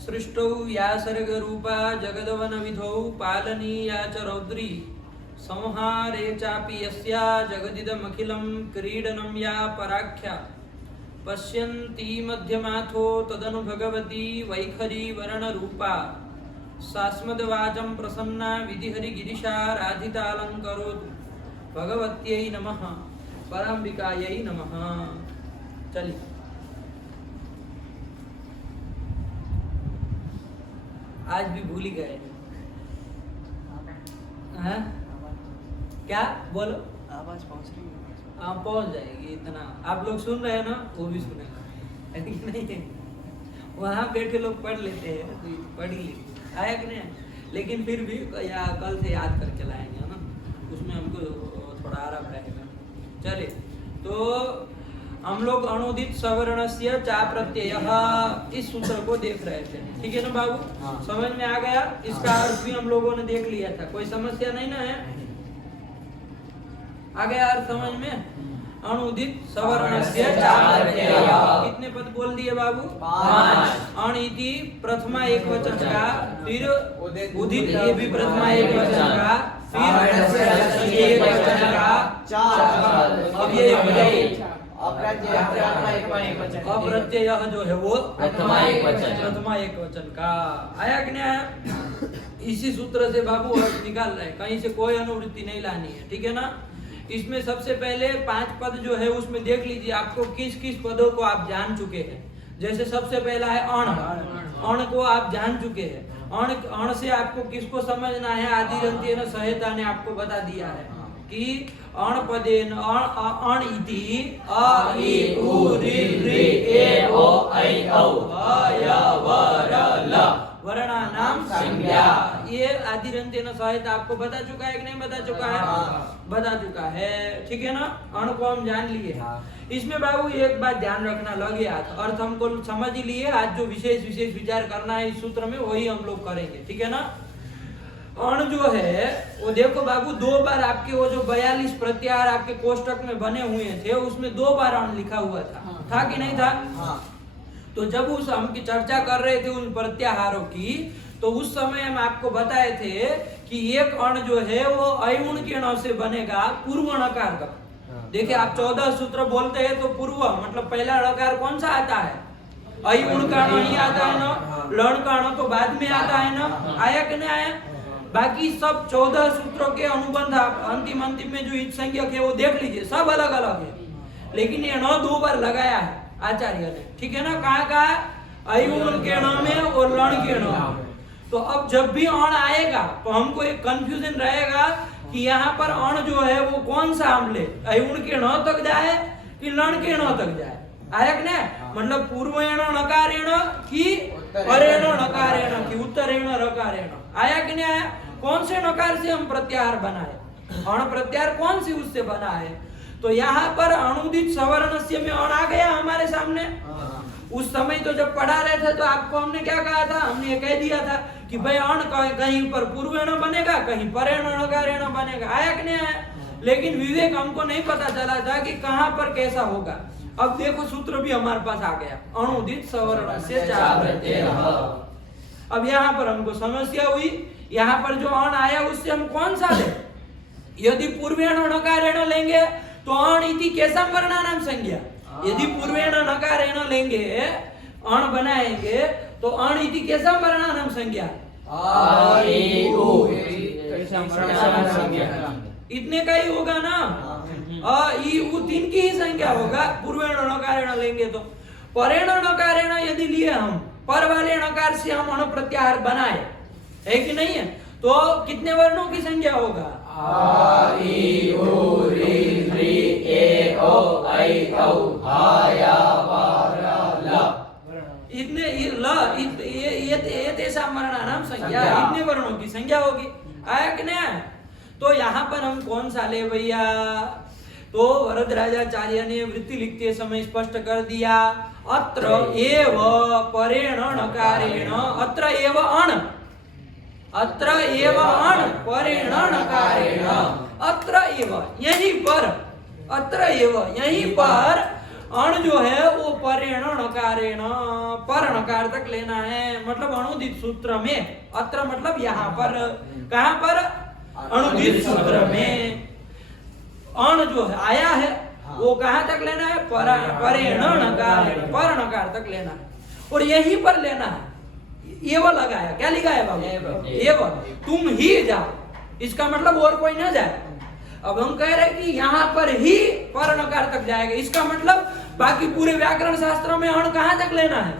सृष्टौ या सर्गरूपा जगदवनविधौ पालनीया च रौद्री संहारे चापि यस्या जगदिदमखिलं क्रीडनं या पराख्या पश्यन्ती मध्यमाथो तदनु भगवती वैखरी वरणरूपा सास्मद्वाचं प्रसन्ना विधिहरिगिरिशा राधितालङ्करोतु भगवत्यै नमः पराम्बिकायै नमः। चलिए आज भी भूल ही गए हैं क्या बोलो आवाज पहुंच रही है। हाँ पहुंच जाएगी, इतना आप लोग सुन रहे हैं ना, वो भी सुनेगा नहीं वहाँ बैठे लोग पढ़ लेते हैं तो पढ़ ही लेते आया कि नहीं, लेकिन फिर भी या कल से याद करके लाएंगे ना, उसमें हमको थोड़ा आराम रहेगा। चलिए तो हम लोग अनुदित सवर्णस्य चा प्रत्यय इस सूत्र को देख रहे थे, ठीक है ना बाबू? हाँ। समझ में आ गया? इसका अर्थ भी हम लोगों ने देख लिया था, कोई समस्या नहीं ना है? आ गया अर्थ समझ में? अनुदित सवर्णस्य चा प्रत्यय कितने पद बोल दिए बाबू? 5। अण इति प्रथमा एक वचन का, फिर उदित ये भी प्रथमा एक वचन का, फिर एक वचन का, 4। अब ये अप्रत्यय जो है वो प्रथमा एक वचन का आया कि नहीं आया? इसी सूत्र से बाबू अर्थ निकाल रहे हैं, कहीं से कोई अनुवृत्ति नहीं लानी है, ठीक है ना? इसमें सबसे पहले 5 पद जो है उसमें देख लीजिए आपको किस किस पदों को आप जान चुके हैं। जैसे सबसे पहला है अण, अण को आप जान चुके हैं। अण से आपको किसको समझना है? आदिरंत्येन सहायता ने आपको बता दिया है कि अण पदेन अण इति अ इ उ ऋ ऋ ए ओ ऐ औ अ य व र ल वर्णानाम संज्ञा। ये आदिरंत्येन सहायता आपको बता चुका है कि नहीं बता चुका है? बता चुका है, ठीक है ना? अण को हम जान लिए। इसमें बाबू एक बात ध्यान रखना, लगे हाथ अर्थ हमको समझ ही लिए, आज जो विशेष विचार करना है इस सूत्र में वही हम लोग करेंगे, ठीक है ना? अण जो है वो देखो बाबू 2 बार आपके वो जो 42 प्रत्याहार आपके कोष्टक में बने हुए थे उसमें 2 बार अण लिखा हुआ था कि नहीं था? तो जब उस हम की चर्चा कर रहे थे उन प्रत्याहारों की, तो उस समय हम आपको बताए थे कि एक अण जो है वो अयुण के ण से बनेगा पूर्व णकार का। देखिए आप 14 सूत्र बोलते हैं तो पूर्व मतलब पहला णकार कौन सा आता है? अयुण का ण ही आता है ना, लण का ण तो बाद में आता है ना, आया कि नहीं आया? बाकी सब 14 सूत्रों के अनुबंध अंतिम में जो ईट संज्ञक है वो देख लीजिए, सब अलग अलग है, लेकिन ये ण 2 बार लगाया है आचार्य ने, ठीक है ना? कहा अयुण के ण में और लण के ण में। तो अब जब भी अण आएगा तो हमको एक कंफ्यूजन रहेगा कि यहाँ पर अण जो है वो कौन सा हम ले, अयुण के ण तक जाए कि लण के ण तक जाए, आया कि नहीं? मतलब पूर्वेण णकारेण कि परेण णकारेण कि उत्तरेण ऋकारेण, आया कि नहीं आया? कौन से णकार से हम प्रत्याहार बनाए? अण प्रत्याहार कौन सी उससे बना है? तो यहाँ पर अनुदित सवर्णस्य में अण आ गया हमारे सामने। उस समय तो जब पढ़ा रहे थे तो आपको हमने क्या कहा था? हमने ये कह दिया था कि भाई अण कहीं पर पूर्वेण बनेगा, कहीं परेण णकारेण बनेगा, आया कि नहीं आया? लेकिन विवेक हमको नहीं पता चला था कि कहाँ पर कैसा होगा। अब देखो सूत्र भी हमारे पास आ गया, अनुदित सवर्णस्य चा प्रत्यय। अब यहाँ पर हमको समस्या हुई, यहाँ पर जो अण आया उससे हम कौन सा ले? यदि पूर्वेण णकारेण लेंगे तो अण इति कैसा वर्णानाम संज्ञा। यदि पूर्वेण णकारेण लेंगे अण बनाएंगे तो अण इति कैसा वर्णानाम संज्ञा? इतने का ही होगा ना, अ ई उ 3 की ही संज्ञा होगा। पूर्वेण णकारेण लेंगे तो परेण णकारेण यदि लिए हम, पर वाले णकार से हम अण प्रत्याहार बनाए, है कि नहीं है? तो कितने वर्णों की संज्ञा होगा? आ ई उ ऋ ऋ ए ओ ऐ औ आ या व र ल। इतने ये तेसा वर्णानाम संज्ञा, इतने वर्णों की संज्ञा होगी, आया कि नहीं आया? तो यहाँ पर हम कौन सा ले भैया? तो वरदराजाचार्य ने वृत्ति लिखते समय स्पष्ट कर दिया, अत्र एव परेण णकारेण, अत्र एव अण, अत्र एव अण परेण णकारेण, अत्र एव यहीं पर, अत्र एव यहीं पर अण जो है वो परेण णकारेण पर णकार तक लेना है, मतलब अनुदित सूत्र में। अत्र मतलब यहाँ पर, कहाँ पर? अनुदित सूत्र में अण जो है आया है वो कहाँ तक लेना है? परेण णकारेण, पर णकार तक लेना है और यहीं पर लेना है। एव लगाया, क्या लिखा है बाबू? एव, तुम ही जाओ, इसका मतलब और कोई ना जाए। अब हम कह रहे हैं कि यहाँ पर ही पर णकार तक जाएगा, इसका मतलब बाकी पूरे व्याकरण शास्त्र में अण कहाँ तक लेना है?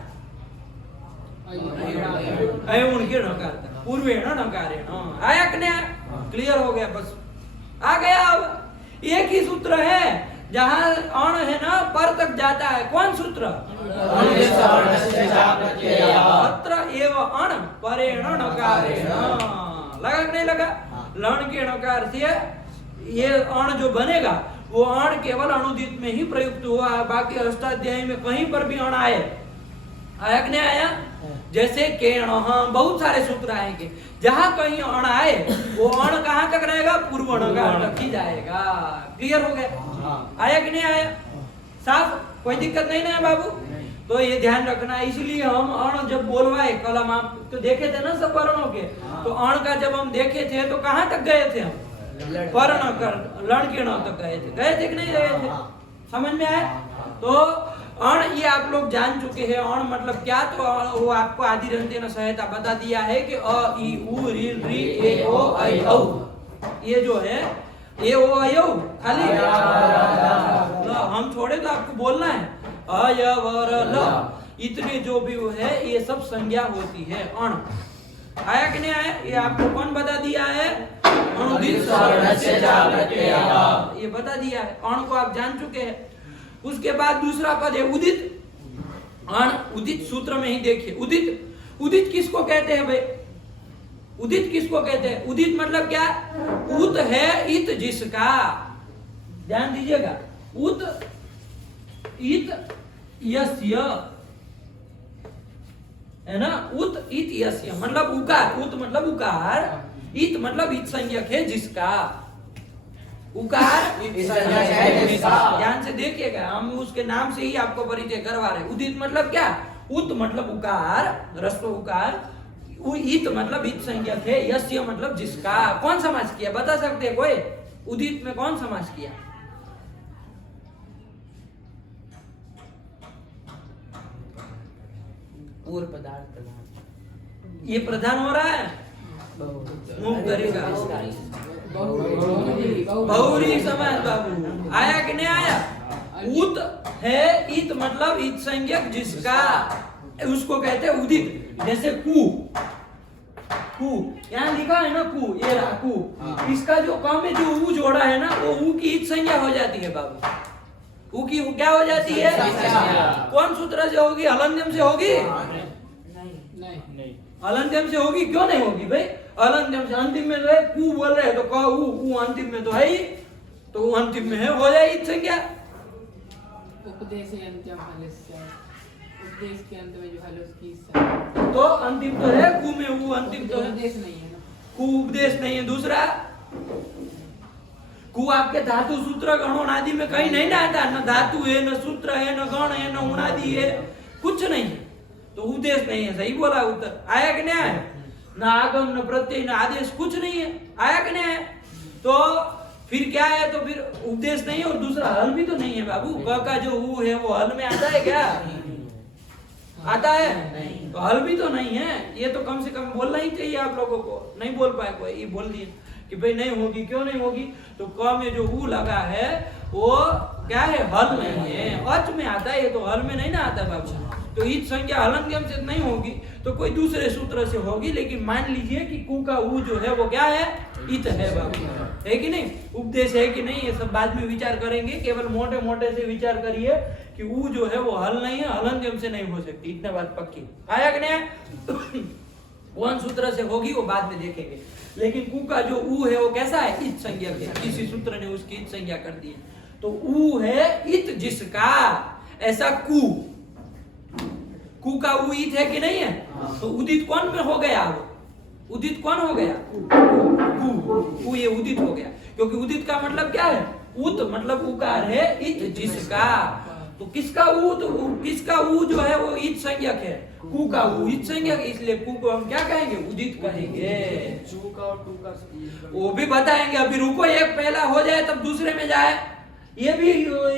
अयुण के णकार तक, पूर्वेण णकारेण। आया कि नहीं? क्लियर हो गया, बस आ गया। अब एक ही सूत्र है जहाँ अण है ना पर तक जाता है, कौन सूत्र? अत्र एव अण परेण णकारेण। लगा कि नहीं लगा? लण के णकार से ये अण जो बनेगा वो अण केवल अनुदित में ही प्रयुक्त हुआ है, बाकी अष्टाध्यायी में कहीं पर भी अण आए, आया कि नहीं आया? जैसे केण, बहुत सारे सूत्र आएंगे, जहां कहीं अण आए वो अण कहां तक रहेगा? पूर्व णकार तक ही जाएगा। क्लियर हो गया? आया कि नहीं आया? साफ, कोई दिक्कत नहीं ना है बाबू? तो ये ध्यान रखना है। इसलिए हम अण जब बोलवाए कल हम आप तो देखे थे ना सब वर्णों के, तो अण का जब हम देखे थे तो कहां तक गए थे हम? पर णकार, लण के ण तक गए थे कि नहीं गए थे? समझ में आया? तो अण ये आप लोग जान चुके हैं। अण मतलब क्या? तो वो आपको आदि रंते सहायता बता दिया है कि अ ई उ ऋ ऋ ए ओ ऐ औ, ये जो है ए ओ ऐ औ खाली हम छोड़े तो आपको बोलना है अ य व र ल, इतने जो भी है ये सब संज्ञा होती है अण। आया कि नहीं आया? ये आपको कौन बता दिया है? अनुदित स्वर्णस्य जागृत्यः, ये बता दिया है। अण को आप जान चुके हैं। उसके बाद दूसरा पद है उदित। अण उदित सूत्र में ही देखिए, उदित, उदित किसको कहते हैं भाई? उदित किसको कहते हैं? उदित मतलब क्या? उत है इत जिसका, ध्यान दीजिएगा, उत इत यस्य है ना, उत इत यस्य मतलब उकार, उत मतलब उकार, इत मतलब इत संज्ञक है जिसका, उकार ध्यान से देखिएगा, हम उसके नाम से ही आपको परिचय करवा रहे हैं। उदित मतलब क्या? उत मतलब उकार, ह्रस्व उकार, इत मतलब इत संज्ञक है, यस्य मतलब जिसका। कौन समास किया बता सकते हैं कोई? उदित में कौन समास किया? पूर्व पदार्थ, ये प्रधान हो रहा है, मुख करेगा बहुरी समास बाबू। आया कि नहीं आया? उत है इत मतलब इत संज्ञक जिसका, उसको कहते हैं उदित। जैसे कु, कु यहाँ लिखा है ना, कु, ये रहा कु, इसका जो काम में जो ऊ जोड़ा है ना वो ऊ की इत संज्ञा हो जाती है बाबू। ऊ की क्या हो जाती है? कौन सूत्र से होगी? हलन्त्यम से होगी? नहीं, हलन्त्यम से होगी। क्यों नहीं होगी भाई? हलन्त्यम से अंतिम में रहे, कु बोल रहे तो का ऊ अंतिम में तो है ही, तो अंतिम में है, हो जाए इत संज्ञा। उपदेश अंत्यम हलस्य, उपदेश के अंत में जो हल उसकी तो अंतिम तो है कु में, ऊ अंतिम तो है, उपदेश नहीं है ना, कु उपदेश नहीं है। दूसरा कु आपके धातु सूत्र गण आदि में कहीं नहीं ना आता, न धातु है, न सूत्र है, न गण है, न उणादि है, कुछ नहीं है, तो उपदेश नहीं है। सही बोला उत्तर। आया कि नहीं आया? न आगम, न प्रत्यय, न आदेश, कुछ नहीं है। आया कि नहीं आया? तो फिर क्या है? तो फिर उपदेश नहीं है और दूसरा हल भी तो नहीं है बाबू। क का जो ऊ है वो हल में आता है क्या? आता है? तो हल भी तो नहीं है। ये तो कम से कम बोलना ही चाहिए आप लोगों को। नहीं बोल पाए कोई, ये बोल दिए कि भाई नहीं होगी। क्यों नहीं होगी? तो क में जो ऊ लगा है वो क्या है? हल नहीं है। अच में आता है, ये तो हल में नहीं ना आता बाबू। तो इत संज्ञा हलन्त्यम से नहीं होगी तो कोई दूसरे सूत्र से होगी, लेकिन मान लीजिए कि कु का ऊ जो है वो क्या है? इत है बाबू, है कि नहीं? उपदेश है कि नहीं, ये सब बाद में विचार करेंगे। केवल मोटे मोटे से विचार करिए कि ऊ जो है वो हल नहीं है, हलन्त्यम से नहीं हो सकती, इतना बात पक्की। आया कि नहीं? कौन सूत्र से होगी वो बाद में देखेंगे, लेकिन कु का जो ऊ है वो कैसा है? इत संज्ञा है। किसी सूत्र ने उसकी इत संज्ञा कर दी है, तो ऊ है इत जिसका। ऐसा कु, कु का ऊ इत है कि नहीं है? तो उदित कौन में हो गया? अब उदित कौन हो गया? कु, ये उदित हो गया, क्योंकि उदित का मतलब क्या है? उत मतलब उकार है, इत जिसका। तो किसका ऊ जो है वो ईद संज्ञक है, कु का ऊ ईद संज्ञक, इसलिए कु को हम क्या कहेंगे, उदित कहेंगे। चू का और टू का वो भी बताएंगे, अभी रुको, एक पहला हो जाए तब दूसरे में जाए। ये भी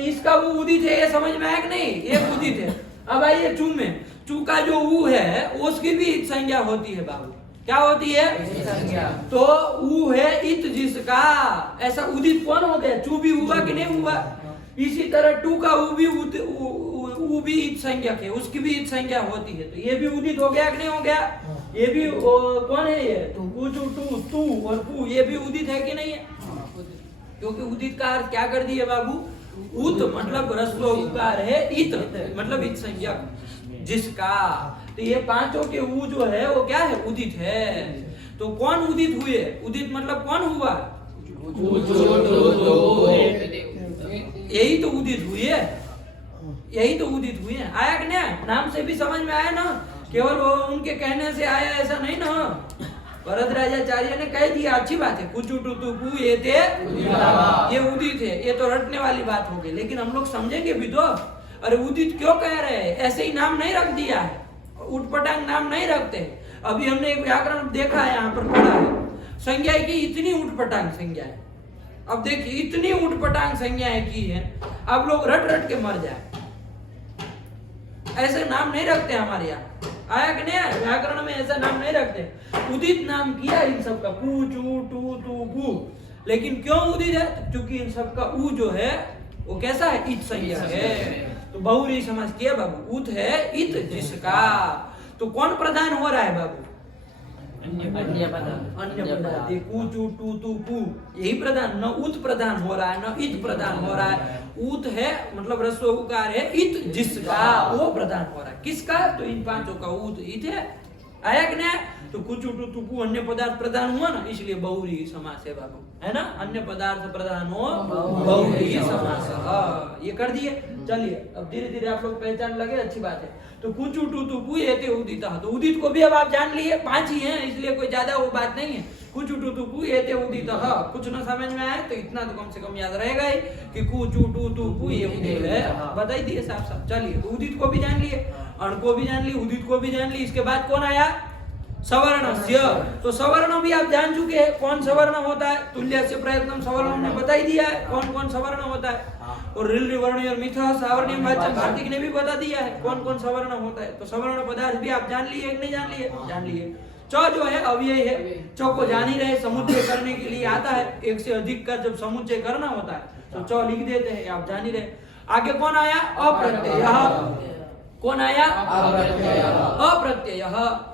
इसका ऊ उदित है, ये समझ में आया कि नहीं, एक उदित है। अब आइए चू में, चू का जो ऊ है उसकी भी ईद संज्ञा होती है बाबू, क्या होती है, तो ऊ है इत जिसका, ऐसा उदित कौन हो गया, चू भी हुआ कि नहीं हुआ। इसी तरह टू का ऊ भी इत संज्ञक है, उसकी भी इत संज्ञा होती है, तो ये भी उदित हो गया कि नहीं हो गया। ये भी कौन है, ये टू टू और पू, ये भी उदित है कि नहीं है, क्योंकि उदित का अर्थ क्या कर दिए बाबू, उत मतलब रस्व उकार है, इत मतलब इत संज्ञक जिसका। तो ये पांचों के ऊ जो है वो क्या है, उदित है। तो कौन उदित हुए, उदित मतलब कौन हुआ, यही तो उदित हुई है, यही तो उदित हुई है। आया कि नहीं, नाम से भी समझ में आया ना, केवल वो उनके कहने से आया ऐसा नहीं ना। वरदराजाचार्य ने कह दिया, अच्छी बात है, कुचु टू तू कु ये थे, ये उदित है, ये तो रटने वाली बात हो गई, लेकिन हम लोग समझेंगे भी तो, अरे उदित क्यों कह रहे हैं, ऐसे ही नाम नहीं रख दिया है, उठपटांग नाम नहीं रखते। अभी हमने एक व्याकरण देखा है, यहाँ पर पढ़ा है, संज्ञा की इतनी उठपटांग संज्ञा है। अब देखिए इतनी उठपटांग संज्ञाएं की है, अब लोग रट रट के मर जाए, ऐसे नाम नहीं रखते हमारे यहाँ। आया कि नहीं आया, व्याकरण में ऐसा नाम नहीं रखते। उदित नाम किया इन सब का, कु चू टू तू कु, लेकिन क्यों उदित है, क्योंकि इन सब का ऊ जो है वो कैसा है, इत संज्ञा है। तो बहुरी समास किया बाबू, उत है इत जिसका। तो कौन प्रधान हो रहा है बाबू, अन्य पदार्थ, कु चू टू तू कु, यही प्रधान, न उत प्रधान हो रहा है न इत प्रधान हो रहा है। उत है मतलब रस्व उकार है, इत जिसका वो प्रधान हो रहा है, किसका, तो इन पांचों का उत इत है। आया कि नहीं, तो कुछ टू अन्य पदार्थ प्रधान हुआ ना, इसलिए बहुरी समास है बाबू, है ना, अन्य पदार्थ प्रधान हो बहुरी समास, ये कर दिए। चलिए अब धीरे धीरे आप लोग पहचान लगे, अच्छी बात है। तो कुछ टू ये थे उदित, तो उदित को भी अब आप जान लिए, 5 ही हैं, इसलिए कोई ज्यादा वो बात नहीं है। कुछ टू ये थे उदित, कुछ न समझ में आए तो इतना तो कम से कम याद रहेगा ही कि कुछ टू ये उदित है, बता ही दिए साफ साफ। चलिए तो उदित को भी जान लिए, अण को भी जान ली, उदित को भी जान ली। इसके बाद कौन आया, सवर्णस्य। तो सवर्ण भी आप जान चुके हैं, कौन सवर्ण होता है, तुल्यस्य प्रयत्नम सवर्ण ने बता ही दिया है कौन कौन सवर्ण होता है। और रिल वर्ण और मिथा सावर्णिम वाच्यम कार्तिक ने भी बता दिया है कौन कौन सवर्ण होता है। तो सवर्ण पदार्थ भी आप जान लिए, नहीं जान लिए, जान लिए। च जो है अव्यय है, च को जान ही रहे, समुच्चय करने के लिए आता है, एक से अधिक का जब समुच्चय करना होता है तो च लिख देते हैं, आप जान ही रहे। आगे कौन आया, अप्रत्यय। कौन आया, अप्रत्यय।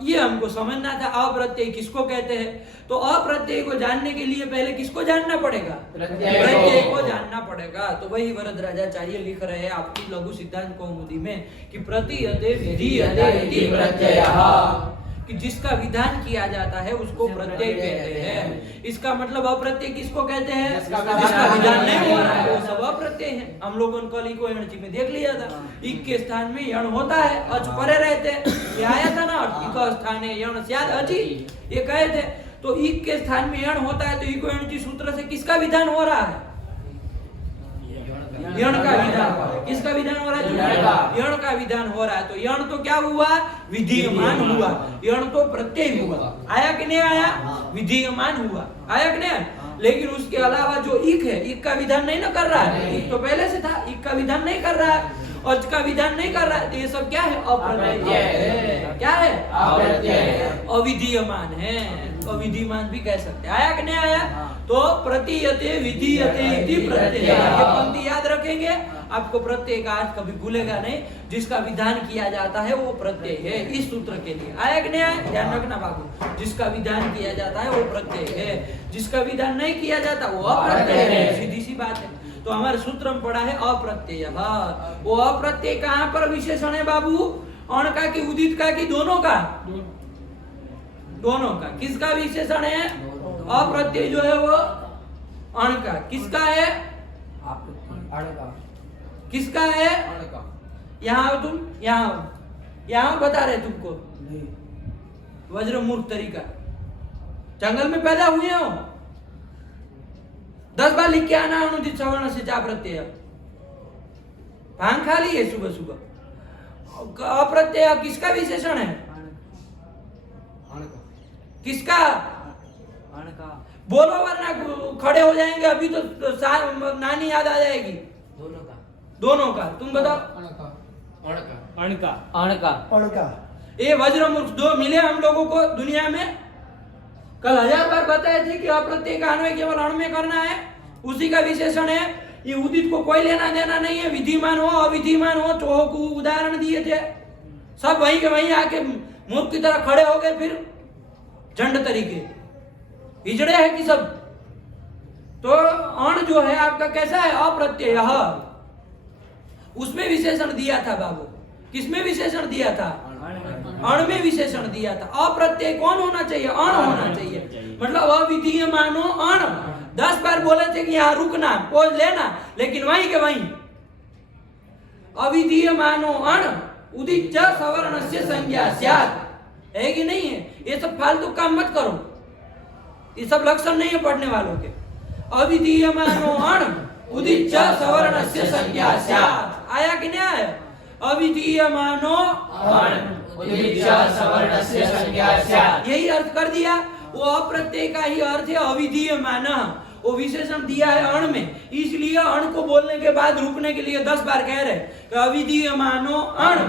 ये हमको समझना था, अप्रत्यय किसको कहते हैं। तो अप्रत्यय को जानने के लिए पहले किसको जानना पड़ेगा, प्रत्यय को जानना पड़ेगा। तो वही वरदराजाचार्य लिख रहे हैं आपकी लघु सिद्धांत कौमुदी में कि प्रतीयते विधीयते इति प्रत्ययः, कि जिसका विधान किया जाता है उसको प्रत्यय कहते हैं। इसका मतलब अप्रत्यय किसको कहते हैं, जिसका विधान नहीं हो रहा है वो सब अप्रत्यय है। हम लोगों ने कल इको एणची में देख लिया था, इक के स्थान में यण होता है, अच परे रहते, ये आया था ना, इक स्थान है यण स्याद अचि, ये कहे थे। तो इक के स्थान में यण होता है, तो इको एणची सूत्र से किसका विधान हो रहा है, यण का विधान हो रहा है। किसका विधान हो रहा है, यण का विधान हो रहा है। तो यण तो क्या हुआ, विधीयमान हुआ, यण तो प्रत्यय हुआ। आया कि नहीं आया, विधीयमान हुआ, आया कि नहीं। लेकिन उसके अलावा जो इक है, इक का विधान नहीं ना कर रहा है, इक तो पहले से था, इक का विधान नहीं कर रहा है, अच का विधान नहीं कर रहा है, तो ये सब क्या है, अप्रत्यय है। क्या है, अप्रत्यय, अविधीयमान है, अविधिमान भी कह सकते हैं। आया कि नहीं आया। तो प्रतीयते विधीयते इति प्रत्यय, ये पंक्ति याद रखेंगे, आपको प्रत्यय का अर्थ कभी भूलेगा नहीं। जिसका विधान किया जाता है वो प्रत्यय है, इस सूत्र के लिए। आया कि नहीं आया, ध्यान रखना बाबू, जिसका विधान किया जाता है वो प्रत्यय है, जिसका विधान नहीं किया जाता वो अप्रत्यय है, सीधी सी बात है। तो हमारे सूत्र में पढ़ा है अप्रत्यय। वो अप्रत्यय कहाँ पर विशेषण है बाबू, अण का कि उदित का कि दोनों का, दोनों का। किसका विशेषण है, अप्रत्यय जो है वो अण का। किसका है, किसका है, यहाँ आओ तुम, यहाँ बता रहे तुमको, वज्र मूर्ख तरीका, जंगल में पैदा हुए हो, 10 बार लिख के आना अनुदित सवर्ण से चा प्रत्यय। भांग खा ली है सुबह सुबह। अप्रत्यय किसका विशेषण है? किसका? बोलो वरना खड़े हो जाएंगे अभी तो नानी याद आ जाएगी। दोनों का तुम बताओ। अणका ये वज्रमूर्ख दो मिले हम लोगों को दुनिया में। कल 1000 बार बताए थे कि अप्रत्यय का अन्वय केवल अण में करना है, उसी का विशेषण है। ये उदित को कोई लेना देना नहीं है, विधिमान हो अविधिमान हो, चोह को उदाहरण दिए थे। सब वहीं के वहीं आके मूर्ख की तरह खड़े हो गए, फिर झंड तरीके हिजड़े है कि सब। तो अण जो है आपका कैसा है? अप्रत्यय। उसमें विशेषण दिया था बाबू। किसमें विशेषण दिया था? अण में विशेषण दिया था। अप्रत्यय कौन होना चाहिए? अण होना चाहिए। मतलब अविधीय मानो अण। 10 बार बोले थे कि यहाँ रुकना, पोज लेना, लेकिन वहीं के वहीं अविधीय मानो अण उदित च सवर्णस्य संज्ञा स्यात्। है कि नहीं है? ये सब फालतू काम मत करो, ये सब लक्षण नहीं है पढ़ने वालों के। अविधीय मानो अण उदित च सवर्णस्य संज्ञा स्यात्। आया कि नहीं आया? अविधीय मानो अण उदित च सवर्णस्य संज्ञा स्यात्, यही अर्थ कर दिया। वो अप्रत्यय का ही अर्थ है अविधीय मान। वो विशेषण दिया है अण में, इसलिए अण को बोलने के बाद रुकने के लिए 10 बार कह रहे। अविधीय मानो अण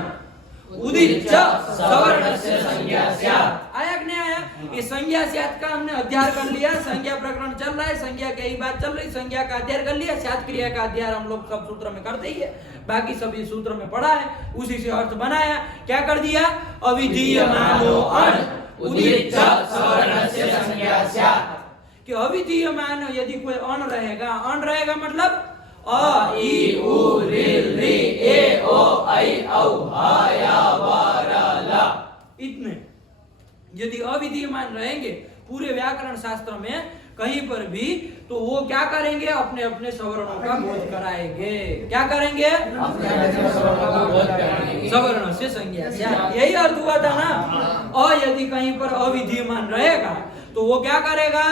उदित च सवर्णस्य संज्ञा स्यात्। आया कि नहीं आया? ये संज्ञा स्यात् का हमने अध्ययन कर लिया। संज्ञा प्रकरण चल रहा है, संज्ञा की ही बात चल रही, संज्ञा का अध्ययन कर लिया। स्यात् क्रिया का अध्ययन हम लोग सब सूत्र में करते ही है, बाकी सभी सूत्र में पढ़ा है, उसी से अर्थ बनाया। क्या कर दिया? अविधीय मानो अण उदित च सवर्णस्य संज्ञा स्यात्। कि अविधीय मान यदि कोई अण रहेगा, अण रहेगा मतलब अ इ उ ऋ ऋ ए ओ ऐ औ हा या वा रा ला, इतने यदि अविधीयमान रहेंगे पूरे व्याकरण शास्त्र में कहीं पर भी, तो वो क्या करेंगे? अपने अपने सवर्णों का बोध कराएंगे। क्या करेंगे? सवर्ण से संज्ञा स्यात्। यही अर्थ हुआ था ना। अ यदि कहीं पर अविधीयमान रहेगा तो वो क्या करेगा?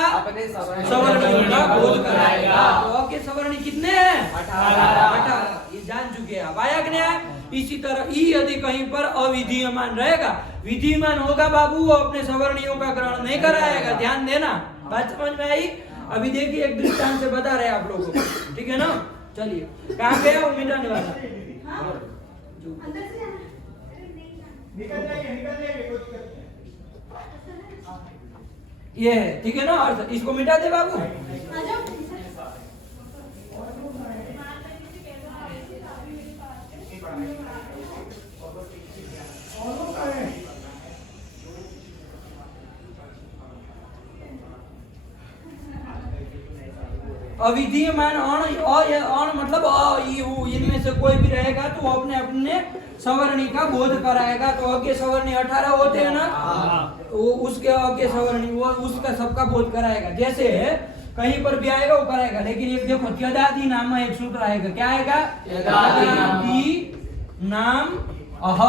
सवर्णियों का बोध कराएगा। तो अ के सवर्णी कितने हैं? 18। ये जान चुके हैं आप। आया कि नहीं? इसी तरह ई यदि कहीं पर अविधीयमान रहेगा, विधिमान होगा बाबू, वो अपने सवर्णियों का ग्रहण नहीं कराएगा। ध्यान देना, बात समझ में आई? अभी देखिए एक दृष्टांत से बता रहे आप लोगों को, ठीक है ना? चलिए, कहाँ गया वो मिटाने वाला? ये है, ठीक है ना? अर्थ इसको मिटा दे बाबू। अविधीयमान अण मतलब अ इ उ, इनमें से कोई भी रहेगा तो वो अपने अपने सवर्णी का बोध कराएगा। तो अ के सवर्णी 18 होते हैं ना, वो उसके अ के सवर्णी वो उसका सबका बोध कराएगा। जैसे कहीं पर भी आएगा वो कराएगा। लेकिन एक देखो, त्यदादि नाम एक सूत्र आएगा। क्या आएगा? त्यदादि नाम अह।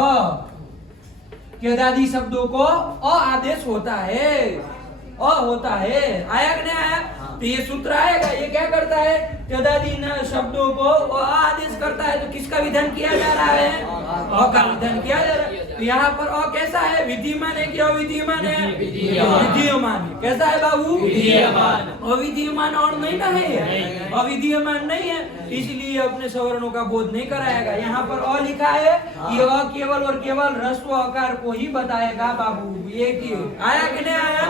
त्यदादि शब्दों को अ आदेश होता है, अ होता है। आया कि नहीं आया? तो ये सूत्र आएगा। ये क्या करता है? त्यदादि शब्दों को आदेश करता है। तो किसका विधान किया जा रहा है? अ का विधान किया जा रहा है। तो यहाँ पर अ कैसा है? विधिमान है कि अविधिमान है? विधियमान है। कैसा है बाबू? विधियमान। अविधियमान और नहीं ना है, अविधियमान नहीं है, इसलिए अपने सवर्णों का बोध नहीं कराएगा। यहाँ पर अ लिखा है, ये अ केवल और केवल ह्रस्व आकार को ही बताएगा बाबू। ये की आया कि नहीं आया?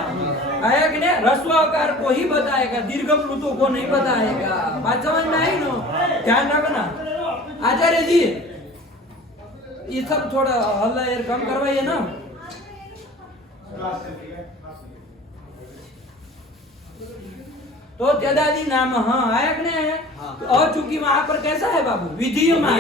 आया कि नहीं? ह्रस्व आकार को ही बताएगा, दीर्घ प्लुतों को नहीं बताएगा। बात समझ में आई नो? ध्यान रखना। आचार्य जी ये सब थोड़ा हल्ला यार कम करवाइए ना। तो त्यदादि नाम आया कि नहीं है? और चूंकि वहां पर कैसा है बाबू? विधियमान।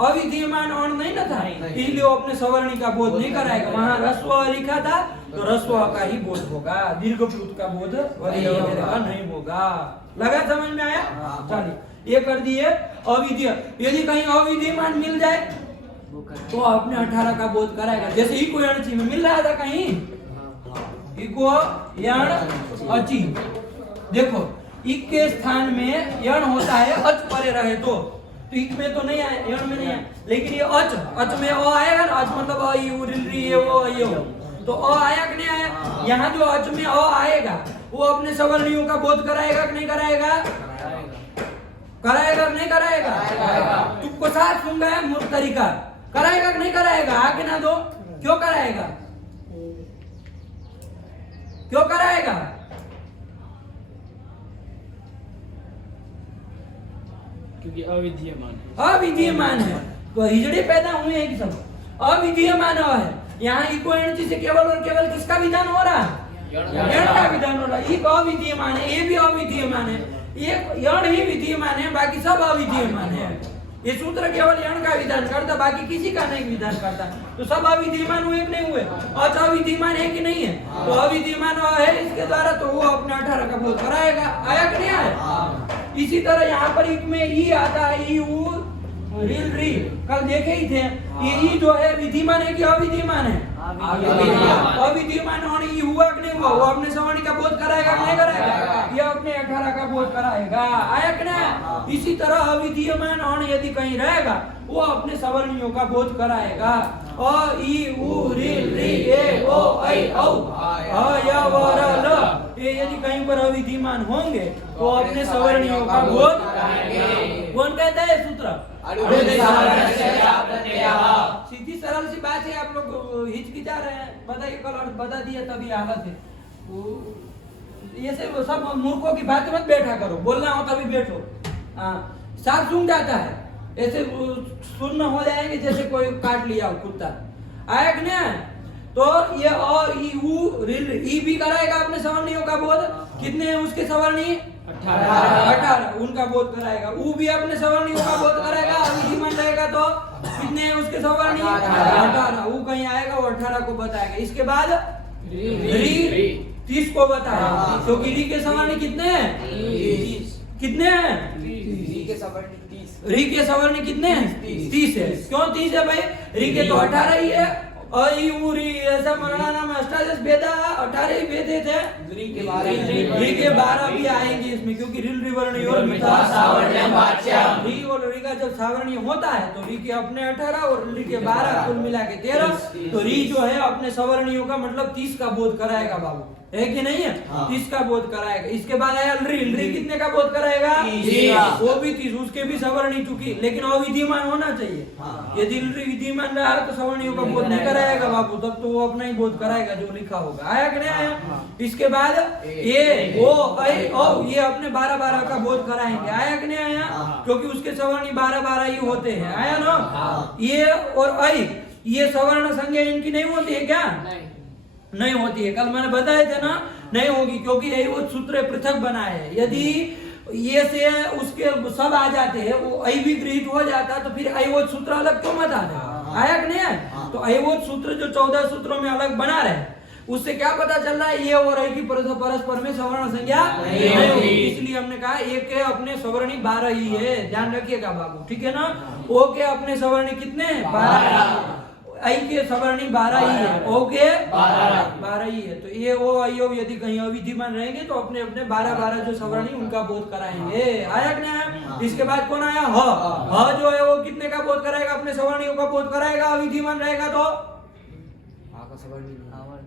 अविधियमान अण नहीं ना था, इसलिए वो अपने सवर्णी का बोध नहीं कराएगा। वहां ह्रस्व लिखा था तो ह्रस्व का ही बोध होगा, दीर्घ प्लुत का बोध नहीं होगा। लगा समझ में आया? चलिए ये कर दिए अविधीय। यदि कहीं अविधियमान मिल जाए तो अपने 18 का बोध कराएगा। जैसे इको यणची में मिल रहा था कहीं, इको यण अची। देखो इक के स्थान में यण होता है अच परे रहे तो तो इक में तो नहीं आया, यण में नहीं आया। लेकिन ये अच में अ आएगा ना, अच मतलब अ ई उ ऋ री ये वो ये हो, तो अ आया कि नहीं आया? यहाँ जो अच में अ आएगा वो अपने सवर्णियों का बोध कराएगा कि नहीं कराएगा? कराएगा कि नहीं कराएगा? तुमको साथ सुन गया मूर्ख तरीका, कराएगा कि नहीं कराएगा? आगे ना दो, क्यों कराएगा? क्यों कराएगा? क्योंकि अविद्यमान अविद्यमान है, तो हिजड़े पैदा हुए हैं कि सब अविद्यमान है। यहाँ इको एनर्जी से केवल और केवल किसका विधान हो रहा है? यण का विधान हो रहा है। एक अविद्यमान है, ये भी अविद्यमान है, एक यण ही विद्यमान है, बाकी सब अविद्यमान है। ये सूत्र केवल यण का विधान करता, बाकी किसी का नहीं विधान करता। तो सब अविद्यमान हुए कि नहीं हुए? अच अविद्यमान है कि नहीं है? तो अविद्यमान है, इसके द्वारा तो वो अपने 18 का बोध कराएगा। आया कि नहीं आया? इसी तरह यहाँ पर एक में ई आता है, ई उ रिल री, कल देखे ही थे। ये ई जो है विद्यमान है कि अविद्यमान है? अविद्यमान होने ई हुआ कि नहीं हुआ? वो अपने सवर्णी का बोध कराएगा कि नहीं कराएगा? ये अपने 18 का बोध कराएगा। आया कि नहीं? इसी तरह अविद्यमान होने यदि कहीं रहेगा वो अपने सवर्णियों का बोध कराएगा। अ ई उ रि री ए ओ ऐ औ अ य व र ल, ये यदि कहीं पर अविद्यमान होंगे तो अपने सवर्णियों का बोध कराएंगे। कौन कहता है सूत्र? सीधी सरल सी बात है, आप लोग हिचकिचा रहे हैं। बताइए, कल अर्थ बता दिया तभी हालत है। ये से सब मूर्खों की बात मत बैठा करो, बोलना हो तभी बैठो। साफ सूंघ जाता है, ऐसे सुन्न हो जाएंगे जैसे कोई काट लिया हो कुत्ता। आया कि नहीं? तो ये अ ई उ ऋ ई भी कराएगा अपने सवर्णियों का बोध। कितने हैं उसके सवर्णी? 18 उनका बोध कराएगा। उ भी अपने सवर्णियों का बोध कराएगा। अविद्यमान रहेगा तो कितने हैं उसके सवर्णी? 18। उ कहीं आएगा वो 18 को बताएगा। इसके बाद री 30 को बताएगा, क्योंकि री के सवर्णी कितने हैं? 30। कितने हैं? री के सवर्णी 30। री के सवर्णी कितने हैं? 30 है। क्यों 30 है भाई? री के तो 18 ही है। अ ई उ री ऐसा मरना नाम अष्टादश वेदा 18 ही वेद थे। री के 12 भी आएंगे इसमें, क्योंकि रिल रिवर्णी और री और री का जब सावर्णी होता है तो री के अपने 18 और री के 12 कुल मिला के 13। तो री जो है अपने सवर्णियों का मतलब 30 का बोध कराएगा बाबू, है कि नहीं है? 30 का बोध कराएगा। इसके बाद आया री कितने का बोध कराएगा? 30। वो भी 30, उसके भी सवर्णी चुकी, लेकिन अविद्यमान होना चाहिए। यदि री विद्यमान रहा तो सवर्णियों का बोध नहीं कराएगा बाबू, तब तो वो अपना ही बोध कराएगा जो लिखा होगा। आया कि नहीं आया? इसके बाद ए ओ ऐ औ ये अपने 12 का बोध कराएंगे। आया कि नहीं आया? क्योंकि उसके सवर्णी 12 ही होते हैं। आया ना? ये और ऐ ये सवर्ण संज्ञा इनकी नहीं होती है क्या? नहीं होती है। कल मैंने बताया था ना, नहीं होगी, क्योंकि ऐ सूत्र पृथक बनाए हैं। यदि ये से उसके सब आ जाते हैं, वो ऐ भी गृहीत हो जाता, तो फिर ऐ सूत्र अलग क्यों मत आते? आया कि नहीं है? तो ऐ सूत्र जो 14 सूत्रों में अलग बना रहे, उससे क्या पता चल रहा है? ये और ऐ की परस्पर में सवर्ण संज्ञा नहीं होगी। इसलिए हमने कहा एक के अपने सवर्णी 12 ही है, ध्यान रखिएगा बाबू, ठीक है ना? ओ के अपने सवर्णी कितने? 12। ऐ के सवर्णी 12 ही है, ओ के 12 ही है। तो ये ओ ऐ यदि कहीं अविद्यमान रहेंगे तो अपने अपने 12 जो सवर्णी उनका बोध कराएंगे। आया कि नहीं? इसके बाद कौन आया? ह जो है वो कितने का बोध कराएगा? अपने सवर्णियों का बोध कराएगा। अविद्यमान रहेगा तो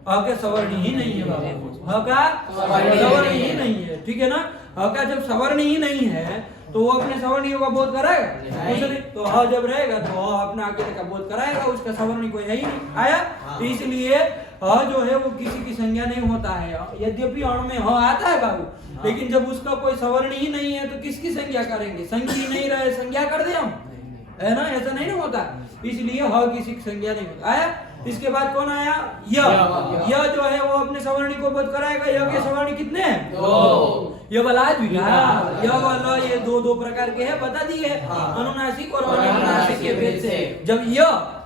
ह के सवर्णी ही नहीं है बाबू, ह का सवर्णी ही नहीं है, ठीक है ना? ह का जब सवर्णी ही नहीं है तो वो अपने सवर्णियों का बोध कराएगा नहीं। तो ह जब रहेगा तो ह अपना आगे का बोध कराएगा, उसका सवर्णी कोई है ही नहीं। आया? तो इसलिए ह जो है वो किसी की संज्ञा नहीं होता है। यद्यपि अण में ह आता है बाबू, लेकिन जब उसका कोई सवर्णी ही नहीं है तो किसकी संज्ञा करेंगे? संज्ञा ही नहीं रहे, संज्ञा कर दे हम, है ना? ऐसा नहीं ना होता, इसलिए ह किसी की संज्ञा नहीं होता। आया? इसके बाद कौन आया? य जो है वो अपने सवर्णी को बोध कराएगा। य के सवर्णी कितने हैं? 2। ये वाला आज भी य वाला ये दो प्रकार के हैं, बता दिए, अनुनासिक और अनुनासिक के भेद से। जब य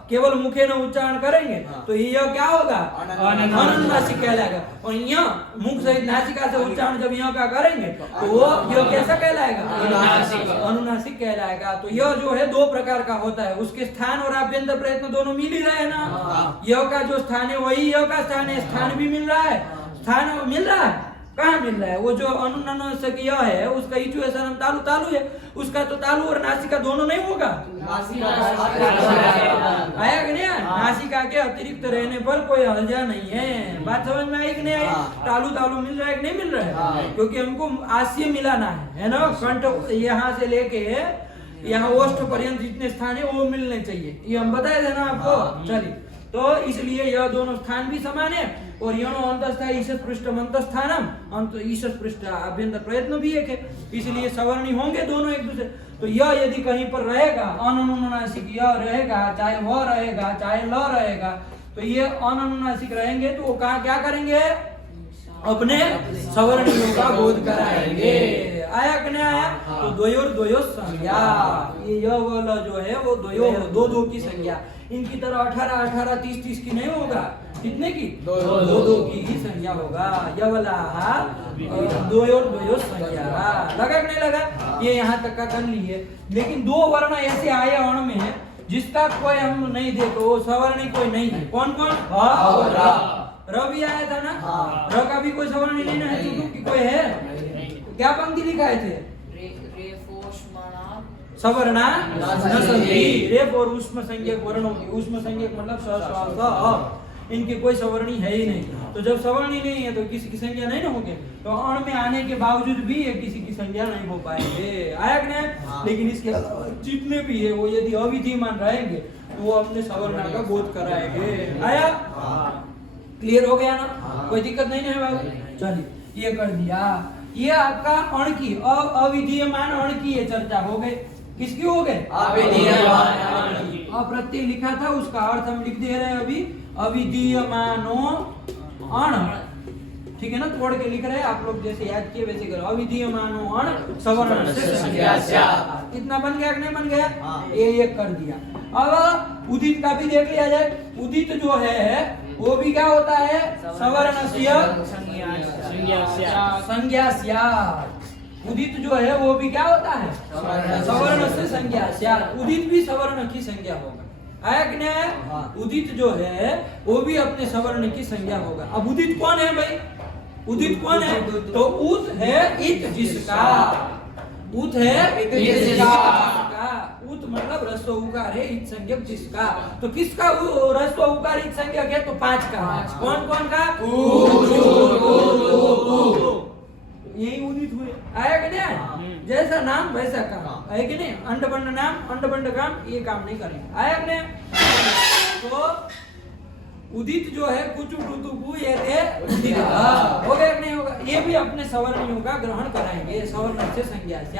केवल मुखे न उच्चारण करेंगे तो ये क्या होगा? अनुनासिक कहलाएगा। और य मुख सहित नासिका से उच्चारण जब य का करेंगे तो वो य कैसा कहलाएगा? अनुनासिक कहलाएगा। तो यह जो है 2 प्रकार का होता है, उसके स्थान और आभ्यंतर प्रयत्न दोनों मिल ही रहे हैं ना। य का जो स्थान है वही य का स्थान है, स्थान भी मिल रहा है, स्थान मिल रहा है, कहाँ मिल रहा है? वो जो अनुनासिक य है उसका इचुएशन तालु तालु है, उसका तो तालु और नासिका दोनों नहीं होगा। आया कि नहीं? नासिका के अतिरिक्त रहने पर कोई हर्जा नहीं है। बात समझ में आई कि नहीं आई? तालु तालु मिल रहा है कि नहीं मिल रहा है? क्योंकि हमको आस्य मिलाना है ना, कंठ यहाँ से लेके यहाँ ओष्ठ पर्यंत जितने स्थान है वो मिलने चाहिए, ये हम बताए थे ना आपको। चलिए, तो इसलिए यह दोनों स्थान भी समान है और यणो अंतस्था ईशत पृष्ठ मंतस्थानम अंत ईशत पृष्ठ अभ्यंतर प्रयत्न भी एक है, इसलिए सवर्णी होंगे दोनों एक दूसरे। तो यह यदि कहीं पर रहेगा अनुनासिक यह रहेगा, चाहे वह रहेगा चाहे ल रहेगा, तो ये अनुनासिक रहेंगे तो वो कहा क्या करेंगे? अपने सवर्णियों का बोध कराएंगे। आया कि नहीं आया? तो द्वयोर द्वयो संज्ञा, ये यह वाला जो है वो द्वयो दो दो की संज्ञा, इनकी तरह 18 18 30 30 की नहीं होगा। कितने की? दो दो की ही संज्ञा होगा। यह वाला द्वयोर द्वयो संज्ञा लगा कि नहीं लगा? ये यहाँ तक का कर लिए। लेकिन दो वर्ण ऐसे आए अण में जिसका कोई हम नहीं देखो, वो सवर्णी कोई नहीं है। कौन कौन? र भी आया था ना, र का भी कोई सवर्णी नहीं है, चुटू की कोई है? क्या पंक्ति लिखाए थे? सवर्णा नसंति, रेफ और उष्म संज्ञक वर्णों की, उष्म संज्ञक मतलब स स अ, इनकी कोई सवर्णी है ही नहीं। तो जब सवर्णी नहीं है तो किसी की संज्ञा नहीं ना होगी, तो अण में आने के बावजूद भी ये किसी की संज्ञा नहीं हो पाएंगे। आया कि नहीं? लेकिन इसके अलावा जितने भी है वो यदि अविधिमान रहेंगे तो वो अपने सवर्णा का बोध कराएंगे। आया? क्लियर हो गया ना? कोई दिक्कत नहीं है बाबू? चलिए, ये कर दिया। ये आपका अण की अविधीयमान अण की ये चर्चा हो गई। किसकी हो गए? अविधीयमान। अप्रत्यय लिखा था, उसका अर्थ हम लिख दे रहे हैं अभी, अविधीयमानो अण। ठीक है ना? तोड़ के लिख रहे हैं, आप लोग जैसे याद किए वैसे करो। अविधीयमानो अण सवर्ण से संज्ञा। कितना बन गया कि नहीं बन गया? ये कर दिया। अब उदित का भी देख लिया जाए। उदित जो है वो भी क्या होता है? सवर्णस्य संज्ञा स्यात्। उदित जो है वो भी क्या होता है? सवर्ण से संज्ञा स्यात्। उदित भी सवर्ण की संज्ञा होगा। आया कि नहीं? उदित जो है वो भी अपने सवर्ण की संज्ञा होगा। अब उदित कौन है भाई? उदित कौन है? तो उत है इत जिसका, उत है इत जिसका। उत मतलब रस्व उकार है, इत संज्ञक जिसका। तो किसका रस्व उकार इत संज्ञक है? तो 5 का। कौन कौन का? यही उदित हुए। आया कि नहीं? जैसा नाम वैसा काम है कि नहीं? अंडबंड नाम अंडबंड काम, ये काम नहीं करेंगे। आया कि नहीं? तो उदित जो है कुचु टुतुपु ये थे उदित। हो गया कि नहीं होगा? ये भी अपने सवर्णियों का ग्रहण कराएंगे, सवर्ण से संज्ञा से।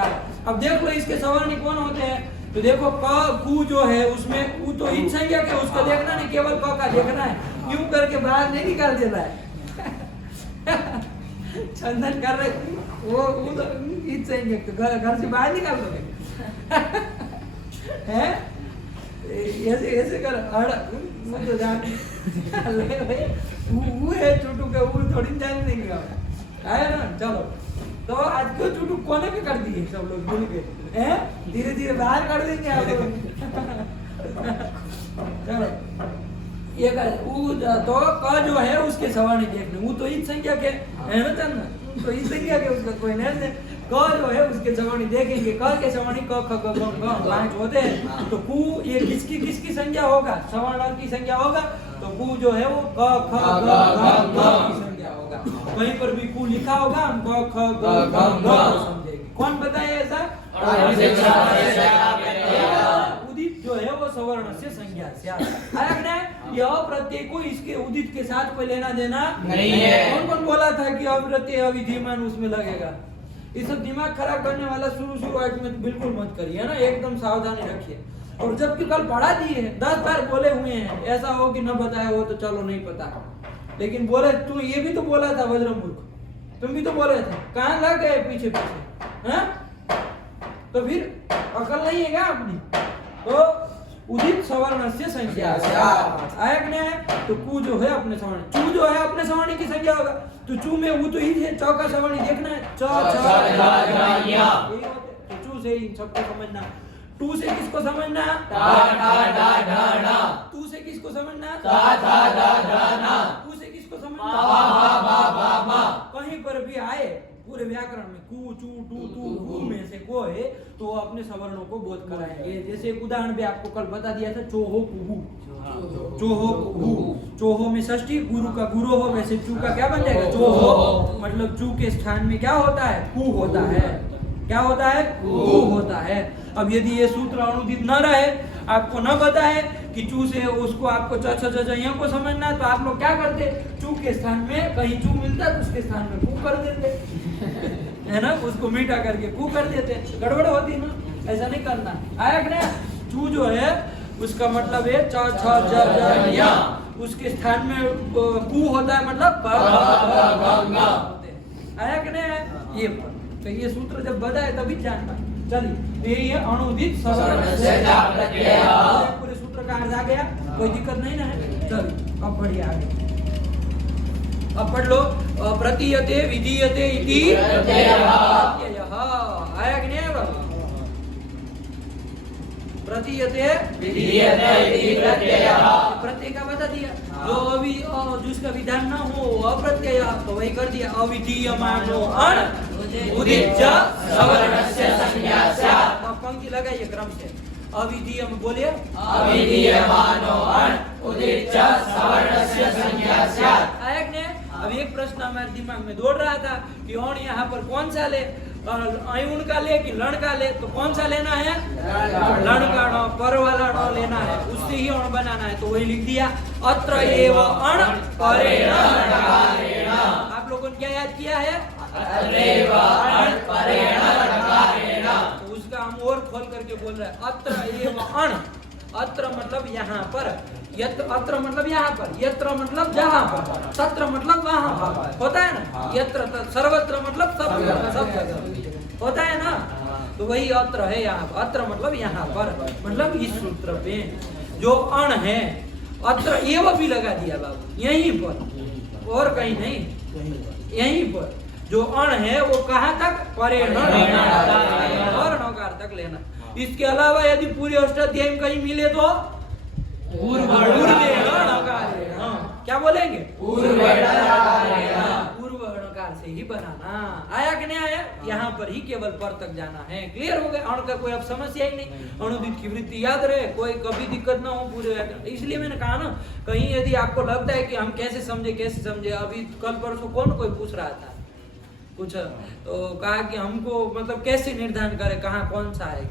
अब देख लो इसके सवर्णी कौन होते हैं। तो देखो क कु जो है उसमें कु तो इत संज्ञा के, उसको देखना नहीं, केवल क का देखना है। यूं करके बाहर नहीं निकाल देना है। चंदन कर रहे वो इत संज्ञा तो घर से बाहर निकाल दोगे। हैं? ऐसे ऐसे कर वो तो जान ले भाई, वो है चुटू का, वो थोड़ी जान देंगे। आया ना? चलो, तो आज क्यों चुटू कोने पे कर दिए सब लोग भूल के? हैं? धीरे धीरे बाहर कर देंगे आप लोग। चलो, ये कर तो क जो है उसके सवर्णी देखने, वो तो इत संज्ञा के है ना चंदन, तो इत संज्ञा के उसका कोई नहीं है। क जो है उसके सवर्णी देखेंगे, क के सवर्णी क ख ग घ 5 होते हैं। तो कु ये किसकी संज्ञा होगा? सवर्ण की संज्ञा होगा। तो कु जो है वो क ख ग घ की संज्ञा होगा। कहीं पर भी कु लिखा होगा, हम क ख ग घ समझेंगे। कौन बताए ऐसा? उदित जो है वो सवर्ण से संज्ञा से आया कि नहीं? यह प्रत्यय को इसके उदित के साथ कोई लेना देना नहीं है। कौन कौन बोला था कि अप्रत्यय अविधिमान उसमें लगेगा? ये सब दिमाग खराब करने वाला शुरुआत में तो बिल्कुल मत करिए ना, एकदम सावधानी रखिए। और जबकि कल पढ़ा दिए हैं, 10 बार बोले हुए हैं, ऐसा हो कि न बताया हो तो चलो नहीं पता, लेकिन बोले तू ये भी तो बोला था वज्रमूर्ख, तुम भी तो बोले थे, कहाँ लग गए पीछे पीछे? हैं? तो फिर अकल नहीं है क्या अपनी? तो उदित सवर्ण से संज्ञा आया कि नहीं? तो कु जो है अपने सवर्ण, चू जो है अपने सवर्ण की संज्ञा होगा। तो चू में वो तो ही है, च का सवर्ण देखना है, च तो चू से इन सबको समझना। टू से किसको समझना? टू से किसको समझना? टू से किसको समझना? कहीं पर भी आए कोय तो वो अपने सवर्णों को बोध कराएंगे। जैसे एक उदाहरण भी आपको कल बता दिया था, चोहो कुहू, चोहो कुहू, चोहो में षष्ठी, गुरु का गुरु हो, वैसे चू का क्या बन जाएगा, चोहो, मतलब चू के स्थान में क्या होता है, कु होता है। क्या होता है, कु होता है। अब यदि ये सूत्र अनुदित न रहे, आपको न पता है कि चू से उसको आपको च को समझना है, तो आप लोग क्या करते, चू के स्थान में कहीं चू मिलता तो उसके स्थान में कु कर देते है ना, उसको मीठा करके कु कर देते, गड़बड़ होती ना, ऐसा नहीं करना। आया कि नहीं, चू जो है उसका मतलब है च छ ज या, उसके स्थान में कु होता है, मतलब आया कि नहीं। ये तो ये सूत्र जब बताए तभी जानना। चलिए ये अनुदित सवर्ण से पूरे सूत्र का अर्थ आ गया, कोई दिक्कत नहीं ना है। चलिए अब बढ़िया आगे, अब पढ़ लो, प्रतीयते विधीयते इति प्रत्ययः। आया कि नहीं बाबू, प्रतीयते विधीयते इति प्रत्ययः, प्रत्यय का बता दिया। जो अभी जिसका विधान ना हो अप्रत्यय, तो वही कर दिया, अविधीयमानो अण उदित्य सवर्णस्य संज्ञा स्यात्। पंक्ति लगाइए क्रम से, अविधीयम बोलिए, अविधीयमानो अण उदित्य सवर्णस्य संज्ञा स्यात्। आया कि नहीं। अब एक प्रश्न हमारे दिमाग में दौड़ रहा था कि अण यहाँ पर कौन सा ले, अयुण का ले कि लण का ले, तो कौन सा लेना है, लण का ण, पर वाला ण लेना है, उससे ही अण बनाना है, तो वही लिख दिया, अत्र एव अण परेण णकारेण। आप लोगों ने क्या याद किया है, अत्र एव अण परेण णकारेण, तो उसका हम और खोल करके बोल रहे हैं, अत्र एव अण, अत्र मतलब यहाँ पर, यत्र अत्र मतलब यहाँ पर, यत्र मतलब जहाँ पर, तत्र मतलब वहाँ पर, होता है ना, यत्र सर्वत्र मतलब सब जगह होता है ना, तो वही अत्र है यहाँ, अत्र मतलब यहाँ पर, मतलब इस सूत्र पे जो अण है, अत्र एव भी लगा दिया बाबू, यहीं पर और कहीं नहीं, यहीं पर जो अण है वो कहाँ तक, परेण और णकार तक लेना। इसके अलावा यदि पूरे अष्टाध्यायी में कहीं मिले तो क्या बोलेंगे, पूर्व णकार से ही बनाना। आया कि नहीं आया, यहाँ पर ही केवल पर तक जाना है। क्लियर हो गया, अण का कोई अब समस्या ही नहीं, अनुदित की वृत्ति याद रहे, कोई कभी दिक्कत ना हो पूरे। इसलिए मैंने कहा ना, कहीं यदि आपको लगता है कि हम कैसे समझे, अभी कल परसों कौन कोई पूछ रहा था कुछ, तो कहा कि हमको मतलब कैसे निर्धारण करें कहाँ कौन सा है,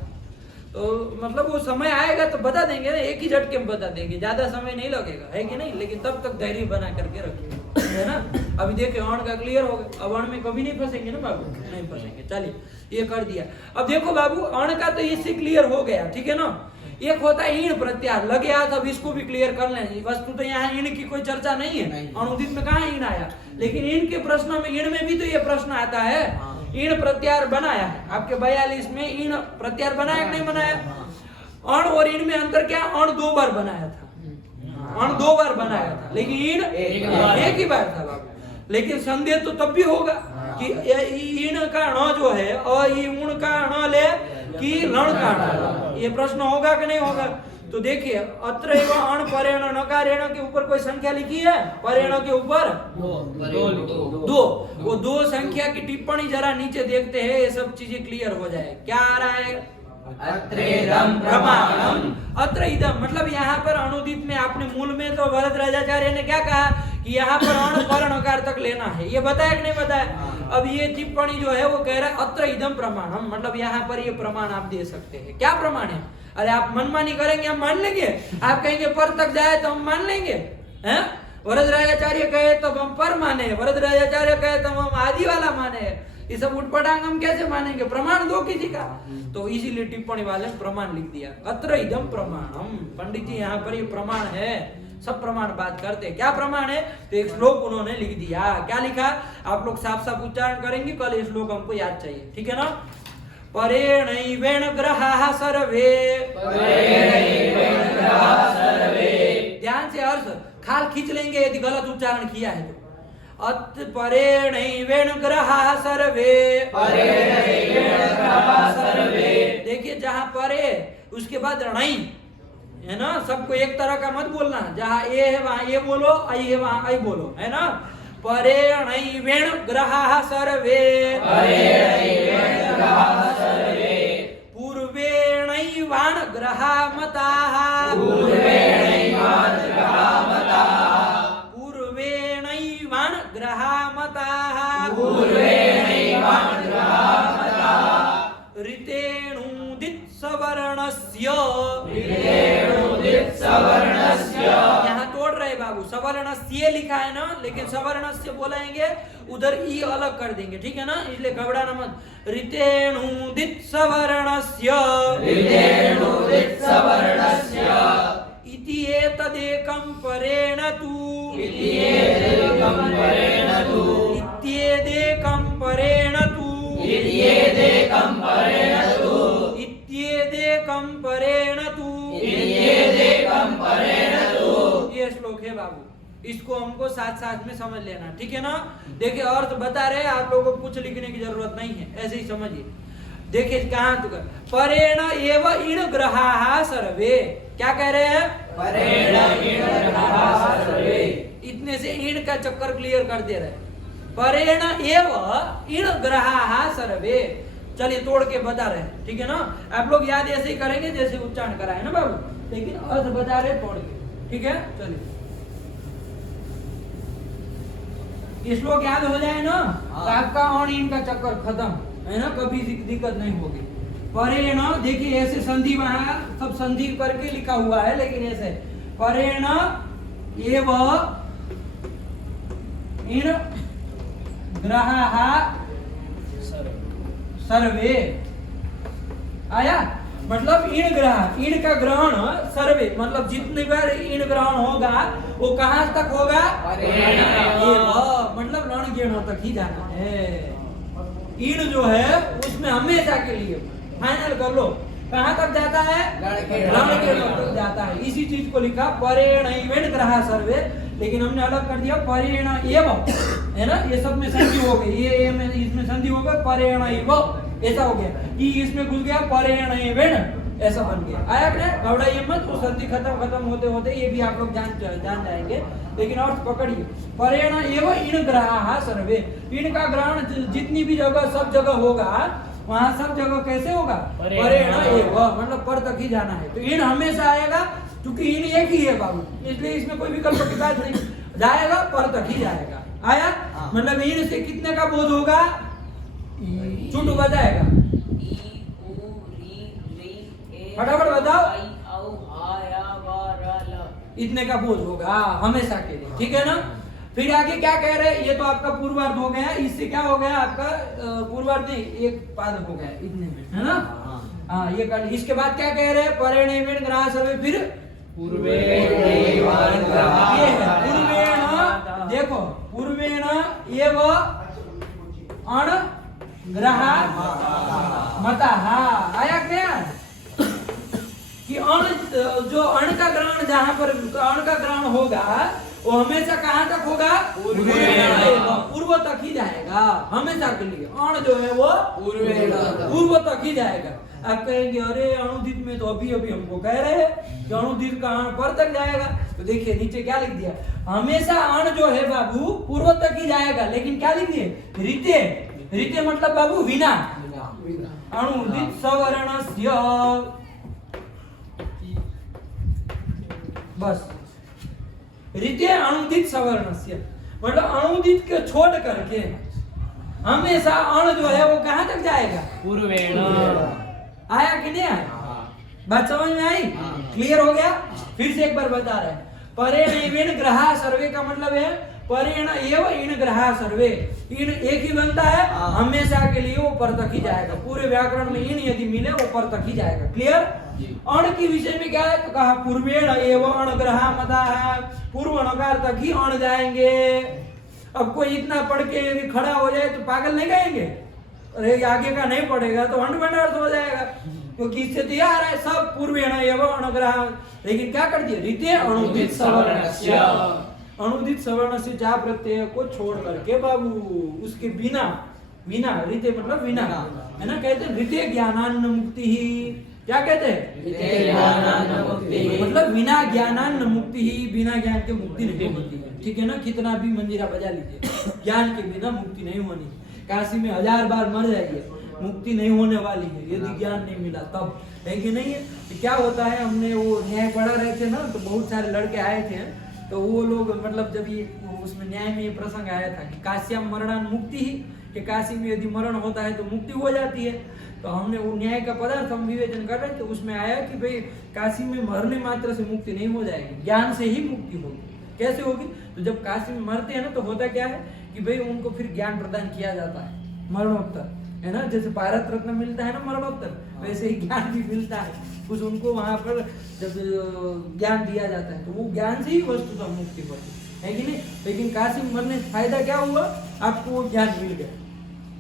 तो मतलब वो समय आएगा तो बता देंगे ना, एक ही झटके में बता देंगे, ज्यादा समय नहीं लगेगा, है कि नहीं। लेकिन तब तक धैर्य बना करके रखिए, है ना। अभी देखिए अण का क्लियर हो गया, अब अण में कभी नहीं फंसेंगे ना बाबू, नहीं फंसेंगे। चलिए ये कर दिया। अब देखो बाबू, अण का तो इससे क्लियर हो गया, ठीक है ना। एक होता है ईण प्रत्याहार, लगे हाथ, अब इसको भी क्लियर कर लें। वस्तु तो यहाँ ईण की कोई चर्चा नहीं है, अनुदित में कहाँ ईण आया, लेकिन ईण के प्रश्नों में, ईण में भी तो ये प्रश्न आता है, ईण प्रत्याहार बनाया है आपके 42 में, ईण प्रत्याहार बनाया कि नहीं बनाया। अण और ईण में अंतर क्या, अण 2 बार बनाया था, अण 2 बार बनाया था, लेकिन ईण एक ही बार था बाबू। लेकिन संदेह तो तब भी होगा कि ईण का ण जो है, अ का ण ले कि लण का ण, ये प्रश्न होगा कि नहीं होगा। तो देखिए, अत्र एवं अण परेण णकारेण के ऊपर कोई संख्या लिखी है, परेण के ऊपर 2, वो 2 संख्या की टिप्पणी जरा नीचे देखते हैं, ये सब चीजें क्लियर हो जाए। क्या आ रहा है, अत्रेदं प्रमाणम, अत्र इदम मतलब यहाँ पर अनुदित में आपने मूल में तो वरदराजाचार्य ने क्या कहा कि यहाँ पर अण पर णकार तक लेना है, ये बताया कि नहीं बताया। अब ये टिप्पणी जो है वो कह रहा है अत्र इदम प्रमाणम, मतलब यहाँ पर ये प्रमाण आप दे सकते हैं। क्या प्रमाण है, अरे आप मनमानी करेंगे हम मान लेंगे, आप कहेंगे पर तक जाए तो हम मान लेंगे, हैं। वरदराजाचार्य कहे तो हम पर माने, वरदराजाचार्य कहे तो हम आदि वाला माने, ये सब उठपटांग हम कैसे मानेंगे, प्रमाण दो किसी का। तो इसीलिए टिप्पणी वाले प्रमाण लिख दिया, अत्र इदम प्रमाणम। पंडित जी यहाँ पर ये प्रमाण है, सब प्रमाण बात करते हैं। क्या प्रमाण है, तो एक श्लोक उन्होंने लिख दिया। क्या लिखा, आप लोग साफ साफ उच्चारण करेंगे, कल ये श्लोक हमको याद चाहिए, ठीक है ना। परेणैवेण ग्रहाः सर्वे, ध्यान से अर्थ खाल खींच लेंगे यदि गलत उच्चारण किया है तो। अत परेणैवेण ग्रहाः सर्वे, देखिए जहां परे उसके बाद णै है ना, सबको एक तरह का मत बोलना, जहां ए है वहां ए बोलो, आई है वहां आई बोलो, है ना। परेणैवेण ग्रहाः सर्वे, ग्रहाः सर्वे पूर्वेणैवान् ग्रहा मताः पूर्वेणैवान् ग्रहा मताः ऋतेणुदित् सवर्णस्य यहाँ तोड़ रहे बाबू, सवर्णस्य लिखा है ना, लेकिन सवर्णस्य बोलेंगे उधर ई अलग कर देंगे, ठीक है ना, इसलिए घबराना मत। ऋतेणुदित् सवर्णस्य इति एतदेकं परेण तु इत्येदेकं परेण तु ये श्लोक है बाबू, इसको हमको साथ साथ में समझ लेना, ठीक है ना। देखिए अर्थ बता रहे, आप लोगों को कुछ लिखने की जरूरत नहीं है, ऐसे ही समझिए। देखिए कहाँ तो परेण एव इण ग्रहाः सर्वे, क्या कह रहे हैं? परेण इण ग्रहाः सर्वे। इतने से इण का चक्कर क्लियर कर दे रहे। परेण एव इण ग्रहाः सर्वे, चलिए तोड़ के बता रहे, ठीक है ना। आप लोग याद ऐसे ही करेंगे जैसे उच्चारण कराए ना बाबू, लेकिन अर्थ बता रहे तोड़ के, ठीक है। चलिए ये श्लोक याद हो जाए ना तो आपका और इन का चक्कर खत्म है ना, कभी दिक्कत नहीं होगी। परेण, देखिए ऐसे संधि वहां सब संधि करके लिखा हुआ है, लेकिन ऐसे परेण एव इण ग्रहाः सर्वे, आया मतलब इण ग्रह, इण का ग्रहण सर्वे मतलब जितने बार इण ग्रहण होगा वो कहां तक होगा? मतलब रण गेण तक ही जाना है। इण जो है उसमें हमेशा के लिए फाइनल कर लो, कहां तक जाता है? रण गेण तक जाता है। इसी चीज को लिखा परेणैवेन ग्रहा सर्वे, लेकिन हमने अलग कर दिया परेण एव, है ना, ये सब में संधि हो गई, ये में इसमें संधि हो गई परेणैव, ऐसा हो गया कि इसमें घुस गया परेणैवेन, ऐसा बन गया। आया कि नहीं? घबराइए मत, वो संधि खत्म होते होते ये भी आप लोग जान जाएंगे, लेकिन अर्थ पकड़िए। परेण एव इण ग्रहाः सर्वे, इण का ग्रहण जितनी भी जगह सब जगह होगा वहां सब जगह कैसे होगा? परेण एव, मतलब पर तक ही जाना है। तो इण हमेशा आएगा, क्योंकि इन एक ही है बाबू, इसलिए इसमें कोई विकल्प की बात नहीं, जाएगा पर तक ही जाएगा। आया? मतलब इन से कितने का बोध होगा? चुट बजाएगा, फटाफट बताओ। इतने का बोध होगा हमेशा के लिए, ठीक है ना। फिर आगे क्या कह रहे हैं? ये तो आपका पूर्वार्ध हो गया, इससे क्या हो गया आपका पूर्वार्ध नहीं, एक पाद हो गया इतने में, है ना। हाँ ये कर। इसके बाद क्या कह रहे हैं? परेणैवेन ग्रहाः सर्वे, फिर पूर्वेण, देखो पूर्वेण एव अण ग्रहा मताः, आया क्या कि अण जो अण का ग्रहण, जहां पर अण का ग्रहण होगा वो हमेशा कहां तक होगा? पूर्व तक ही जाएगा हमेशा के लिए। अण जो है वो पूर्व तक ही जाएगा। आप कहेंगे अरे अणुदित में तो अभी हमको कह रहे हैं कि अणुदित कहां पर तक जाएगा, तो देखिए नीचे क्या लिख दिया, हमेशा अण जो है बाबू पूर्व तक ही जाएगा, लेकिन क्या लिख दिए? रीते, रीते मतलब बाबू विना, अणुदित सवर्णस्य, बस रीते अणुदित सवर्णस्य मतलब अणुदित को छोड़ करके हमेशा अण जो है वो कहां तक जाएगा? पूर्वेण। आया कि नहीं आया? बात समझ में आई? क्लियर हो गया? फिर से एक बार बता रहे हैं। परेणैवेन ग्रहाः सर्वे का मतलब है परेण एव इण ग्रहाः सर्वे, इण एक ही बनता है, हमेशा के लिए वो पर तक ही जाएगा। पूरे व्याकरण में इण यदि मिले वो पर तक ही जाएगा। क्लियर? अण के विषय में क्या है? तो कहा पूर्वेण एव अण ग्रहा मताः, पूर्व अणकार तक ही अण जाएंगे। अब कोई इतना पढ़ के यदि खड़ा हो जाए तो पागल नहीं कहेंगे, अरे आगे का नहीं पढ़ेगा तो अंडवंडर्थ हो जाएगा, क्योंकि इससे तो यार है सब पूर्वेण एव अण ग्रहा, लेकिन क्या कर दिया? रीते अणुदित सवर्णस्य, अणुदित सवर्णस्य जा प्रत्यय को छोड़ करके बाबू उसके बिना, बिना रीते मतलब बिना, है ना, कहते हैं रीते ज्ञानान्न मुक्ति ही, क्या कहते हैं? मतलब बिना ज्ञानान्न मुक्ति ही, बिना ज्ञान के मुक्ति नहीं होती है, ठीक है ना। कितना भी मंजीरा बजा लीजिए, ज्ञान के बिना मुक्ति नहीं होनी। काशी में 1000 बार मर जाइए, मुक्ति नहीं होने वाली है यदि ज्ञान नहीं मिला तब, है कि नहीं है? तो क्या होता है, हमने वो न्याय पढ़ा रहे थे ना, तो बहुत सारे लड़के आए थे, तो वो लोग मतलब जब ये उसमें न्याय में ये प्रसंग आया था कि काश्याम मरणान मुक्ति ही, कि काशी में यदि मरण होता है तो मुक्ति हो जाती है। तो हमने वो न्याय का पदार्थ हम विवेचन कर रहे थे, उसमें आया कि भाई काशी में मरने मात्र से मुक्ति नहीं हो जाएगी, ज्ञान से ही मुक्ति होगी। कैसे होगी? तो जब काशी में मरते हैं ना तो होता क्या है कि भाई उनको फिर ज्ञान प्रदान किया जाता है मरणोत्तर, है ना, जैसे भारत रत्न मिलता है ना मरणोत्तर, वैसे ही ज्ञान भी मिलता है कुछ उनको वहां पर जब ज्ञान दिया जाता है, तो वो ज्ञान से ही वस्तुतः मुक्ति होती है कि नहीं? लेकिन काशी में मरने से फायदा क्या हुआ, आपको वो ज्ञान मिल गया।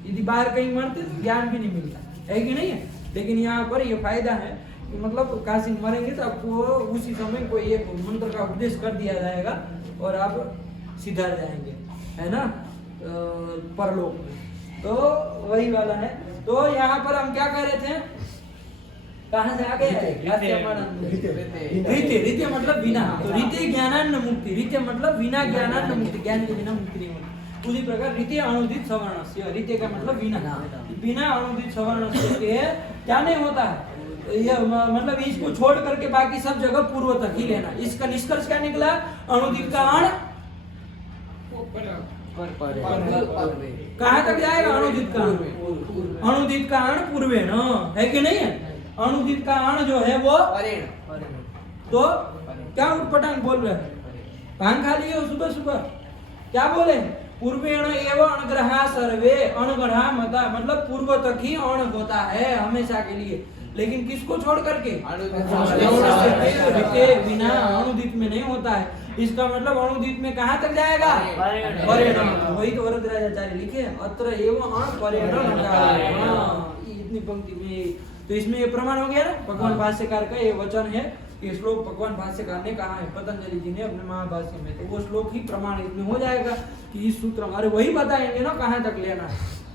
यदि बाहर कहीं मरते तो ज्ञान भी नहीं मिलता, है कि नहीं है? लेकिन यहाँ पर ये फायदा है कि मतलब काशी में मरेंगे तो आपको उसी समय कोई एक मंत्र का उपदेश कर दिया जाएगा और आप सिधार जाएंगे, है ना, परलोक में। तो वही वाला है। तो यहाँ पर हम क्या कह रहे थे, कहाँ से आ गए? रीते मतलब बिना, तो रीते ज्ञानान्न मुक्ति, रीते मतलब बिना ज्ञानान्न मुक्ति, ज्ञान के बिना मुक्ति नहीं होती। उसी प्रकार रीते अनुदित सवर्णस्य, रीते का मतलब बिना अनुदित सवर्णस्य के क्या नहीं होता है, ये मतलब इसको छोड़ करके बाकी सब जगह पूर्व तक ही लेना। इसका निष्कर्ष क्या निकला? अनुदित का अण कहाँ तक जाएगा? अनुदित का अनुदित का अण पूर्वे न, है कि नहीं है? अनुदित का अण जो है वो तो क्या उठपटांग बोल रहे हैं? भांग खा लिए हो सुबह सुबह? क्या बोले? पूर्वेण एवं अणग्रहा सर्वे, अणग्रहा मता मतलब पूर्व तक ही अण होता है हमेशा के लिए, लेकिन किसको छोड़ करके? बिना अनुदित में नहीं होता है। इसका मतलब अनुदित में कहाँ तक जाएगा? परिणाम। वही तो वरदराजाचार्य लिखे, अत्र एवं अण परिणाम, इतनी पंक्ति में। तो इसमें ये प्रमाण हो गया ना, भगवान भाष्यकार का ये वचन है, ये श्लोक भगवान भाष्यकार ने कहा है पतंजलि जी ने अपने महाभाष्य में, तो वो श्लोक ही प्रमाण इसमें हो जाएगा कि इस सूत्र हमारे वही बताएंगे ना कहाँ तक लेना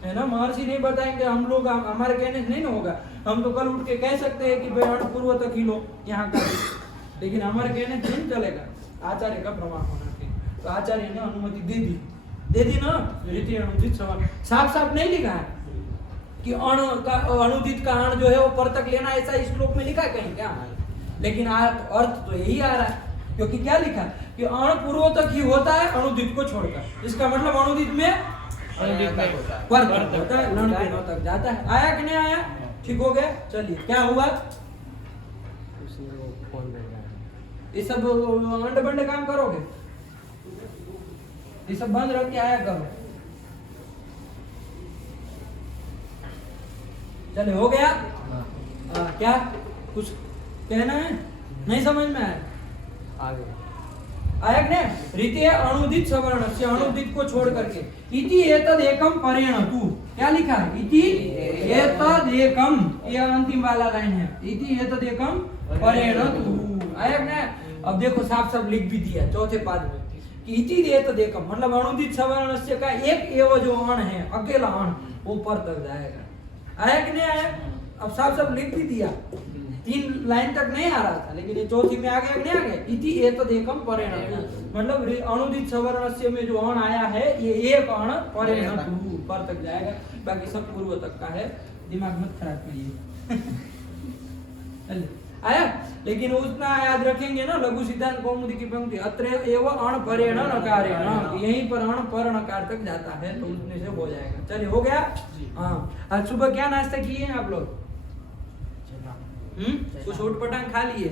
है ना, महर्षि नहीं बताएंगे, हम लोग हमारे कहने से नहीं ना होगा। हम तो कल उठ के कह सकते हैं कि भाई अण पूर्व तक ही लो यहाँ का, लेकिन हमारे कहने से नहीं चलेगा, आचार्य का प्रमाण होना चाहिए। तो आचार्य ने अनुमति दे दी ना, रीति अनुदित सवाल साफ साफ नहीं लिखा है कि अनुदित का अण जो है वो पर तक लेना, ऐसा इस श्लोक में लिखा है कहीं क्या? लेकिन अर्थ तो यही आ रहा है, क्योंकि क्या लिखा कि अण पूर्व तक ही होता है अनुदित को छोड़कर। इसका मतलब अनुदित में पर तक होता है, लण के नौ तक जाता है। आया कि नहीं आया? ठीक हो गया। चलिए क्या हुआ? ये सब अंड बंड काम करोगे, ये सब बंद रख के आया करो। चले हो गया? क्या कुछ कहना है? नहीं समझ में आया? आया कि नहीं? रीते अनुदित सवर्णस्य, अनुदित को छोड़ करके इति एतद एकम परेण तु, क्या लिखा है? इति एतद एकम, ये अंतिम वाला लाइन है, इति एतद एकम परेण तु। आया कि नहीं? अब देखो साफ साफ लिख भी दिया चौथे पाद में कि इति एतद एकम मतलब अनुदित सवर्णस्य का एक एव जो अण है, अकेला अण, वो पर तक जाएगा। आया कि नहीं आया? अब साफ साफ लिख भी दिया, 3 लाइन तक नहीं आ रहा था, लेकिन ये चौथी में आ गया कि नहीं आ गया? इति एतद एकम परेण तु, मतलब अनुदित सवर्णस्य में जो अण आया है ये एक अण परेण तु, पर तक जाएगा, बाकी सब पूर्व तक का है, दिमाग मत खराब करिए। आया? लेकिन उतना याद रखेंगे ना, लघु सिद्धांत कौमुदी की पंक्ति अत्र एव अण परेण नकारेण, यहीं पर अण पर नकार तक जाता है, तो उतने से हो जाएगा। चलिए हो गया? हाँ। आज सुबह क्या नाश्ता किए हैं आप लोग? कुछ उटपटांग खा लिए,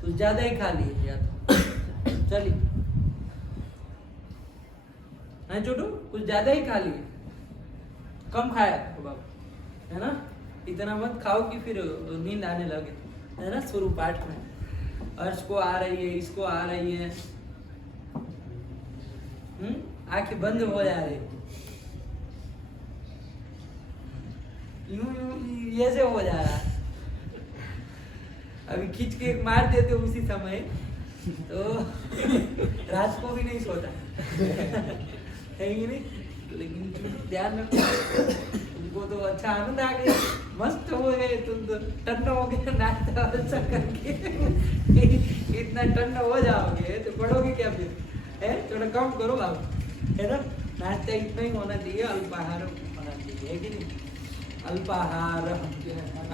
कुछ ज्यादा ही खा लिए या तो चलिए, नहीं छोटू, कुछ ज्यादा ही खा लिए, कम खाया तो बाबू, है ना? इतना मत खाओ कि फिर नींद आने लगे, है ना? शुरू पाठ में अर्श को आ रही है, इसको आ रही है, आंखें बंद हो जा रही, यूं ऐसे हो जा रहा है। अभी खींच के एक मार देते उसी समय तो रात को भी नहीं सोता है कि नहीं? लेकिन ध्यान रखो, तुमको तो अच्छा आनंद आ गया, मस्त हो गए तुम, तो टन्न हो गए नाश्ता अच्छा करके इतना टन्न हो जाओगे तो पढ़ोगे क्या फिर? है थोड़ा कम करो आप, है ना? नाश्ता इतना ही होना चाहिए, अल्पाहार होना चाहिए, है कि नहीं? अल्पाहार,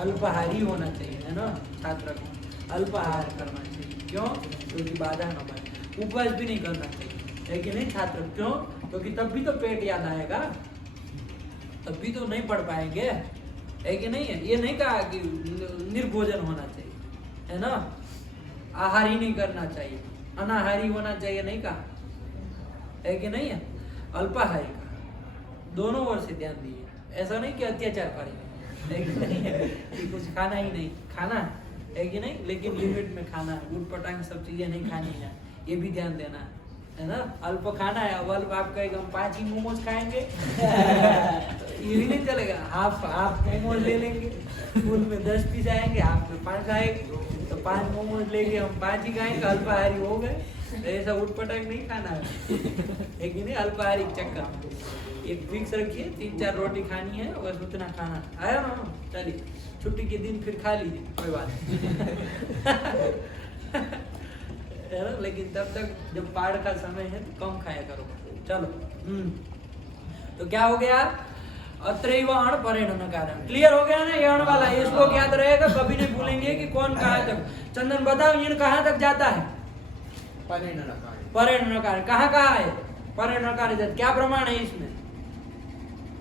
अल्पाहारी होना चाहिए, है ना छात्र को, अल्पाहार करना चाहिए। क्यों? क्योंकि बाधा न बने। उपवास भी नहीं करना चाहिए, है कि नहीं छात्र? क्यों? क्योंकि तब भी तो पेट याद आएगा, तब भी तो नहीं पढ़ पाएंगे, है कि नहीं है? ये नहीं कहा कि निर्भोजन होना चाहिए, है ना, आहारी नहीं करना चाहिए, अनाहारी होना चाहिए नहीं कहा, है कि नहीं है? अल्पाहारी का, दोनों ओर से ध्यान दिए। ऐसा नहीं कि अत्याचार करें, है कि नहीं है? कि कुछ खाना ही नहीं, खाना है कि नहीं, लेकिन लिमिट में खाना है, उठ पटांग सब चीजें नहीं खानी है, ये भी ध्यान देना है ना? अल्प खाना है, अब अल्प आप कहेगा हम 5 ही मोमोज खाएंगे ये भी नहीं चलेगा। हाफ मोमोज ले लेंगे, फुल में 10 पीस आएंगे, हाफ में 5 आएंगे, तो 5 मोमोज लेके हम 5 ही खाएंगे, अल्पाहारी हो गए। ऐसा उठ पटांग नहीं खाना है कि नहीं? अल्पाहारी चक्कर एक फिक्स रखिए, 3-4 रोटी खानी है, बस उतना खाना आया ना। चलिए छुट्टी के दिन फिर खा लीजिए, कोई बात नहीं है ना? लेकिन तब तक जब पाठ का समय है तो कम खाया करो। चलो तो क्या हो गया? अत्रैव अण परेण नकारः। क्लियर हो गया ना? ये अण वाला, इसको याद रहेगा, कभी नहीं भूलेंगे कि कौन कहाँ तक। चंदन बताओ इन कहाँ तक जाता है? परेण नकार। परेण नकार कहाँ कहाँ है? परेण नकार क्या प्रमाण है इसमें?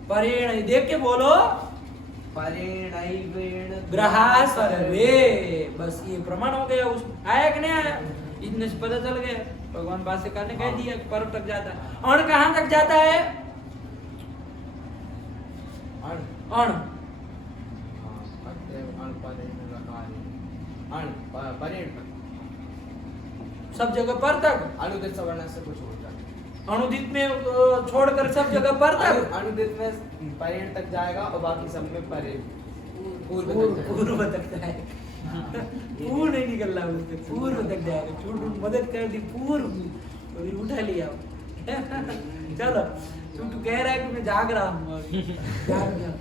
परेण, देख के बोलो। परेणैवेण ग्रहा सर्वे, बस ये प्रमाण हो गया। उसमें आया कि नहीं आया? इतने से पता चल गया, भगवान भाष्यकार ने कह दिया पर तक जाता है। अण कहाँ तक जाता है? अण सब जगह पर तक, अनुदित सवर्ण से कुछ होता है। अनुदित में छोड़कर सब जगह पर तक, अनुदित में परेण तक जाएगा और बाकी सब में परे पूर्व तक जाएगा। पूर्व नहीं निकल रहा उससे, पूर्व तक जाएगा। छूट मदद कर दी, पूर्व तो उठा लिया चलो छोटू कह रहा है कि मैं जाग रहा हूँ, जाग गया।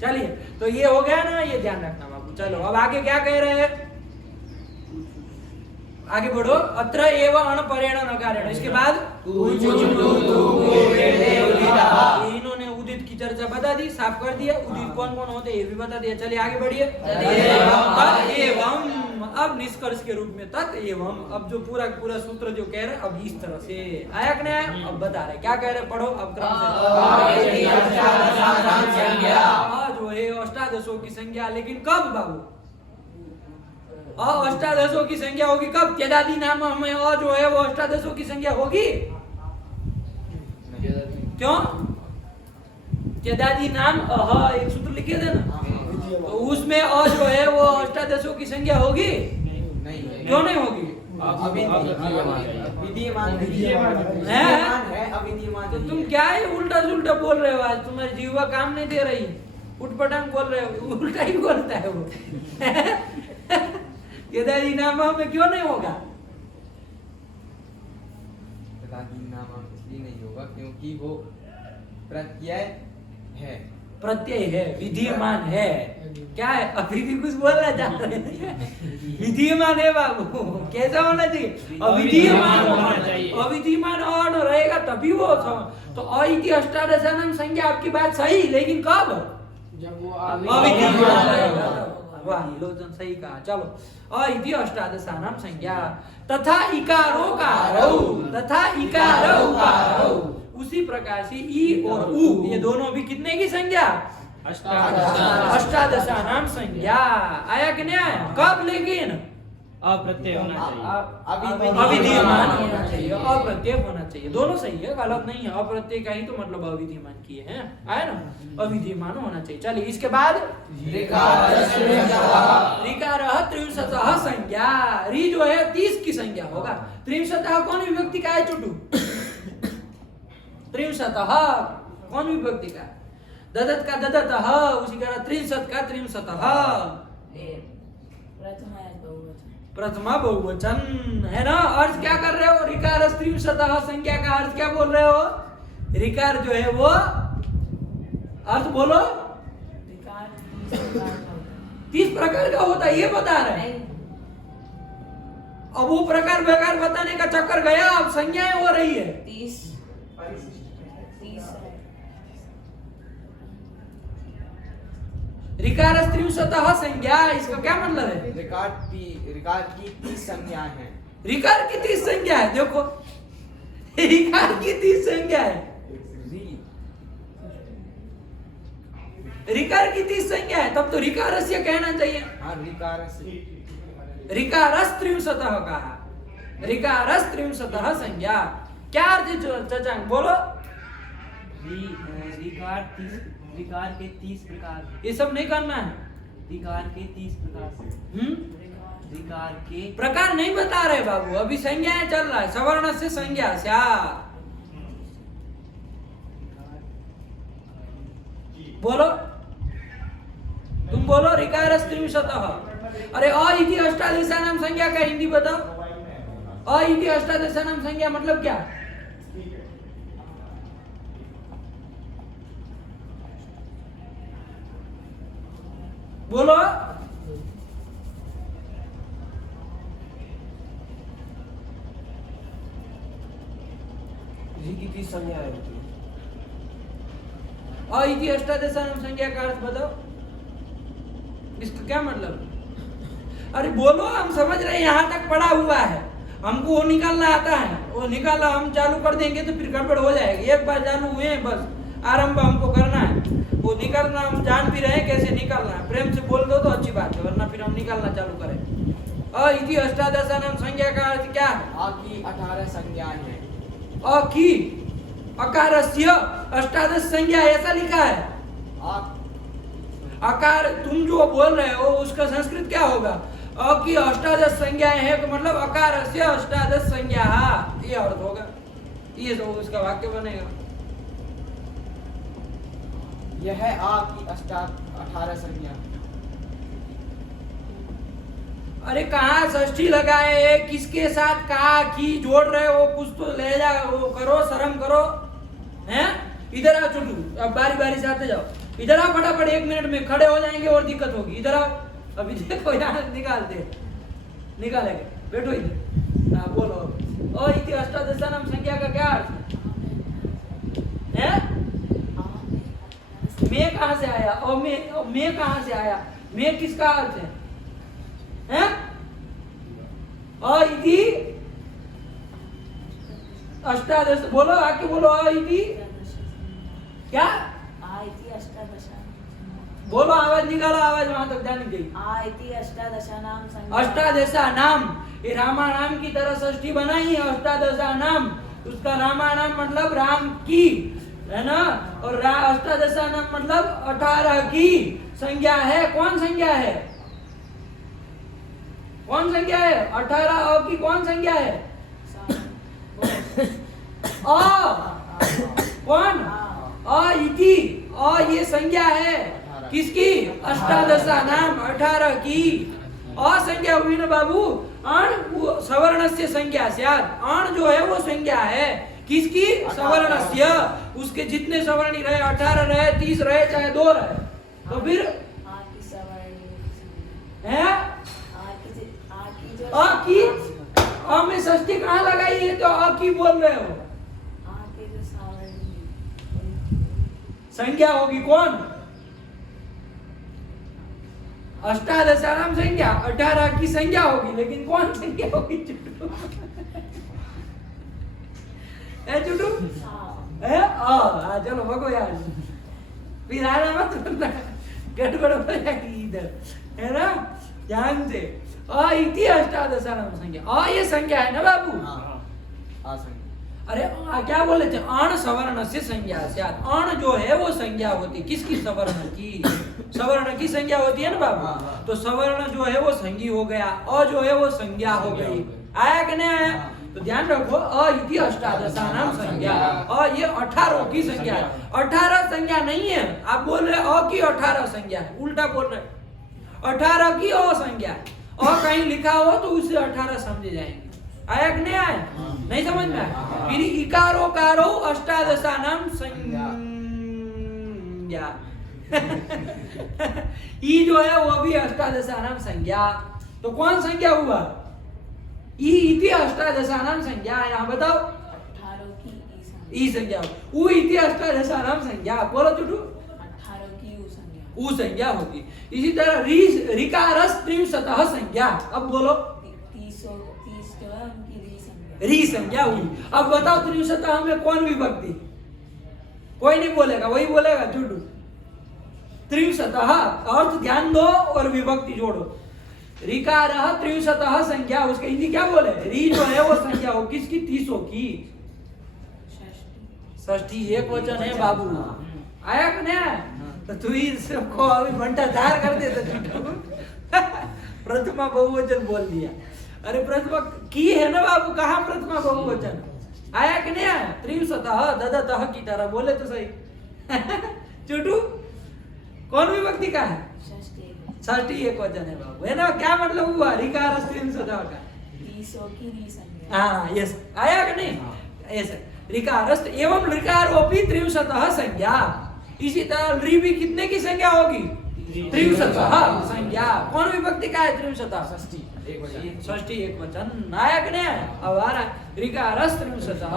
चलिए तो ये हो गया ना, ये ध्यान रखना बाबू। चलो अब आगे क्या कह रहे हैं? आगे बढ़ो। अत्र एव अण परेण नकारेण, इसके बाद इन्होंने उदित की चर्चा बता दी, साफ कर दिया। उदित कौन कौन होते हैं ये भी बता दिया। चलिए आगे बढ़िए। एवं, अब निष्कर्ष के रूप में तत् एवं, अब जो पूरा पूरा सूत्र जो कह रहे हैं अब इस तरह से आया कि नहीं आया? अब बता रहे क्या कह रहे, पढ़ो अब क्रम से। जो है अष्टादशों की संख्या, लेकिन कब बाबू? अष्टादशों की संख्या होगी कब? केदादी नाम में जो है वो अष्टादशों की संख्या होगी। क्यों? केदादी नाम एक सूत्र लिखे थे ना, तो उसमें जो है वो अष्टादशों की संख्या होगी? नहीं। क्यों नहीं होगी? विद्यमान है, अविद्यमान। तो तुम क्या है उल्टा सुल्टा बोल रहे हो? आज तुम्हारी जीवा काम नहीं दे रही, उठपटांग बोल रहे हो, उल्टा ही बोलता है वो केदारी नाम में क्यों नहीं होगा? केदारी नाम इसलिए नहीं होगा क्योंकि वो प्रत्यय है, प्रत्यय है, विधिमान है। क्या है? अभी भी कुछ बोलना चाह रहे हैं? विधिमान है बाबू। कैसा होना चाहिए? अविधिमान होना चाहिए। अविधिमान और रहेगा तभी वो तो अइति अष्टादशानाम संख्या, आपकी बात सही, लेकिन कब? जब वो अविधिमान रहेगा। वाह, लोचन सही कहा। चलो अइति अष्टादशानाम संख्या तथा इकारो कारौ, तथा इकारो कारौ, उसी प्रकार से ई और उ ये दोनों भी कितने की संख्या? अष्टादशानाम संज्ञा। आया कि नहीं आया? कब? लेकिन अप्रत्यय होना चाहिए, अविद्यमान होना चाहिए, अप्रत्यय होना चाहिए। दोनों सही है, गलत नहीं है। अप्रत्यय का ही तो मतलब अविद्यमान किए हैं, आया ना? अविद्यमान होना चाहिए। चलिए इसके बाद ऋकारः त्रिंशतः संज्ञा। री जो है 30 की संज्ञा होगा। त्रिंशतः कौन विभक्ति का है चुटू? त्रिंशतः कौन विभक्ति का? ददत का ददतः, उसी का त्रिंशत का त्रिंशतः। प्रथमा बहुवचन है ना? अर्थ क्या कर रहे हो? ऋकार त्रिंशतः संख्या का अर्थ क्या बोल रहे हो? ऋकार जो है वो अर्थ बोलो। 30 प्रकार का होता है ये बता रहे हैं। अब वो प्रकार बेकार बताने का चक्कर गया, अब संज्ञाएं हो रही है। 30 रिकार त्रिंशतः संज्ञा, इसका क्या मतलब है? रिकार की 30 संज्ञाएं हैं। रिकार की 30 संज्ञा है, देखो रिकार की 30 संज्ञा है, रिकार की 30 संज्ञा है, तब तो रिकारस्य कहना चाहिए। हाँ, रिकारस त्रिंशतः कहा, रिकारस त्रिंशतः संज्ञा, क्या अर्थ है चचांग बोलो? रिकार के 30 प्रकार, ये सब नहीं करना है। रिकार के 30 प्रकार, रिकार के प्रकार नहीं बता रहे बाबू, अभी संज्ञाएं चल रहा है, सवर्ण से संज्ञा स्या। बोलो, तुम बोलो रिकारस त्रिंशतः। अरे अ इति अष्टादशानाम संज्ञा का हिंदी बताओ। अ इति अष्टादशानाम संज्ञा मतलब क्या? बोलो। की 30 संज्ञा है। अ इति अष्टादशानाम संज्ञा का अर्थ बताओ, इसका क्या मतलब? अरे बोलो, हम समझ रहे हैं, यहाँ तक पढ़ा हुआ है, हमको वो निकालना आता है, वो निकाला हम चालू कर देंगे तो फिर गड़बड़ हो जाएगी। एक बार चालू हुए हैं, बस आरंभ हमको करना है, वो निकालना हम जान भी रहे हैं कैसे निकालना है। प्रेम से बोल दो तो अच्छी बात है, वरना फिर हम निकालना चालू करें। अ इति अष्टादशानाम संज्ञा का अर्थ क्या है? आ की 18 संज्ञाएं हैं। अ की अकारस्य अष्टादश संज्ञा, ऐसा लिखा है। आ आकार तुम जो बोल रहे हो उसका संस्कृत क्या होगा? अ की अष्टादश संज्ञाएं हैं, तो मतलब अकारस्य अष्टादश संज्ञा, ये अर्थ होगा, ये तो उसका वाक्य बनेगा। यह है आ की 18 संज्ञा। अरे कहाँ षष्ठी लगाए, किसके साथ कहा की जोड़ रहे हो, कुछ तो ले जा, वो करो, शर्म करो, हैं? इधर आओ छोटू, अब बारी बारी से आते जाओ, इधर आओ फटाफट, 1 मिनट में खड़े हो जाएंगे और दिक्कत होगी। इधर आओ, अभी देखो यहाँ निकालते, निकालेंगे, बैठो इधर। हाँ बोलो, और इति अष्टादशानाम संज्ञा का क्या अर्थ है? मैं कहाँ से आया, और मैं कहाँ से आया, मैं किसका अर्थ है? हैं? अ इति अष्टादश, बोलो आके बोलो, अ इति क्या? बोलो, आवाज निकालो, आवाज वहां तक जानी चाहिए। अष्टादशा नाम, ये रामा नाम की तरह षष्ठी बनाई है, अष्टादशा नाम, उसका रामा नाम मतलब राम की, है ना, और अष्टादशा नाम मतलब 18 की संज्ञा है। कौन संज्ञा है? कौन संज्ञा है? 18 अ की कौन संज्ञा है? अ कौन? अ इति, अ ये संज्ञा है किसकी? अष्टादशा नाम 18 की। अ संज्ञा हुई ना बाबू, अण सवर्ण से संज्ञा स्यात्, अण जो है वो संज्ञा है किसकी? सवर्णस्य। उसके जितने सवर्णी रहे, 18 रहे, 30 रहे, चाहे 2 रहे, तो फिर है अ की, अ में षष्ठी कहाँ लगाई है, तो अ की बोल रहे हो, संज्ञा होगी कौन? अष्टादशानाम संज्ञा, 18 की संज्ञा होगी, लेकिन कौन संज्ञा होगी? चुटू है, चुटू है, चलो भगो यार, फिर आना मत करना, गड़बड़ हो जाएगी इधर, है ना, ध्यान से। अ इति अष्टादशानाम संज्ञा, अ ये संज्ञा है ना बाबू? आ संज्ञा। अरे क्या बोले थे? अण सवर्ण से संज्ञा स्यात्, अण जो है वो संज्ञा होती किसकी? सवर्ण की, सवर्ण की संज्ञा होती है ना बाबू, तो सवर्ण जो है वो संज्ञी हो गया, अ जो है वो संज्ञा हो गई। आया कि नहीं आया? तो ध्यान रखो, अ इति अष्टादशानाम संज्ञा, अ ये 18 की संज्ञा है, 18 संज्ञा नहीं है। आप बोल रहे अ की 18 संज्ञा है, उल्टा बोल रहे, 18 की अ संज्ञा है, अ कहीं लिखा हो तो उसे 18 समझे जाएंगे। आया कि नहीं आया? नहीं समझ में आया? फिर इकारो कारो अष्टादशानाम संज्ञा ई जो है वो भी अष्टादशानाम संज्ञा, तो कौन संज्ञा हुआ? ई इति अष्टादशानाम संज्ञा, यहाँ बताओ, 18 की ई संज्ञा, उ इति अष्टादशानाम संज्ञा, बोलो चुटू, 18 की उ संज्ञा, ऊ संज्ञा होगी। इसी तरह ऋकारस त्रिंशतः संज्ञा। अब बोलो 30 जो है उनकी री संज्ञा। री संज्ञा हुई। अब बताओ त्रिंशतः में कौन विभक्ति? कोई नहीं बोलेगा, वही बोलेगा चुटू। त्रिंशतः अर्थ ध्यान दो और विभक्ति जोड़ो। ऋकारः त्रिंशतः संज्ञा, उसके हिंदी क्या बोले? री जो है वो संज्ञा हो किसकी? 30 की। षष्ठी एक वचन है बाबू। आया कि नहीं? तो तू ही सबको अभी भंडाधार कर दे तो प्रथमा बहुवचन बोल दिया। अरे प्रथमा की है ना बाबू, कहाँ प्रथमा बहुवचन? आया कि नहीं आया? त्रिंशतः ददतः की तरह बोले तो सही। चुटू कौन विभक्ति का है? षष्ठी एक वचन है बाबू, है ना? क्या मतलब हुआ ऋकार त्रिंशतः का? 30 की री संज्ञा। हाँ यस, आया कि नहीं? ऐसे ऋकारस्त एवं ऋकारोपी त्रिंशतः संज्ञा। इसी तरह री भी कितने की संज्ञा होगी? त्रिंशतः संज्ञा। कौन विभक्ति का है त्रिंशतः? षष्ठी एक वचन। षष्ठी एक वचन। आया कि नहीं? अब आ रहा ऋकारस्त त्रिंशतः।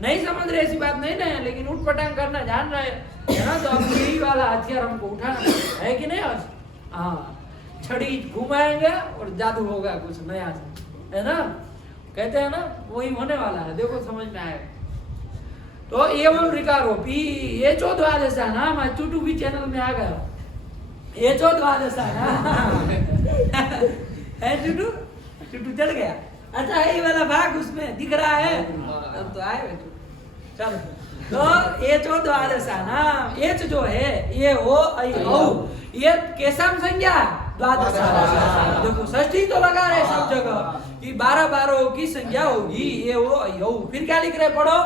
नहीं समझ रहे ऐसी बात नहीं ना, लेकिन उठ पटांग करना जान रहे है ना, तो अब यही वाला हथियार हमको उठाना है कि नहीं आज? हाँ, छड़ी घुमाएंगे और जादू होगा कुछ नया, है ना? कहते हैं ना, वही होने वाला है, देखो समझ में आएगा। तो एवं ऋकारोपी ये द्वादश है ना, मैं चुटू भी चैनल में आ गया। ये द्वादश है ना है चुटू? चुटू चढ़ गया। अच्छा ये वाला भाग उसमें दिख रहा है, अब तो आए चलो। तो ये द्वादश है ना, एच जो है ये हो ऐ औ, ये केसम संज्ञा द्वादश। देखो षष्ठी तो लगा रहे सब जगह कि 12 की संज्ञा होगी, ये हो ऐ औ। फिर क्या लिख रहे पढ़ो?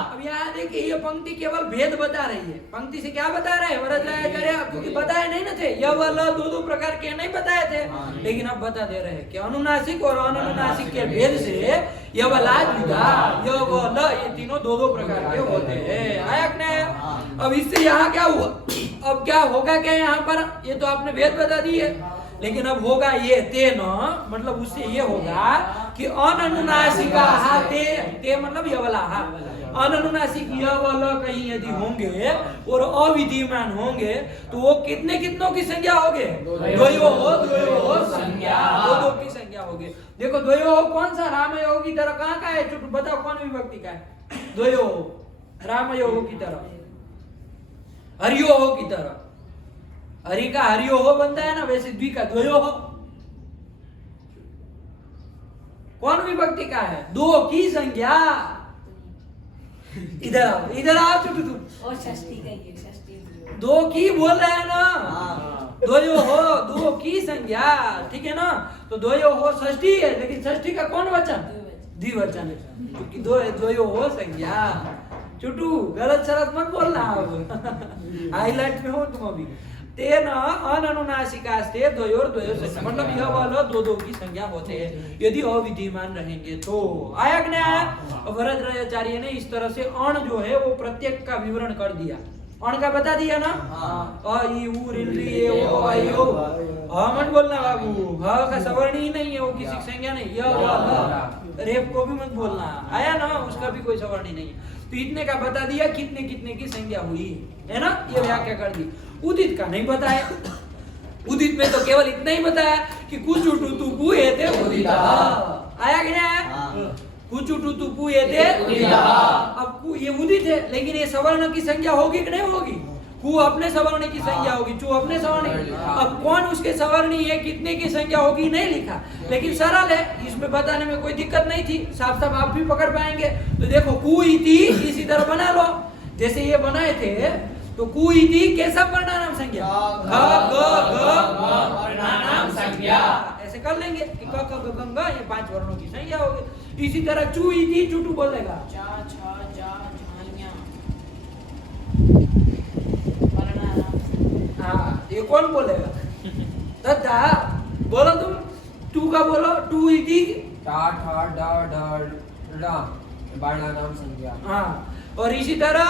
अब यहाँ देखिए ये पंक्ति केवल भेद बता रही है। पंक्ति से क्या बता रहे हैं वरदाचार्य? क्योंकि बताए नहीं ना थे, यह वाला दो प्रकार के नहीं बताए थे, लेकिन अब बता दे रहे हैं कि अनुनासिक और अनुनासिक के भेद से यह वाला जुदा, यह वाला, ये तीनों दो प्रकार के होते हैं। आया कि नहीं? अब इससे यहाँ क्या हुआ? अब क्या होगा क्या यहाँ पर? ये तो आपने भेद बता दिए, लेकिन अब होगा ये तेन, मतलब उससे ये होगा कि अननुनासिका ते मतलब यवला, अननुनासिक यवला कहीं यदि होंगे और अविधिमान होंगे तो वो कितनों की संज्ञा होगे? द्वयो संज्ञा, दो की संज्ञा होगे। देखो द्वयो कौन सा? रामयोग की तरह कहाँ का है? चुप बताओ कौन विभक्ति का है? द्वयो रामयोग की तरह, हरियो की तरह। हरि का हरियो हो बनता है ना, वैसे द्वि का द्वयो हो। कौन विभक्ति का है? दो की संज्ञा। इधर आओ चुटू तुम। और षष्ठी का ही है, षष्ठी दो की बोल रहे हैं ना, द्वयो हो, दो की संज्ञा, ठीक है ना? तो द्वयो हो षष्ठी है, लेकिन षष्ठी का कौन वचन? द्विवचन है, क्योंकि द्वयो हो संज्ञा। चुटू गलत शरत मत बोलना, अब हाईलाइट में हो तुम अभी। तेन अननुनासिकास्ते द्वयोर द्वयो संज्ञा, मतलब यह वाला दो की संज्ञा होते हैं यदि अविधिमान रहेंगे तो। आया कि नहीं आया? वरदाचार्य ने इस तरह से अण जो है वो प्रत्येक का विवरण कर दिया। अण का बता दिया ना, अ ई उ ऋ ऋ ए ओ ऐ ओ। मत बोलना बाबू, ह का सवर्ण ही नहीं है, वो किसी संज्ञा नहीं। य व रेप को भी मत बोलना, आया ना, उसका भी कोई सवर्ण ही नहीं है। तो इतने का बता दिया, कितने की संज्ञा हुई, है ना? ये व्याख्या कर दी। उदित का नहीं बताया, उदित में तो केवल इतना ही बताया कि कुछ उठू कुए थे उदिता। आया कि नहीं आया? कुछ उठू कुए थे उदिता। अब ये उदित है, लेकिन ये सवर्ण की संज्ञा होगी कि नहीं होगी? कु अपने सवर्ण की संज्ञा होगी, चू अपने सवर्ण की। अब कौन उसके सवर्णी है, कितने की संज्ञा होगी नहीं लिखा, लेकिन सरल है, इसमें बताने में कोई दिक्कत नहीं थी, साफ साफ आप भी पकड़ पाएंगे। तो देखो कु इति इसी तरह बना लो, जैसे ये बनाए थे। तो कु इति कैसा परिणाम संज्ञा? परिणाम संज्ञा, ऐसे कर लेंगे कि क ख ग घ ये 5 वर्णों की संज्ञा होगी। इसी तरह चू इति चुटू बोलेगा, चा छा जा झालियां। हाँ ये कौन बोलेगा? तथा बोलो तुम, टू का बोलो, टू इति टा ठा डा डा डा वर्णानाम संज्ञा। हाँ, और इसी तरह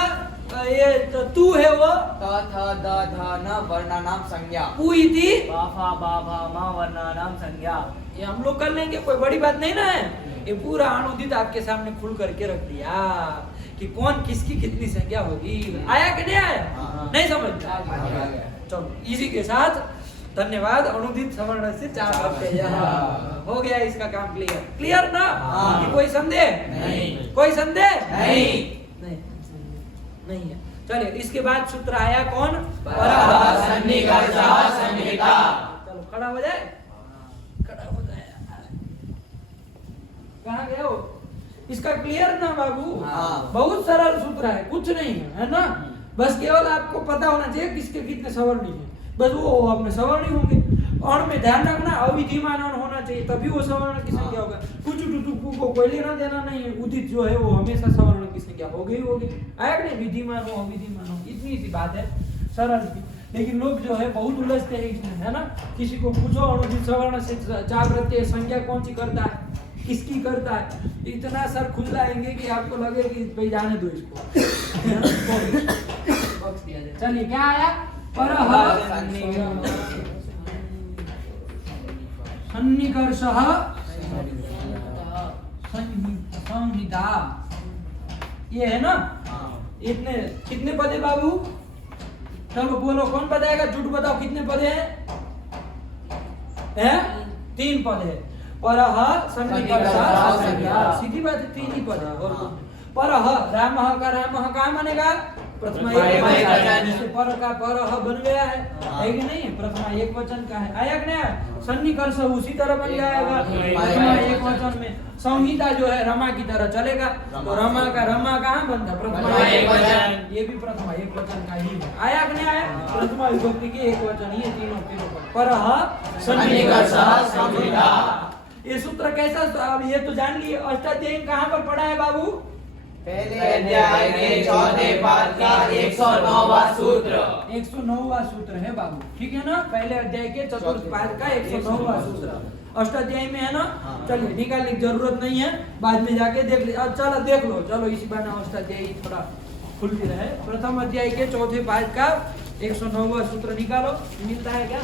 ये तो तू है वो थ थ द ध न वर्णानाम संज्ञा। पू इति बा फा बा भा मा वर्णानाम संज्ञा। ये हम लोग कर लेंगे, कोई बड़ी बात नहीं ना है। ये पूरा अनुदित आपके सामने खुल करके रख दिया कि कौन किसकी कितनी संज्ञा होगी। आया कि नहीं आया? हाँ। नहीं समझ में? आ गया। चलो इसी के साथ धन्यवाद। अनुदित सवर्ण से चार प्रत्यय हो गया, इसका काम क्लियर। क्लियर ना? हाँ। कि कोई संदेह नहीं। कोई संदेह नहीं। नहीं है। चलिए इसके बाद सूत्र आया कौन? परः सन्निकर्षः संहिता। चलो खड़ा हो जाए, खड़ा हो जाए। कहाँ गए हो? इसका क्लियर ना बाबू? हाँ। बहुत सरल सूत्र है, कुछ नहीं है ना? बस केवल आपको पता होना चाहिए किसके कितने सवर्णी है, बस वो अपने सवर्णी होंगे। और में ध्यान रखना अविधिमान होना चाहिए, तभी वो सवर्ण की संख्या होगा। कुछ टुटुकु को कोई लेना देना नहीं है। उदित जो है वो हमेशा सवर्ण की संख्या होगी ही होगी। आया कि नहीं? विधिमान हो अविधिमान हो, इतनी सी बात है, सरल सी। लेकिन लोग जो है बहुत उलझते हैं इसमें, है ना? किसी को पूछो अनुदित सवर्ण से चार प्रत्यय संख्या कौन सी करता है, किसकी करता है, इतना सर खुल जाएंगे कि आपको लगे कि भाई जाने दो इसको। बख्श दिया जाए। चलिए क्या आया? परः सन्निकर्षः संहिता। ये है ना? इतने कितने पद है बाबू? चलो बोलो, कौन बताएगा? झूठ बताओ, कितने पद हैं? 3 पद है। परः सन्निकर्षः संहिता, सीधी बात है, 3 ही पद है। और परः रामः का रामः कहाँ बनेगा? प्रथमा एक वचन। पर का परः बन गया है कि नहीं? प्रथमा एक वचन का है। आया कि नहीं? सन्निकर्ष उसी तरह बन जाएगा प्रथमा एक वचन में। संहिता जो है रमा की तरह चलेगा, तो रमा का रमा कहाँ बनता? प्रथमा एक वचन। ये भी प्रथमा एक वचन का ही है। आया कि नहीं आया? प्रथमा विभक्ति के एक वचन ही है तीनों। परः सन्निकर्षः संहिता। ये सूत्र कैसा? अब ये तो जान लिए। अष्टाध्यायी कहाँ पर पढ़ा है बाबू? पहले अध्याय के चौथे पाद का 109वां सूत्र। 109वां सूत्र है बाबू, ठीक है ना? पहले अध्याय के चतुर्थ पाद का 109वां सूत्र अष्टाध्यायी में है ना? चलिए निकालने की जरूरत नहीं है, बाद में जाके देख ले। चलो देख लो, चलो इसी बहाने अष्टाध्यायी थोड़ा खुलती रहे। प्रथम अध्याय के चौथे पाद का 109वां सूत्र निकालो, मिलता है क्या?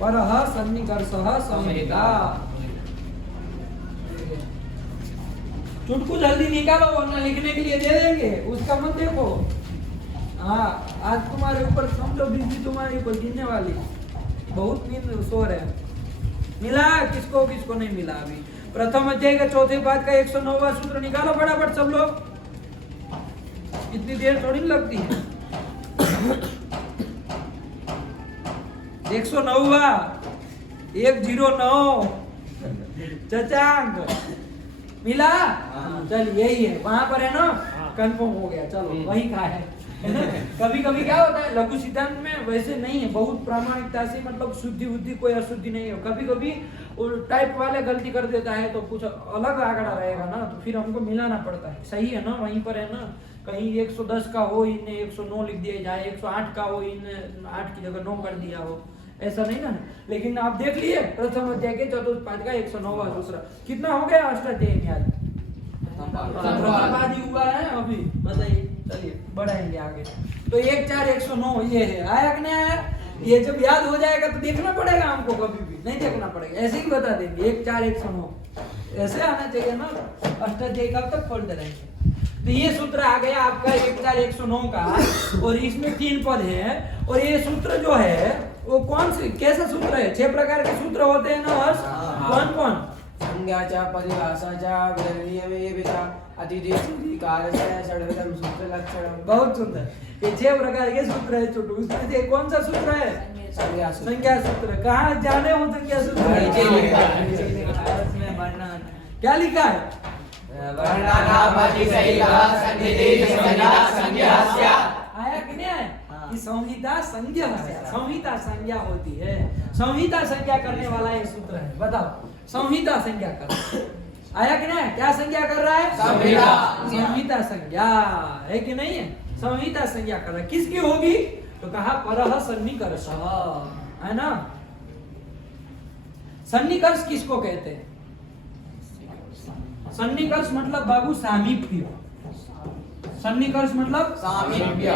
परः सन्निकर्षः संहिता। चुटकू जल्दी निकालो वरना लिखने के लिए दे देंगे, उसका मत देखो। हाँ आज तुम्हारे ऊपर समझो बिजली तुम्हारे ऊपर गिरने वाली, बहुत नींद शोर है। मिला किसको किसको नहीं मिला अभी? प्रथम अध्याय का चौथे पाद का 109वां सूत्र निकालो फटाफट सब लोग, इतनी देर थोड़ी लगती है। 109वां 109 चचांक मिला? चल यही है, वहां पर है ना? कंफर्म हो गया, चलो वही का है। कभी कभी क्या होता है लघु सिद्धांत में वैसे नहीं है, बहुत प्रामाणिकता से, मतलब शुद्धि बुद्धि कोई अशुद्धि नहीं है। कभी कभी टाइप वाले गलती कर देता है तो कुछ अलग आंकड़ा रहेगा ना, तो फिर हमको मिलाना पड़ता है। सही है ना? वहीं पर है ना? कहीं 110 का हो, इनने 109 लिख दिया जाए, 108 का हो, इनने 8 की जगह 9 कर दिया हो, ऐसा नहीं ना। लेकिन आप देख लिए प्रथम अध्याय के चतुर्थ पाद का 109वां सूत्र कितना हो गया अष्टाध्यायी में? आज हुआ है अभी, बताइए। चलिए बढ़ाएंगे आगे। तो 1 4 109 ये है। आया कि नहीं आया? ये जब याद हो जाएगा तो देखना पड़ेगा हमको, कभी भी नहीं देखना पड़ेगा, ऐसे ही बता देंगे 1 4 109 ऐसे आना चाहिए ना। अष्टाध्यायी कब तक पढ़ते रहेंगे? तो ये सूत्र आ गया आपका 1 4 109 का, और इसमें 3 पद है। और ये सूत्र जो है वो कौन से कैसा सूत्र है? 6 प्रकार के सूत्र होते हैं ना हर्ष? कौन कौन? संज्ञा च परिभाषा च विनियमेविता अतिदेशि कारस्य षड्विधम सूत्र लक्षणम। बहुत सुंदर। ये 6 प्रकार के सूत्र है छोटू, उसमें से कौन सा सूत्र है? संज्ञा सूत्र। संज्ञा सूत्र। कहाँ जाने हो संज्ञा सूत्र? क्या लिखा है? आया कि नहीं आया? कि संहिता संज्ञा है, संहिता संज्ञा होती है। संहिता संज्ञा करने वाला ये सूत्र है। बताओ संहिता संज्ञा कर आया कि नहीं? क्या संज्ञा कर रहा है? संहिता संज्ञा है कि नहीं है? संहिता संज्ञा कर रहा है। किसकी होगी? तो कहा परः सन्निकर्षः, है ना? सन्निकर्ष किसको कहते हैं? सन्निकर्ष मतलब बाबू सामीप्य। सन्निकर्ष मतलब सामीप्य।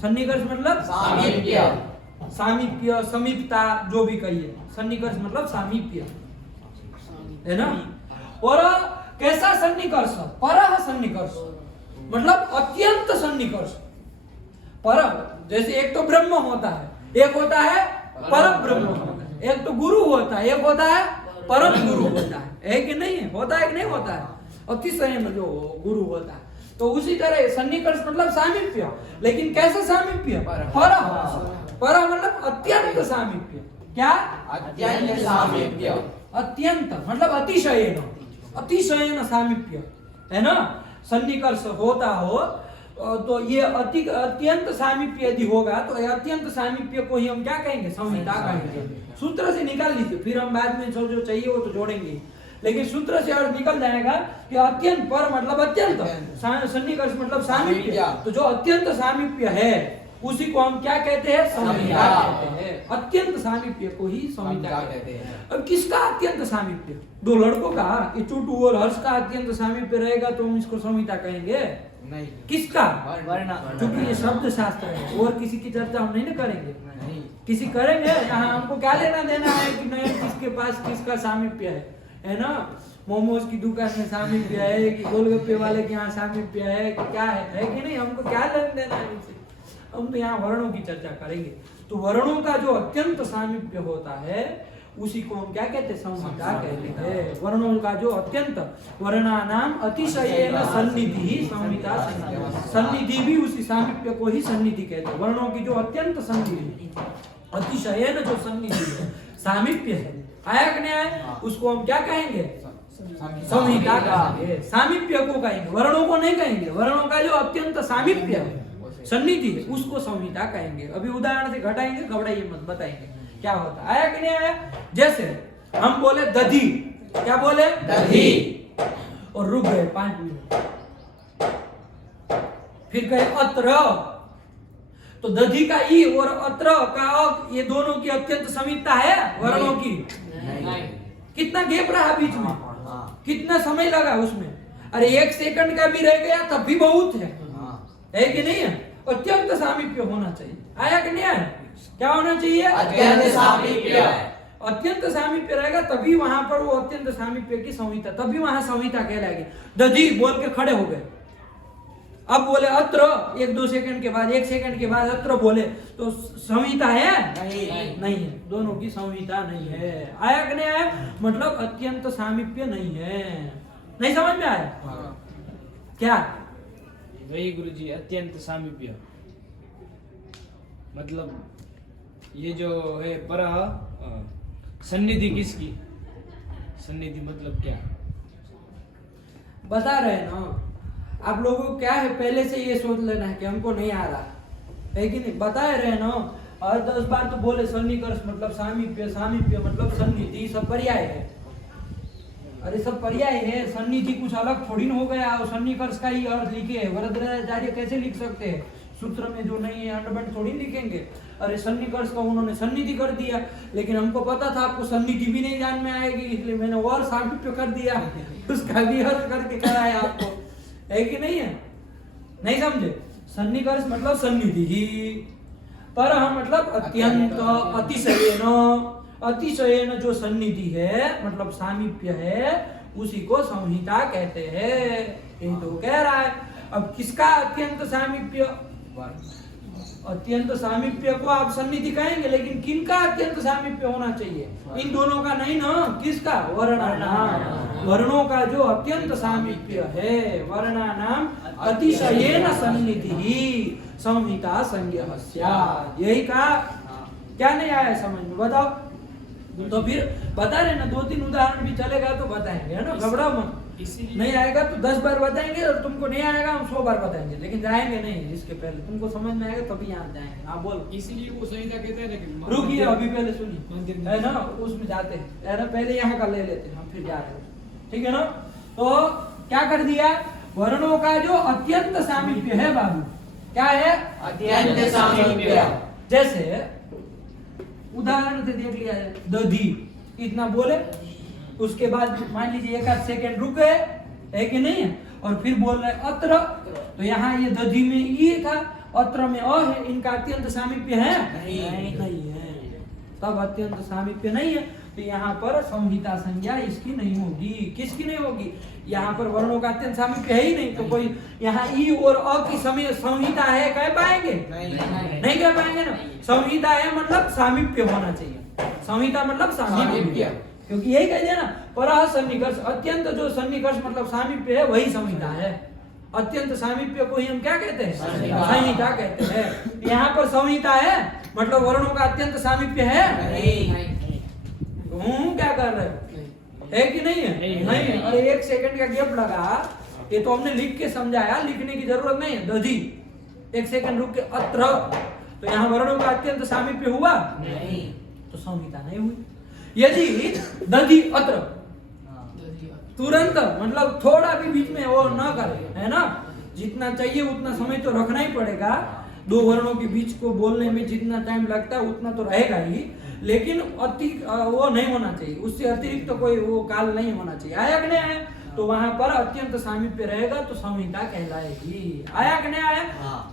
सन्निकर्ष मतलब सामीप्य। सामीप्य, समीपता, जो भी कहिए। सन्निकर्ष मतलब सामीप्य। है ना। और कैसा सन्निकर्ष, परः सन्निकर्ष मतलब अत्यंत सन्निकर्ष। पर जैसे एक तो ब्रह्म होता है, एक होता है परम ब्रह्म होता है, एक तो गुरु होता है, एक होता है परम गुरु होता है कि नहीं है, होता है कि नहीं होता है, अतिशय में जो गुरु होता है। तो उसी तरह सन्निकर्ष मतलब सामीप्य, लेकिन कैसा सामीप्य, पर मतलब अत्यंत सामीप्य। क्या अत्यंत सामीप्य, अत्यंत मतलब अतिशयन, अतिशयन सामीप्य है ना। सन्निकर्ष होता हो तो ये अत्यंत सामीप्य यदि होगा तो ये अत्यंत सामीप्य को ही हम क्या कहेंगे, संहिता कहेंगे। सूत्र से निकाल लीजिए, फिर हम बाद में जो चाहिए वो तो जोड़ेंगे, लेकिन सूत्र से और निकल जाएगा कि अत्यंत, पर मतलब अत्यंत, सन्निकर्ष मतलब सामीप्य। तो जो अत्यंत सामीप्य है उसी को हम क्या कहते हैं, संहिता कहते हैं। अत्यंत सामीप्य को ही संहिता कहते हैं। अब किसका अत्यंत सामीप्य, दो लड़कों का, ये चूटू और हर्ष का अत्यंत सामीप्य रहेगा तो हम इसको संहिता कहेंगे नहीं। किसका, वर्ण, क्योंकि ये शब्द शास्त्र है और किसी की चर्चा हम नहीं ना करेंगे, नहीं किसी करेंगे यहाँ हमको क्या लेना देना है कि नहीं किसके पास किसका सामीप्य है ना। मोमोज की दुकान में सामीप्य है कि गोलगप्पे वाले के यहाँ सामीप्य है कि क्या है कि नहीं, हमको क्या लेना देना है इनसे। हम तो यहाँ वर्णों की चर्चा करेंगे। तो वर्णों का जो अत्यंत सामीप्य होता है उसी को हम क्या कहते हैं, संहिता कहते हैं। वर्णों का जो अत्यंत, वर्णानाम अतिशयेन सन्निधि संहिता, सन्निधि भी उसी सामीप्य को ही सन्निधि कहते हैं। वर्णों की जो अत्यंत सन्निधि, अतिशयेन जो सन्निधि है, सामीप्य है, आया कि नहीं आया, उसको हम क्या कहेंगे, संहिता कहेंगे। सामीप्य को कहेंगे, वर्णों को नहीं कहेंगे। वर्णों का जो अत्यंत सामीप्य है, सन्निधि है, उसको संहिता कहेंगे। अभी उदाहरण से घटाएंगे, घबराइए मत, बताएंगे क्या होता है। आया कि नहीं आया। जैसे हम बोले दधी, क्या बोले, दधी, और रुक गए 5 मिनट, फिर कहे अत्र, तो दधी का ई और अत्र का अ, ये दोनों की अत्यंत समीपता है वर्णों की। नहीं। कितना गैप रहा बीच में, कितना समय लगा उसमें, अरे 1 सेकंड का भी रह गया तब भी बहुत है कि नहीं है। अत्यंत सामीप्य होना चाहिए। आया कि नहीं आया, क्या होना चाहिए, अत्यंत सामीप्य। अत्यंत सामीप्य रहेगा तभी वहां पर वो अत्यंत सामीप्य की संहिता, तभी वहां संहिता कहलाएगी। दधी बोल के खड़े हो गए, अब बोले अत्र, 1-2 सेकंड के बाद, 1 सेकंड के बाद अत्र बोले तो संहिता है, नहीं है, दोनों की संहिता नहीं है। आया कि नहीं आया, मतलब अत्यंत सामीप्य नहीं है। नहीं समझ में आया क्या, वही गुरुजी अत्यंत सामीप्य मतलब ये जो है परः सन्निधि किसकी, सन्निधि मतलब क्या, बता रहे ना आप लोगों को। क्या है, पहले से ये सोच लेना है कि हमको नहीं आ रहा है कि नहीं, बता रहे ना। और 10 बार तो बोले सन्निकर्ष मतलब सामीप्य, सामीप्य मतलब सन्निधि, सब पर्याय है। अरे सब पर्याय है, सन्निधि कुछ अलग थोड़ी न हो गया। और सन्निकर्ष का ही अर्थ लिखे है, वरदाचार्य कैसे लिख सकते हैं, सूत्र में जो नहीं है अंडरबैंड थोड़ी लिखेंगे। अरे सन्निकर्ष का उन्होंने सन्निधि कर दिया, लेकिन हमको पता था आपको सन्निधि भी नहीं जान में आएगी, इसलिए मैंने और सामीप्य कर दिया, उसका भी अर्थ करके कराया आपको, है कि नहीं है। नहीं समझे, सन्निकर्ष मतलब सन्निधि ही, पर मतलब अत्यंत, अतिशयेन, अतिशयेन जो सन्निधि है मतलब सामीप्य है, उसी को संहिता कहते हैं। यही तो कह रहा है। अब किसका अत्यंत सामीप्य, अत्यंत सामीप्य को आप सन्निधि कहेंगे, लेकिन किनका अत्यंत सामीप्य होना चाहिए, इन दोनों का नहीं ना, किसका, वर्णानाम, वर्णों का जो अत्यंत सामीप्य है, वर्णानाम अतिशयेन सन्निधि संहिता संज्ञा। यही कहा, क्या नहीं आया समझ में, बताओ। तो फिर बता रहे ना, 2-3 उदाहरण भी चलेगा तो बताएंगे, है ना, घबराओ मत। नहीं आएगा तो 10 बार बताएंगे, और तुमको नहीं आएगा हम 100 बार बताएंगे, लेकिन जाएंगे नहीं इसके पहले, तुमको समझ में आएगा तभी यहाँ जाएंगे। हाँ बोलो। इसीलिए वो संहिता कहते हैं, लेकिन रुकिए अभी पहले सुनिए, है ना, उसमें जाते हैं, है ना, पहले यहाँ का ले लेते हैं हम, फिर जा रहे हैं, ठीक है ना। तो क्या कर दिया, वर्णों का जो अत्यंत सामीप्य है बाबू, क्या है, अत्यंत सामीप्य। जैसे उदाहरण से देख लिया जाए, दधी, इतना बोले, उसके बाद मान लीजिए 1 आध सेकेंड रुक गए, है कि नहीं है, और फिर बोल रहे अत्र, तो यहाँ ये दधी में ये था, अत्र में अ है, इनका अत्यंत सामीप्य है, नहीं है। तब अत्यंत सामीप्य नहीं है। तो यहाँ पर संहिता संज्ञा इसकी नहीं होगी। किसकी नहीं होगी? यहाँ पर वर्णों का अत्यंत सामीप्य है ही नहीं, तो कोई यहाँ ई और अ की संहिता है कह पाएंगे? नहीं कह पाएंगे ना। संहिता है मतलब सामीप्य होना चाहिए। संहिता मतलब सामीप्य, क्योंकि यही कह दिया ना, पर सन्निकर्ष, अत्यंत जो सन्निकर्ष मतलब सामीप्य है वही संहिता है। अत्यंत सामीप्य को ही हम क्या कहते हैं? संहिता कहते हैं। यहाँ पर संहिता है मतलब वर्णों का अत्यंत सामीप्य है? क्या कर रहे हो? है कि नहीं है? नहीं। अरे 1 सेकंड का गैप लगा, ये तो हमने लिख के समझाया, लिखने की जरूरत नहीं है। दधी 1 सेकंड रुक के अत्र, तो यहाँ वर्णों का अत्यंत सामीप्य हुआ नहीं, तो संहिता नहीं हुई। यदि दधी अत्र तुरंत मतलब थोड़ा भी बीच में वो न करे, है ना, जितना चाहिए उतना समय तो रखना ही पड़ेगा। 2 वर्णों के बीच को बोलने में जितना टाइम लगता है उतना तो रहेगा ही, लेकिन अति वो नहीं होना चाहिए, उससे अतिरिक्त तो कोई वो काल नहीं होना चाहिए। आया कि नहीं आया? तो वहां पर अत्यंत सामीप्य रहेगा तो संहिता कहलाएगी। आया कि नहीं आया?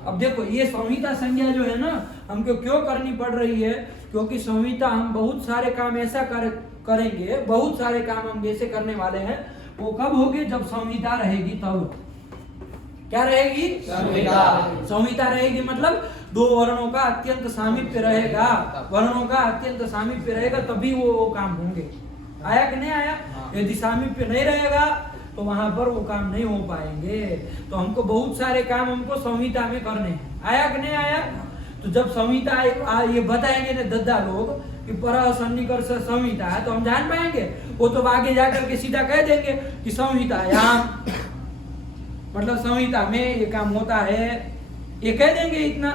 अब देखो ये संहिता संज्ञा जो है ना हमको क्यों करनी पड़ रही है? क्योंकि संहिता हम बहुत सारे काम ऐसा करेंगे, बहुत सारे काम हम जैसे करने वाले हैं, वो कब होगी? जब संहिता रहेगी तब। क्या रहेगी? संहिता रहेगी मतलब 2 वर्णों का अत्यंत सामीप्य रहेगा, वर्णों का अत्यंत सामीप्य रहेगा तभी वो काम होंगे। आया कि नहीं आया? यदि सामीप्य नहीं रहेगा तो वहां पर वो काम नहीं हो पाएंगे। तो हमको बहुत सारे काम हमको संहिता में करने हैं। आया कि नहीं आया? तो जब संहिता ये बताएंगे ना दद्दा लोग कि पर सन्निकर्ष संहिता है, तो हम जान पाएंगे। वो तो आगे जाकर के सीधा कह देंगे कि संहिता यहाँ मतलब संहिता में ये काम होता है, ये कह देंगे इतना।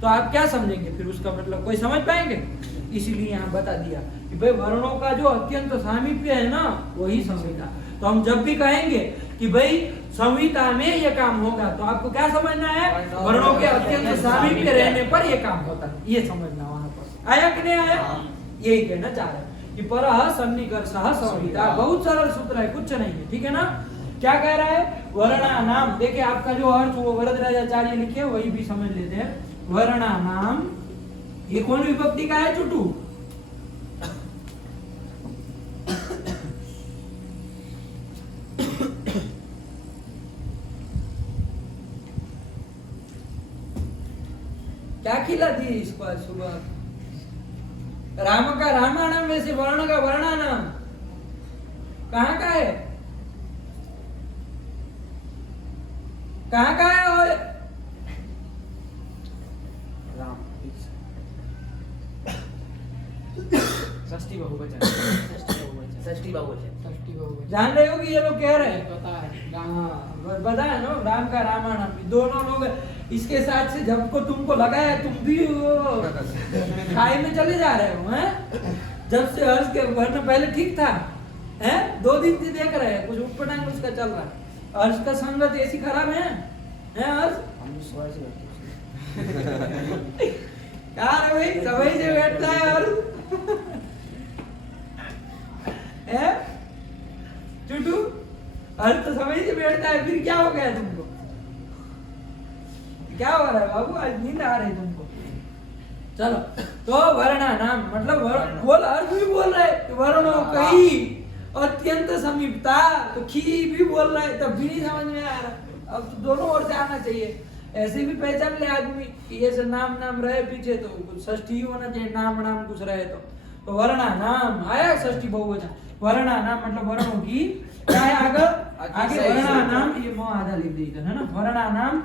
तो आप क्या समझेंगे फिर उसका मतलब? कोई समझ पाएंगे? इसीलिए यहाँ बता दिया कि भाई वर्णों का जो अत्यंत सामीप्य है ना वही संहिता। तो हम जब भी कहेंगे कि भाई संहिता में ये काम होगा, तो आपको क्या समझना है? वर्णों के अत्यंत सामीप्य रहने पर ये काम होता है, ये समझना वहां पर। आया कि नहीं आया? यही कहना चाह रहे हैं कि परः सन्निकर्षः संहिता। बहुत सरल सूत्र है, कुछ नहीं है, ठीक है ना। क्या कह रहा है? वर्णा नाम। देखिए आपका जो अर्थ वो वरदराजाचार्य लिखे वही भी समझ लेते हैं। वर्णा नाम ये कौन विभक्ति का है चुटू? क्या खिला दी इसको आज सुबह? राम का रामानाम, वैसे वर्ण का वर्णानाम कहाँ का है? कहाँ का है? और षष्ठी बहुवचन। षष्ठी बहुवचन। जान रहे हो कि ये लोग कह रहे हैं? पता है हाँ पता है ना, राम का रामायण। दोनों लोग इसके साथ से जब को तुमको लगा है तुम भी खाई में चले जा रहे हो, हैं? जब से हर्ष के वर्ण पहले ठीक था, हैं? 2 दिन से देख रहे हैं कुछ उठपटांग उसका चल रहा है। हर्ष का संगत ऐसी खराब है, हैं हर्ष? क्या रे भाई, सभी से बैठता है और चुटू हर्ष तो सभी से बैठता है, फिर क्या हो गया तुमको? क्या हो रहा है बाबू? आज नींद आ रही तुमको? चलो, तो वर्णा नाम मतलब बोल, अर्थ भी बोल रहे वर्णों कई अत्यंत समीपता, तो खी भी बोल रहे, तब भी नहीं समझ में आ रहा। अब तो दोनों ओर से आना चाहिए। ऐसे भी पहचान ले आदमी कि ये सब नाम रहे पीछे तो कुछ षष्ठी होना चाहिए, नाम कुछ रहे तो वर्णा नाम आया षष्ठी बहुवचन। वर्णा नाम मतलब वर्णों की क्या है? आगे वर्णा नाम, ये मोह आधा लिख दीजिए, है ना। वर्णा नाम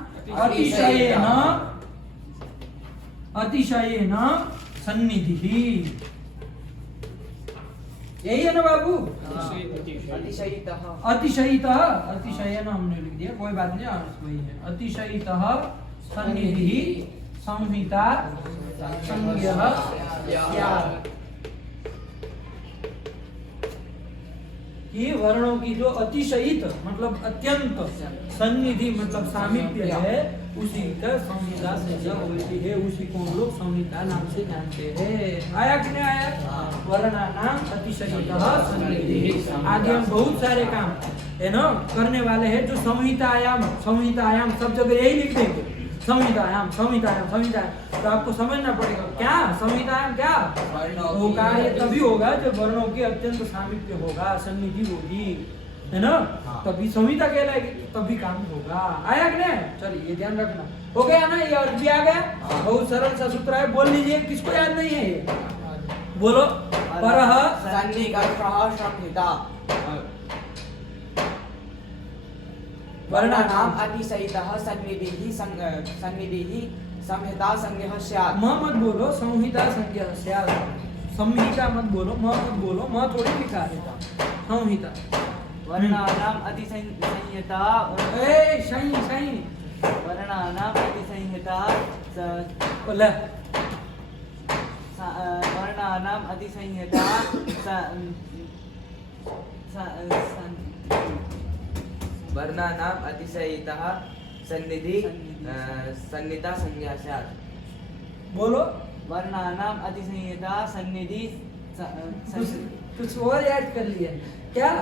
अतिशयेन सन्निधि, यही है ना बाबू? अतिशयितः हमने लिख दिया, कोई बात नहीं, वही है। अतिशयितः सन्निधि संहिता संज्ञः स्यात्। कि वर्णों की जो अतिशयित मतलब अत्यंत, सन्निधि मतलब सामीप्य है, उसी का संहिता संज्ञा होती है, उसी को हम लोग संहिता नाम से जानते हैं। आया कि नहीं आया? वर्णा नाम अतिशयितः सन्निधि। आगे हम बहुत सारे काम है ना करने वाले हैं जो संहितायाम सब जगह यही लिख देंगे। संहितायाम संहितायाम संहितायाम, तो आपको समझना पड़ेगा क्या संहितायाम क्या होगा। ये तभी होगा जब वर्णों की अत्यंत सामीप्य होगा, सन्निधि होगी, है ना, तभी संहिता कहलाएगी, तभी काम होगा। आया कि नहीं? चलिए ये ध्यान रखना। हो गया ना, ये अर्थ भी आ गया। बहुत सरल सा सूत्र है, बोल लीजिए। किसको याद नहीं है ये? बोलो। परः सन्निकर्षः संहिता वर्णानाम अतिशयितः सन्निधिः संहिता संज्ञः स्यात्। म मत बोलो, संहिता संज्ञा स्यात्। संहिता मत बोलो, म मत बोलो, म थोड़ी लिखा है संहिता। वर्णानाम अतिसंहिता ए सही सही वर्णानाम अतिसंहिता बोले। वर्णानाम अतिसंहिता वर्णानाम अतिशयितः सन्निधि संहिता संज्ञा स्यात्। बोलो। वर्णानाम अतिसंहिता सन्निधि कुछ और याद कर लिए क्या?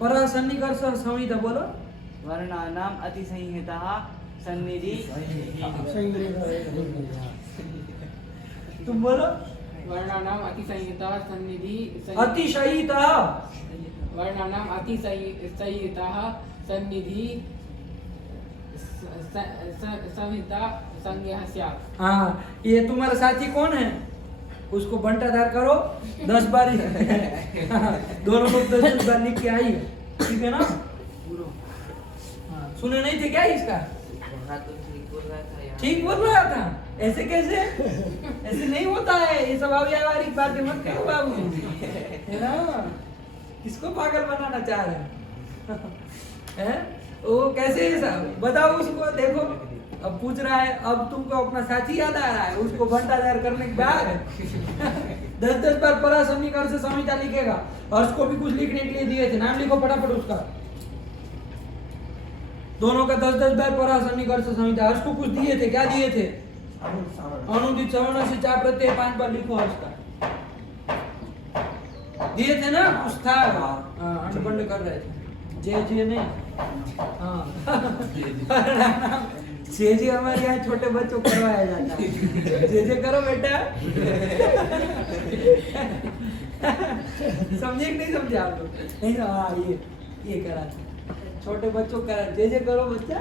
परः सन्निकर्ष संहिता बोलो। वर्णानाम अतिसंहिता सन्निधि तुम बोलो। वर्णानाम अतिसंहिता सन्निधि अतिशयिता वर्णानाम अतिसंहिता सन्निधि संहिता संज्ञः स्यात्। हाँ, ये तुम्हारा साथी कौन है? उसको बंटाधार करो 10 बार ही। दोनों लोग 10 बार लिख के आई, ठीक है ना? हाँ, सुने नहीं थे क्या इसका? हाँ, तो ठीक बोल रहा था यार। ठीक बोल रहा था। ऐसे कैसे? ऐसे नहीं होता है, ये सब अव्यावहारिक बातें मत करो बाबू, है ना? किसको पागल बनाना चाह रहे हैं? वो कैसे है साहब? बताओ उसको। देखो अब पूछ रहा है, अब तुमको अपना साथी याद आ रहा है, उसको बंटाधार करने के बाद 10 बार परः सन्निकर्ष संहिता लिखेगा। हर्ष को भी कुछ लिखने के लिए दिए थे, नाम लिखो फटाफट उसका। दोनों का 10 बार परः सन्निकर्ष संहिता। हर्ष को कुछ दिए थे, क्या दिए थे? अनुदित सवर्ण से 4 प्रत्यय 5 बार लिखो हर्ष का। दिए थे ना? कुछ था। अंडबंड कर रहे थे। जे नहीं। हाँ। जे हमारे यहाँ छोटे बच्चों को करवाया जाता है। जे करो बेटा। समझे कि नहीं समझे आप लोग? नहीं ना, हाँ ये करा था। छोटे बच्चों का जे करो बच्चा।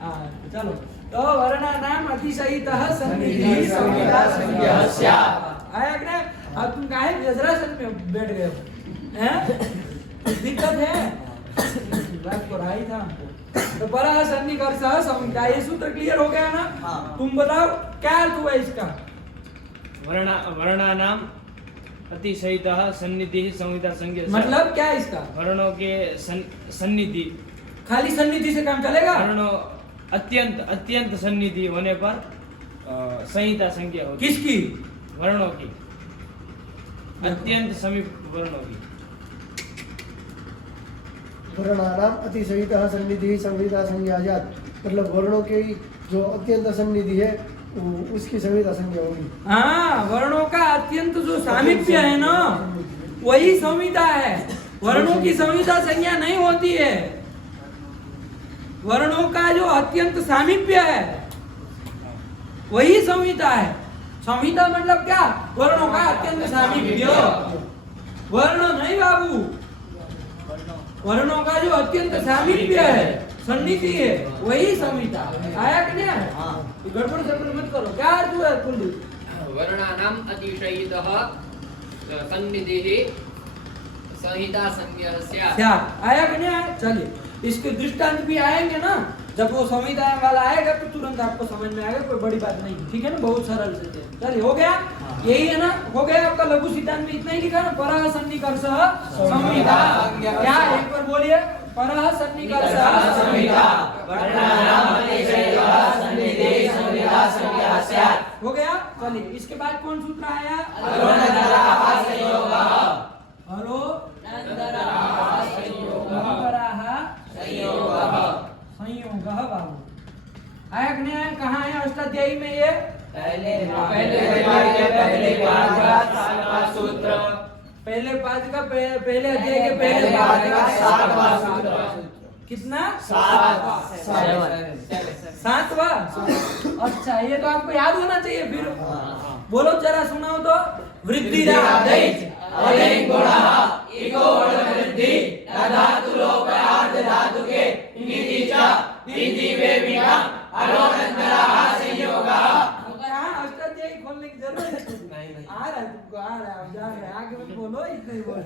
हाँ चलो। तो वर्णानाम अतिशयितः सन्निधि संहिता संज्ञः स्यात्। आया कि नहीं? अब तुम काहे वज्रासन में बैठ गए हो? हैं? कुछ दिक्कत है? बात तो रहा ही था हमको। तो परः सन्निकर्ष संहिता, ये सूत्र क्लियर हो गया ना? हाँ। तुम बताओ क्या अर्थ हुआ इसका? वर्णानाम अतिशयितः सन्निधि संहिता संज्ञा। मतलब क्या है इसका? वर्णों के सन्निधि, खाली सन्निधि से काम चलेगा? वर्णों अत्यंत सन्निधि होने पर संहिता संज्ञा होती है। किसकी? वर्णों की, अत्यंत समीप वर्णों की। वर्णानाम अतिशयितः सन्निधि संहिता संज्ञा स्यात्, मतलब वर्णों की जो अत्यंत सन्निधि है उसकी संहिता संज्ञा होगी। हाँ, वर्णों का अत्यंत जो सामीप्य है ना, वही संहिता है। वर्णों की संहिता संज्ञा नहीं होती है। वर्णों का जो अत्यंत सामीप्य है वही संहिता है। संहिता मतलब क्या? वर्णों का अत्यंत सामीप्य। वर्ण नहीं बाबू, वर्णों का जो अत्यंत सामीप्य है, सन्निधि है, वही संहिता। आया कि नहीं? गड़बड़ गड़बड़ मत करो। क्या अर्थ हुआ कुलदीप? वर्णानाम अतिशयितः सन्निधिः संहिता संज्ञः स्यात्। क्या आया कि नहीं आया? चलिए इसके दृष्टांत भी आएंगे ना। जब वो संहिता वाला आएगा तो तुरंत आपको समझ में आएगा, कोई बड़ी बात नहीं, ठीक है ना? बहुत सरल से। चलिए हो गया, यही है ना? हो गया आपका लघु सिद्धांत में इतना ही लिखा ना, परः सन्निकर्ष संहिता। क्या एक बार बोलिए, परः सन्निकर्ष संहिता। हो गया। चलिए इसके बाद कौन सूत्र आया? हेलो, संयोगः बाबू। आया कि नहीं आया? कहाँ है अष्टाध्यायी में ये? पहले पाद का पहले अध्याय के पहले पाद का 7वां सूत्र। कितना? 7 सातवां। अच्छा, ये तो आपको याद होना चाहिए फिर। बोलो जरा, सुनाओ तो। वृद्धि अष्टाध्यायी खोलने की जरूरत है? आ रहा है तुमको, आ रहा है, जा रहा है, आगे मत बोलो, इतना ही बोलो।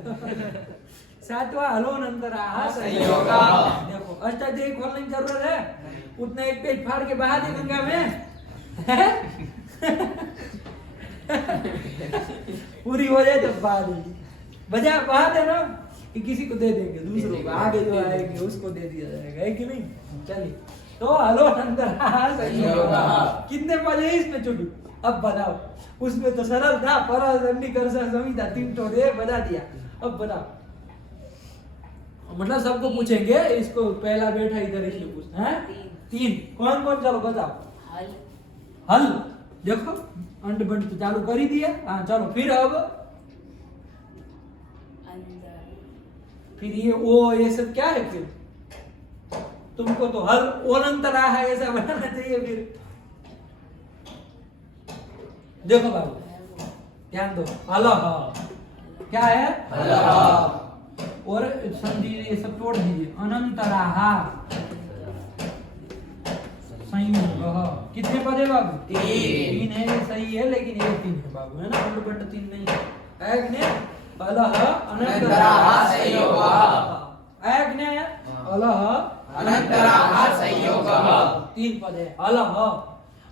सातवां हलोनंतराः संयोगः। देखो, अष्टाध्यायी खोलने की जरूरत है? उतना एक पेज फाड़ के बहा दे गंगा में। पूरी हो जाए तो बहा देंगे, बहा देना कि किसी को दे देंगे, दूसरों को, आगे जो आएंगे उसको दे दिया जाएगा, है कि नहीं? चलिए, तो हलोनंतराः संयोगः। कितने पद है इसमें छोटू? अब बताओ। उसमें तो सरल था, पर संहिता 3 तो दे बता दिया। अब बताओ, मतलब सबको पूछेंगे, इसको पहला बैठा इधर इसलिए पूछना है। 3 कौन कौन? चलो बताओ। हल देखो, अंड बंड तो चालू कर ही दिया। हाँ चलो, फिर अब फिर ये ओ, ये सब क्या है? फिर तुमको तो हल ओनंतराः है ऐसा बनाना चाहिए। फिर देखो बाबू, ध्यान दो। अलह क्या है? अलह। और संधि ये सब तोड़ दीजिए। अनंतराः संयोग। कितने पद है बाबू? 3 है, ये सही है, लेकिन ये 3 है बाबू, है ना? अंड बंड 3 नहीं है। एक ने अलह अनंतराः संयोगः। एक ने अलह अनंतराः संयोगः। 3 पद है, अलह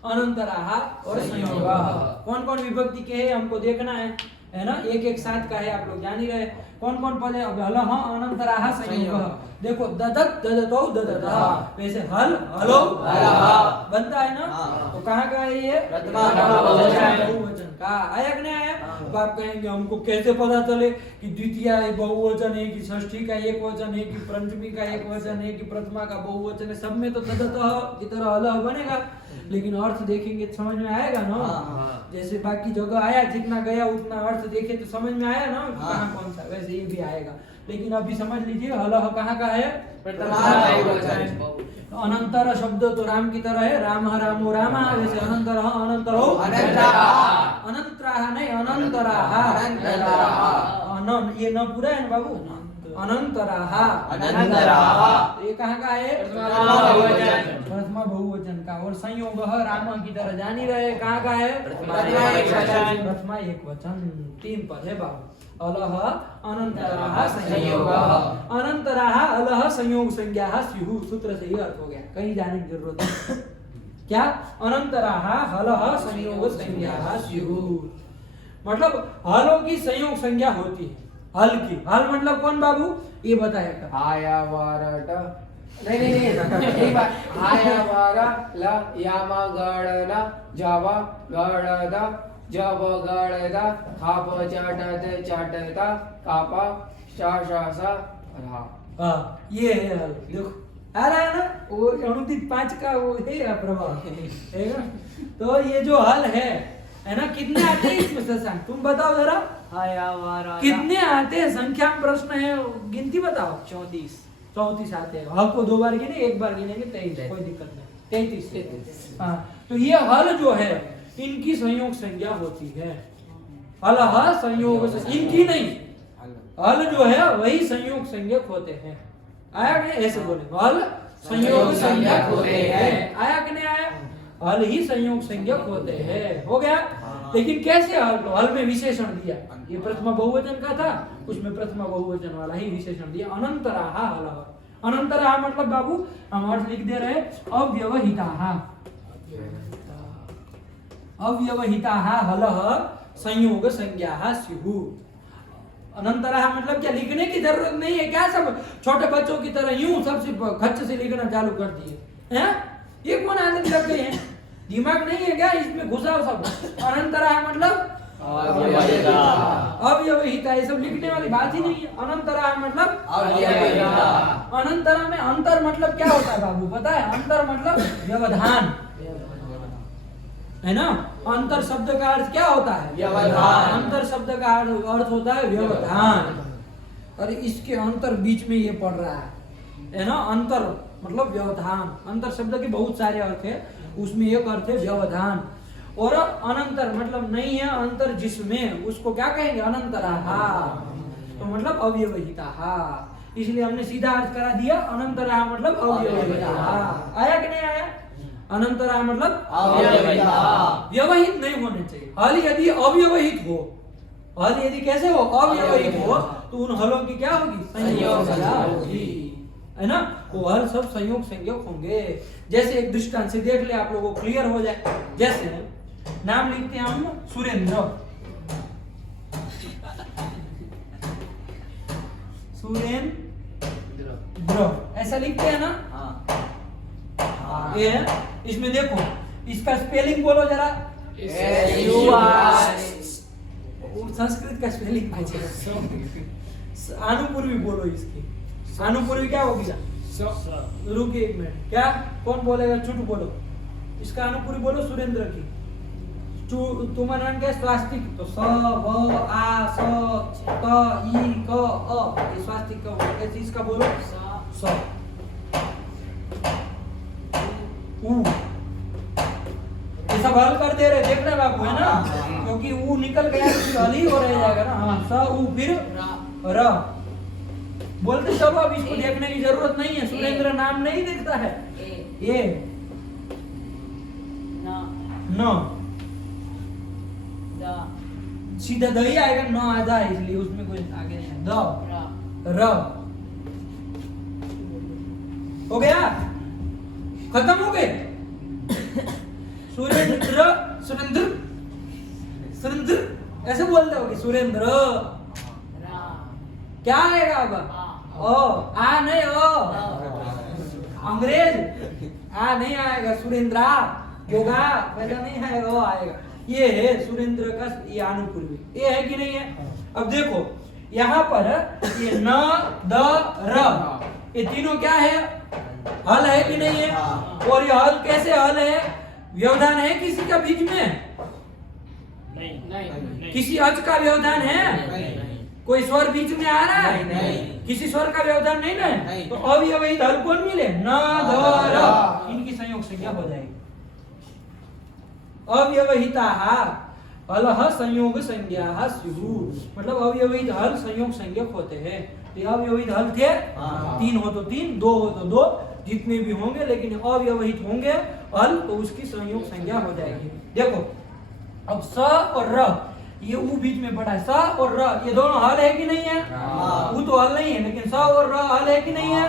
अनंतराः और संयोगः। कौन कौन विभक्ति के है हमको देखना है ना? एक साथ का है, आप लोग जान ही रहे। कौन कौन पद है? अब अलह अनंतराः संयोगः। देखो, ददत ददतौ ददतः, वैसे हल हलो बनता है ना? तो कहाँ का है ये? बहुवचन का। आया कि नहीं आया? तो आप कहेंगे हमको कैसे पता चले कि द्वितीय बहुवचन है, कि षष्ठी का एक वचन है, कि पंचमी का एक वचन है, कि प्रथमा का बहुवचन है? सब में तो ददतः की तरह अलह बनेगा, लेकिन अर्थ देखेंगे तो समझ में आएगा ना? जैसे बाकी जगह आया, जितना गया उतना अर्थ देखे तो समझ में आया ना कहाँ कौन सा, वैसे ये भी आएगा। लेकिन अभी समझ लीजिए, अलह कहाँ का है? अनंतर शब्द तो राम की तरह है, राम रामो रामा, वैसे अनंतर अनंतरो अनंतराः नहीं, अनंतराः। ये न पूरा है ना बाबू? अनंतराः। ये कहाँ का है? प्रथमा बहुवचन का। और संयोगः राम की तरह जान ही रहे, कहाँ का है? प्रथमा एक वचन। 3 पद है बाबू। अलह अनंतराः संयोगः। अनंतराः अलह संयोग संज्ञाः स्युः। सूत्र से ही अर्थ हो गया, कहीं जाने की जरूरत नहीं। क्या? अनंतराः अलह संयोग संज्ञाः स्युः, मतलब हलों की संयोग संज्ञा होती है। हल की, हल मतलब कौन बाबू? ये बताया। आया वारट नहीं एक बार। आया वारा ला यामा गड़ला जावा गड़दा जब गड़दा खाप चाटता कापा शासा रहा। हाँ, ये है हल। देखो आ रहा है ना, वो अनुदित 5 का वो है प्रभाव, है ना? तो ये जो हल है ना, कितने आते हैं इसमें शशांक? तुम बताओ जरा, कितने आते हैं? संख्या में प्रश्न है, गिनती बताओ। 34 आते हैं। हल को 2 बार गिने, 1 बार गिनेंगे 23, कोई दिक्कत नहीं। 33। हाँ, तो ये हल जो है इनकी संयोग संज्ञा होती है। अलह संयोग, इनकी नहीं, हल जो है वही संयोग संज्ञक होते हैं। आया कि नहीं? ऐसे बोले, हल संयोग संज्ञक होते हैं। आया कि नहीं आया? हल ही संयोग संज्ञक होते हैं। हो गया? लेकिन कैसे हल? तो हल में विशेषण दिया, ये प्रथमा बहुवचन का था, उसमें प्रथमा बहुवचन वाला ही विशेषण दिया। अनंतराः हलः। अनंतराः मतलब बाबू हम अर्थ लिख दे रहे, अव्यवहिताः। अव्यवहिताः हलः संयोग संज्ञाः स्युः। अनंतराः मतलब क्या? लिखने की जरूरत नहीं है क्या? सब छोटे बच्चों की तरह यूं सबसे खच्च से लिखना चालू कर दिए हैं? ये कौन आदत लग गए हैं? दिमाग नहीं है क्या इसमें घुसाओ सब? अनंतराः मतलब अव्यवहिता, ये सब लिखने वाली बात ही नहीं है। अनंतराः मतलब अनंतरा में अंतर मतलब क्या होता है बाबू पता है? अंतर मतलब व्यवधान, है ना? अंतर शब्द का अर्थ क्या होता है? व्यवधान। अंतर शब्द का अर्थ होता है व्यवधान। और इसके अंतर बीच में ये पड़ रहा है, है ना। अंतर मतलब व्यवधान, अंतर शब्द के बहुत सारे अर्थ है, उसमें एक अर्थ है व्यवधान। और अनंतर मतलब नहीं है अंतर जिसमें, उसको क्या कहेंगे अनंतराहा, तो मतलब अव्यवहिता। इसलिए हमने सीधा अर्थ करा दिया अनंतराहा मतलब अव्यवहिता। आया कि नहीं आया? अनंतराहा मतलब अव्यवहिता। व्यवहित नहीं होने चाहिए। हल यदि अव्यवहित हो, हल यदि कैसे हो अव्यवहित हो, तो उन हलों की क्या होगी संयोग संज्ञा होगी, है ना। वो हल सब संयोग संज्ञक होंगे। जैसे एक दृष्टांत से देख ले, आप लोगों को क्लियर हो जाए। जैसे नाम लिखते हैं हम सुरेंद्र, सुरेंद्र ऐसा लिखते हैं ना। ये इसमें देखो, इसका स्पेलिंग बोलो जरा। संस्कृत का स्पेलिंग अनुपूर्वी बोलो इसकी। अनुपूर्वी क्या होगी? रुकिए एक मिनट, क्या कौन बोलेगा? चुट बोलो इसका अनुपूर्वी बोलो सुरेंद्र की। तुम्हारा नाम क्या है? स्वास्तिक, तो स व आ स त ई क अ, ये स्वास्तिक का बोलो। कैसे इसका बोलो? स उ। ये सब हल कर दे रहे, देखना बाबू, है ना, क्योंकि ऊ निकल गया तो फिर हल ही हो रह जाएगा ना। हाँ, स उ फिर र बोलते चलो, अब इसको देखने की जरूरत नहीं है। सुरेंद्र नाम नहीं दिखता है। ये न सीधा द ही आएगा, न आधा है इसलिए उसमें कोई आगे नहीं है। द र हो गया, खत्म हो गए। सुरेंद्र सुरेंद्र सुरेंद्र ऐसे बोलते हो कि सुरेंद्र क्या आएगा? अब ओ आ नहीं, ओ अंग्रेज आ नहीं आएगा। सुरेंद्रा योगा वैसा नहीं आएगा, वो आएगा। ये है सुरेंद्र का ये अनुपूर्वी, ये है कि नहीं है? अब देखो यहाँ पर ये न द र, ये तीनों क्या है? हल है कि नहीं है? और ये हल कैसे हल है? व्यवधान है किसी का बीच में? नहीं। किसी अच का व्यवधान है? कोई स्वर बीच में आ रहा है? नहीं। किसी स्वर का व्यवधान नहीं ना? नहीं। तो अव्यवहित हल कौन मिले? न ध र, इनकी संयोग संज्ञा हो जाएगी। अव्यवहिता हल संयोग संज्ञा स्युः, मतलब अव्यवहित हल संयोग संज्ञक होते हैं। तो अव्यवहित हल थे, 3 हो तो 3, 2 हो तो 2, जितने भी होंगे, लेकिन अव्यवहित होंगे हल तो उसकी संयोग संज्ञा हो जाएगी। देखो अब स और र, ये ऊ बीच में पड़ा है। स और र ये दोनों हल है कि नहीं है? ऊ तो हल नहीं है, लेकिन स और र हल है कि नहीं है?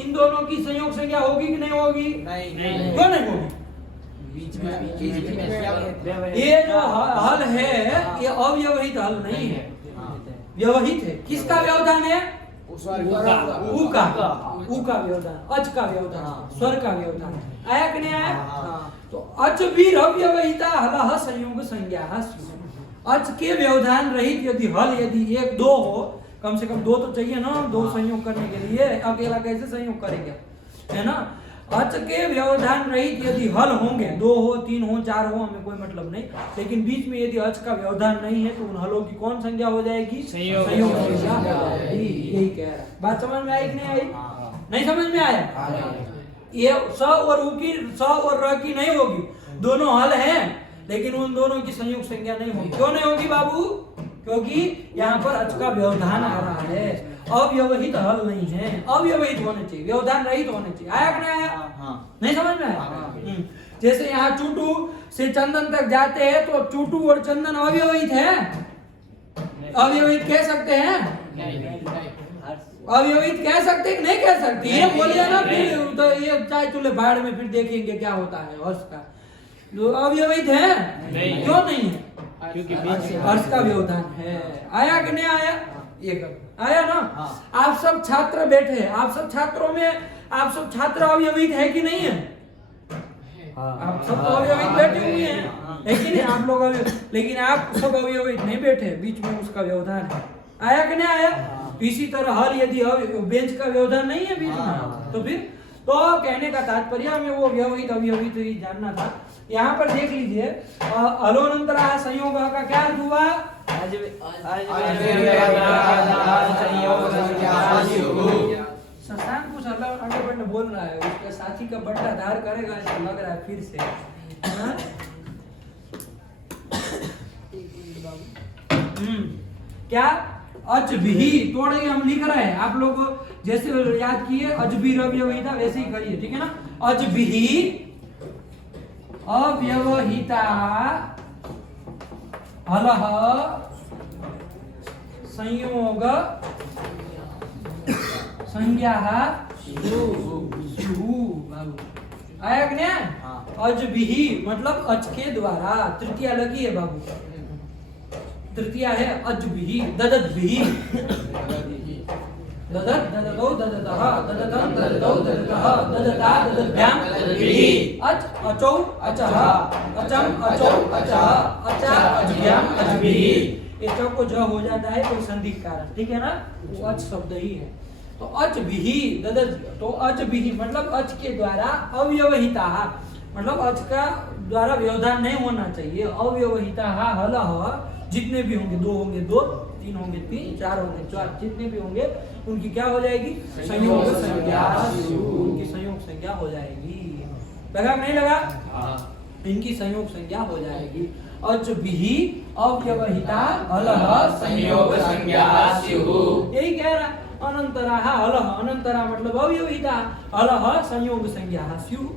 इन दोनों की संयोग संज्ञा होगी कि नहीं होगी? नहीं। क्यों नहीं होगी? ये जो हल है ये अव्यवहित हल नहीं है, व्यवहित है। किसका व्यवधान है? ऊ का व्यवधान, अच का व्यवधान, स्वर का व्यवधान। आया कि नहीं आया? तो अच भी अव्यवहिता हल संयोग संज्ञा। अच के व्यवधान रहित यदि हल यदि 1 2 हो, कम से कम 2 तो चाहिए ना 2 संयोग करने के लिए, अकेला कैसे संयोग करेंगे, है ना। अच के व्यवधान रहित यदि हल होंगे, 2 हो 3 हो 4 हो, हमें कोई मतलब नहीं, लेकिन बीच में यदि अच का व्यवधान नहीं है तो उन हलों की कौन संज्ञा हो जाएगी? संयोग संज्ञा हो जाएगी। यही कह रहा है। बात समझ में आई कि नहीं आई? नहीं समझ में आया? ये स और उ की, स और र की नहीं होगी, दोनों हल हैं, लेकिन उन दोनों की संयोग संज्ञा नहीं होगी। क्यों नहीं होगी बाबू? क्योंकि यहाँ पर अच का व्यवधान आ रहा है, अव्यवहित हल नहीं है। अव्यवहित होने चाहिए, व्यवधान रहित होने चाहिए। आया कि नहीं आया? नहीं समझ में आया? जैसे यहाँ चूटू से चंदन तक जाते हैं, तो चूटू और चंदन अव्यवहित है? अव्यवहित कह सकते हैं? अव्यवहित कह सकते कि नहीं कह सकते? ये बोलिए ना, फिर तो ये चाय चूल्हे भाड़ में फिर देखेंगे क्या होता है हर्ष का। जो अव्यवहित है? क्यों नहीं है? क्योंकि हर्ष का व्यवधान है। आया कि नहीं आया? ये कर आया ना। आप सब छात्र बैठे, आप सब छात्रों में आप सब छात्र अव्यवहित है कि नहीं है? आप सब तो अव्यवहित बैठे हुए हैं, लेकिन आप लोग लेकिन आप सब अव्यवहित नहीं बैठे, बीच में उसका व्यवधान है। आया कि नहीं आया? इसी तरह हल यदि बेंच का व्यवधान नहीं है बीच में, तो फिर तो कहने का तात्पर्य हमें वो व्यवहित अव्यवहित ही जानना था। यहाँ पर देख लीजिए, अलोनंतरा संयोग का क्या अर्थ हुआ? शशांक कुछ अलग अंडरपंड बोल रहा है, उसके साथी का बट्टा धार करेगा ऐसा लग रहा है फिर से। हाँ? क्या अजभी थोड़े हम लिख रहे हैं, आप लोग जैसे याद किए अजभी अव्यवहिता वैसे ही करिए, ठीक है ना। अजभी अव्यवहिता हलः संयोग संज्ञाः स्युः। आया कि नहीं? अजभिः मतलब अज के द्वारा, तृतीया लगी है बाबू, तृतीया है अजभिः। ददद्भिः ददत् ददतौ ददतः ददतं ददतौ ददतः ददता ददद्भ्यां ददद्भिः। अच अचौ अचः अचम अचौ अचः अचा अजभ्यां अजभिः। ये चौ को ज हो जाता है कोई संधि के कारण, ठीक है ना, वो अच शब्द ही है। तो अजभिः ददत, तो अजभिः मतलब अच के द्वारा अव्यवहिता, मतलब अच का द्वारा व्यवधान नहीं होना चाहिए। अव्यवहिता हलः जितने भी होंगे, 2 होंगे 2, 3 होंगे 3, 4 होंगे 4, जितने भी होंगे उनकी क्या हो जाएगी? संयोग संज्ञा। उनकी संयोग संज्ञा हो जाएगी। लगा नहीं लगा? इनकी संयोग संज्ञा हो जाएगी। अजभिः अव्यवहिता हलः संयोग संज्ञा स्युः। यही कह रहा अनंतराः हलः, अनंतरा मतलब अव्यवहिता, हलः संयोग संज्ञा स्युः।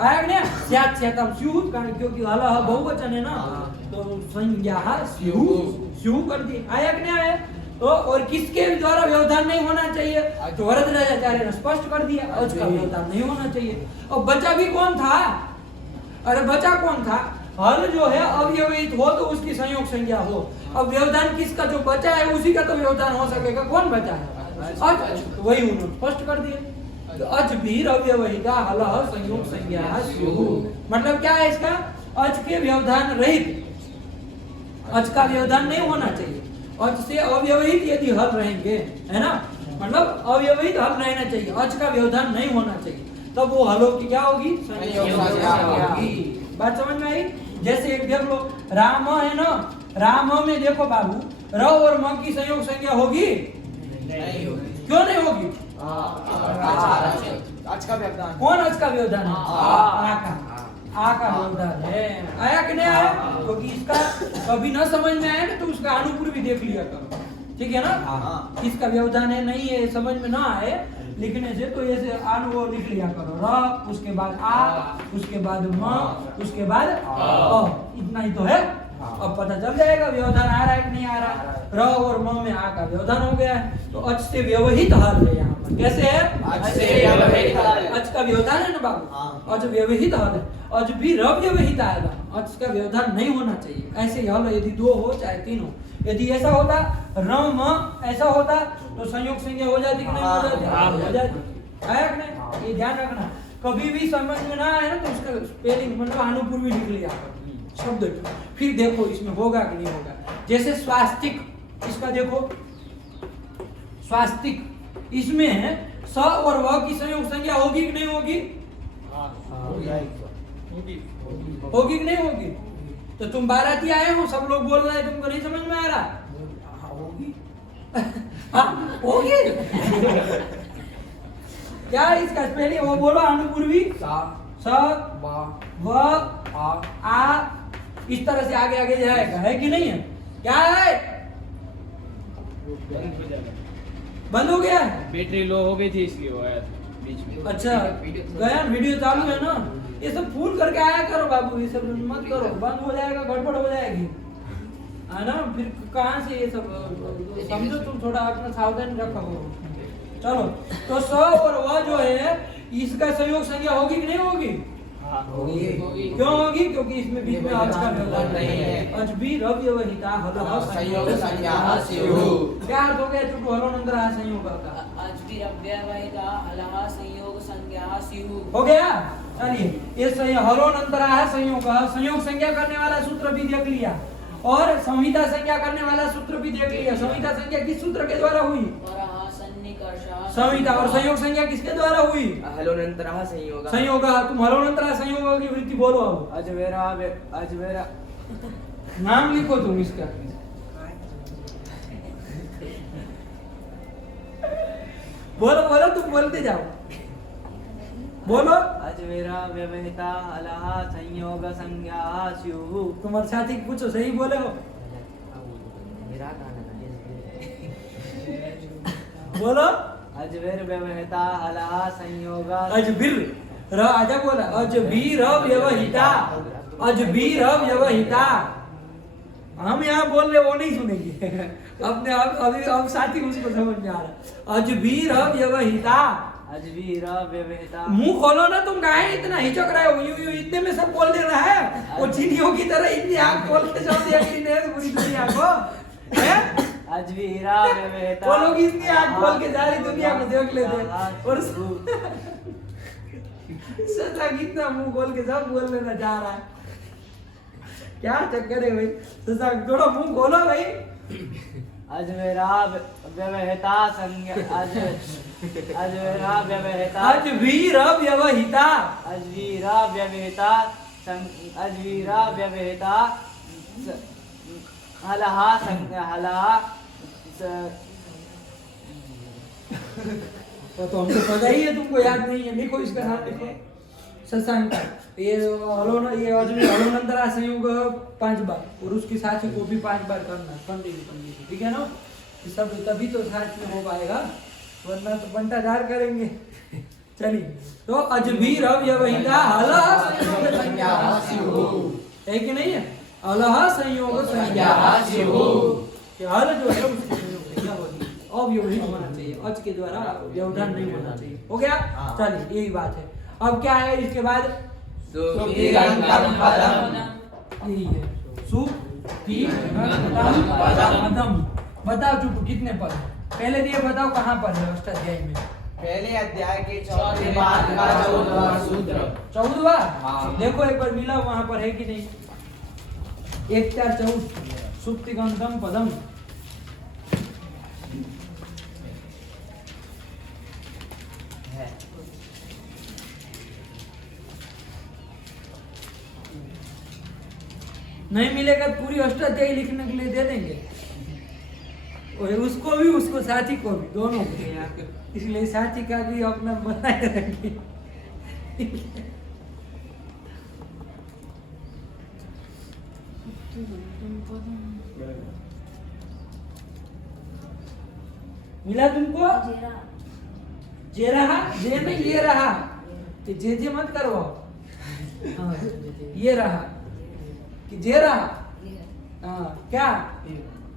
आया क्या? स्यात् स्यातम स्युः, क्योंकि हलः बहुवचन है ना, तो संज्ञा स्युः कर दी। आया कि नहीं आया? तो और किसके द्वारा व्यवधान नहीं होना चाहिए? तो वरदराजाचार्य ने स्पष्ट कर दिया, अज का व्यवधान नहीं होना चाहिए। और बचा भी कौन था? अरे बचा कौन था? हल जो है अव्यवहित हो तो उसकी संयोग संज्ञा हो। अब व्यवधान किसका जो बचा है उसी का तो व्यवधान हो सकेगा। कौन बचा है? अज। तो वही उन्होंने स्पष्ट कर दिया। तो अजभिः अव्यवहिता हलः संयोग संज्ञा स्युः। मतलब क्या है इसका? अज के व्यवधान रहित, अज का व्यवधान नहीं होना चाहिए। अज से अव्यवहित यदि हल रहेंगे, है ना, मतलब अव्यवहित हल रहना चाहिए, अज का व्यवधान नहीं होना चाहिए, तब वो हलों की क्या होगी? संयोग संज्ञा होगी। बात समझ में आई? जैसे एक देख लो, राम है ना, राम में देखो बाबू, र और म की संयोग संज्ञा होगी? नहीं होगी। क्यों नहीं होगी? आज का व्यवधान। कौन आज का व्यवधान है? आ का, आ का व्यवधान है। आया कि नहीं आया? क्योंकि इसका कभी ना समझ में आए ना तो उसका अनुपूर्व भी देख लिया करो, ठीक है ना। किसका व्यवधान है नहीं है समझ में ना आए लिखने से, तो ऐसे वो लिख लिया करो, र उसके बाद आ, उसके बाद म, उसके बाद अ, इतना ही तो है। अब पता चल जाएगा व्यवधान आ रहा है कि नहीं आ रहा। र और म में आ का व्यवधान हो गया है, तो अच से व्यवहित हल है यहाँ पर। कैसे है? अच से व्यवहित हल। अच का व्यवधान है ना बाबू, अच व्यवहित हल है। अच भी रव्यवहित आएगा, अच का व्यवधान नहीं होना चाहिए। ऐसे ही हल यदि 2 हो चाहे 3 हो, यदि ऐसा होता रम ऐसा होता तो संयोग संज्ञा हो जाती कि नहीं हो जाती? हो जाती। आया कि नहीं? ये ध्यान रखना, कभी भी समझ में ना आए ना तो उसका स्पेलिंग मतलब अनुपूर्वी लिख लिया शब्द, फिर देखो इसमें होगा कि नहीं होगा। जैसे स्वास्तिक, इसका देखो स्वास्तिक, इसमें स और व की संयोग संज्ञा होगी कि नहीं होगी? होगी कि नहीं होगी? तो तुम बाराती आए हो, सब लोग बोल रहे हैं, तुमको नहीं समझ में आ रहा? होगी। होगी। क्या इसका स्पेलिंग वो बोलो अनुपूर्वी? स व आ, इस तरह से आगे आगे जाएगा, है कि नहीं है? क्या है? बंद हो गया? बैटरी लो हो गई थी इसलिए वो आया था बीच में। अच्छा गया, वीडियो चालू है ना, ये सब फूल करके आया करो बाबू, ये सब मत करो, बंद हो जाएगा, गड़बड़ हो जाएगी, है ना। फिर कहाँ से ये सब समझो, तुम थोड़ा अपना सावधान रखो। चलो, तो स और व जो है इसका संयोग संज्ञा होगी कि नहीं होगी? होगी। क्यों होगी? क्योंकि इसमें बीच में अच का व्यवधान नहीं है। अच भी रव्यवहिता हलः संयोग संज्ञा स्युः। क्या अर्थ हो गया? चुटु हलोनंतरः संयोग का अजभिरव्यवहिता हलः संयोग संज्ञा स्युः। हो गया। चलिए, ये हलोनंतरः संयोग, संयोग संज्ञा करने वाला सूत्र भी देख लिया और संहिता संज्ञा करने वाला सूत्र भी देख लिया। संहिता संज्ञा किस सूत्र के द्वारा हुई? संहिता। और संयोग संज्ञा किसके द्वारा हुई? हलोनंतरः संयोग। संयोग। तुम हलोनंतरः संयोग की वृत्ति बोलो अब। अजवेरा नाम लिखो तुम इसका। बोलो बोलो, तुम बोलते जाओ, बोलो। अजवेरा व्यवहिता अलह संयोग संज्ञा स्युः। तुम्हारे साथी को पूछो, सही बोले हो? मेरा गाना बोलो। अजवेर व्यवहिता अलह संयोग अजबीर र आजा बोला, अजबीर व्यवहिता, अजबीर व्यवहिता। हम यहाँ बोल रहे वो नहीं सुनेंगे अपने आप। अभी अब साथी उसको समझ में आ रहा। अजबीर व्यवहिता, अजवीर व्यवहिता। मुंह खोलो ना, तुम काहे इतना हिचक रहे हो? यूं यूं इतने में सब बोल दे रहा है। वो चीनियों की तरह इतनी आंख खोल के जाओ देखने पूरी दुनिया को, है? अजवीरा व्यवहिता। वो लोग इतनी आंख खोल के जा रही दुनिया को देख लेते। और सचा कितना मुंह खोल के सब बोल लेना चाह रहा है। क्या चक्कर है भाई? सचा थोड़ा मुंह खोलो भाई। अजवेरा व्यवहिता संज्ञा अजवेरा व्यवहिता अजवीर व्यवहिता, अजवीरा व्यवहिता अजवीरा व्यवहिता हलहा संज्ञा हलहा तो हमको पता ही है, तुमको याद नहीं है। लिखो इसका नाम, लिखो शशांक। ये अजमेर हलोनंतरा संयोग 5 बार, और उसकी साथी को भी 5 बार करना, कंटिन्यू, ठीक है ना? ये सब तभी तो साथ में हो पाएगा, वरना तो बंटाधार करेंगे। चलिए, तो अजबीर व्यवहिता अलह संयोग संज्ञा है कि नहीं है? अलह संयोग संज्ञा कि हल जो है उसकी संयोग संज्ञा होती है, अव्यवहित होना चाहिए, अच के द्वारा व्यवधान नहीं होना चाहिए। हो गया? चलिए, यही बात है। अब क्या है इसके बाद? यही है, सुप्तिगंतम। बताओ चुटू, कितने पद? पहले ये बताओ कहाँ पर है अष्टाध्यायी में? पहले अध्याय के 4वें पाद का 14वां सूत्र। 14वां? हाँ। देखो एक बार मिला वहां पर है कि नहीं? 1 4 14 सुप्तिगंतम पदम। नहीं मिलेगा तो पूरी अष्टाध्यायी लिखने के लिए दे देंगे, और उसको भी, उसको साथी को भी, दोनों को। इसलिए साथी का भी अपना बनाए रखेंगे। मिला तुमको? जे रहा, जे नहीं ये रहा, कि जे मत करो। हाँ, ये रहा कि जे रहा। हाँ, क्या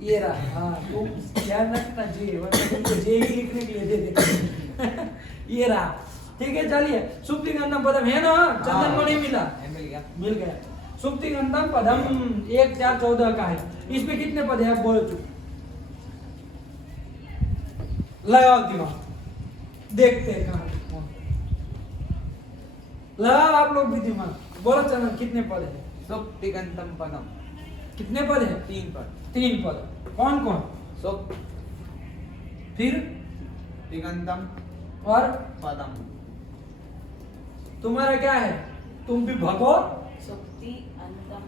ये रहा? हाँ, तो ध्यान रखना जे, वरना तुमको जे ही लिखने के लिए दे देते। ये रहा, ठीक है। चलिए, सुप्तिगंधम पदम है ना? चंदन को नहीं मिला? मिल गया। सुप्तिगंधम पदम 1 4 14 का है। इसमें कितने पद है? आप बोलो चुप, लगाओ दिमाग, देखते हैं कहाँ लगाओ आप लोग भी दिमाग। बोलो चंदन, कितने पद है? सुप्तिगंतम पदम। कितने पद है? 3 पद। 3 पद। कौन कौन? सुप फिर तिगंतम और पदम। तुम्हारा क्या है? तुम भी भगो। सुक्ति अंतम।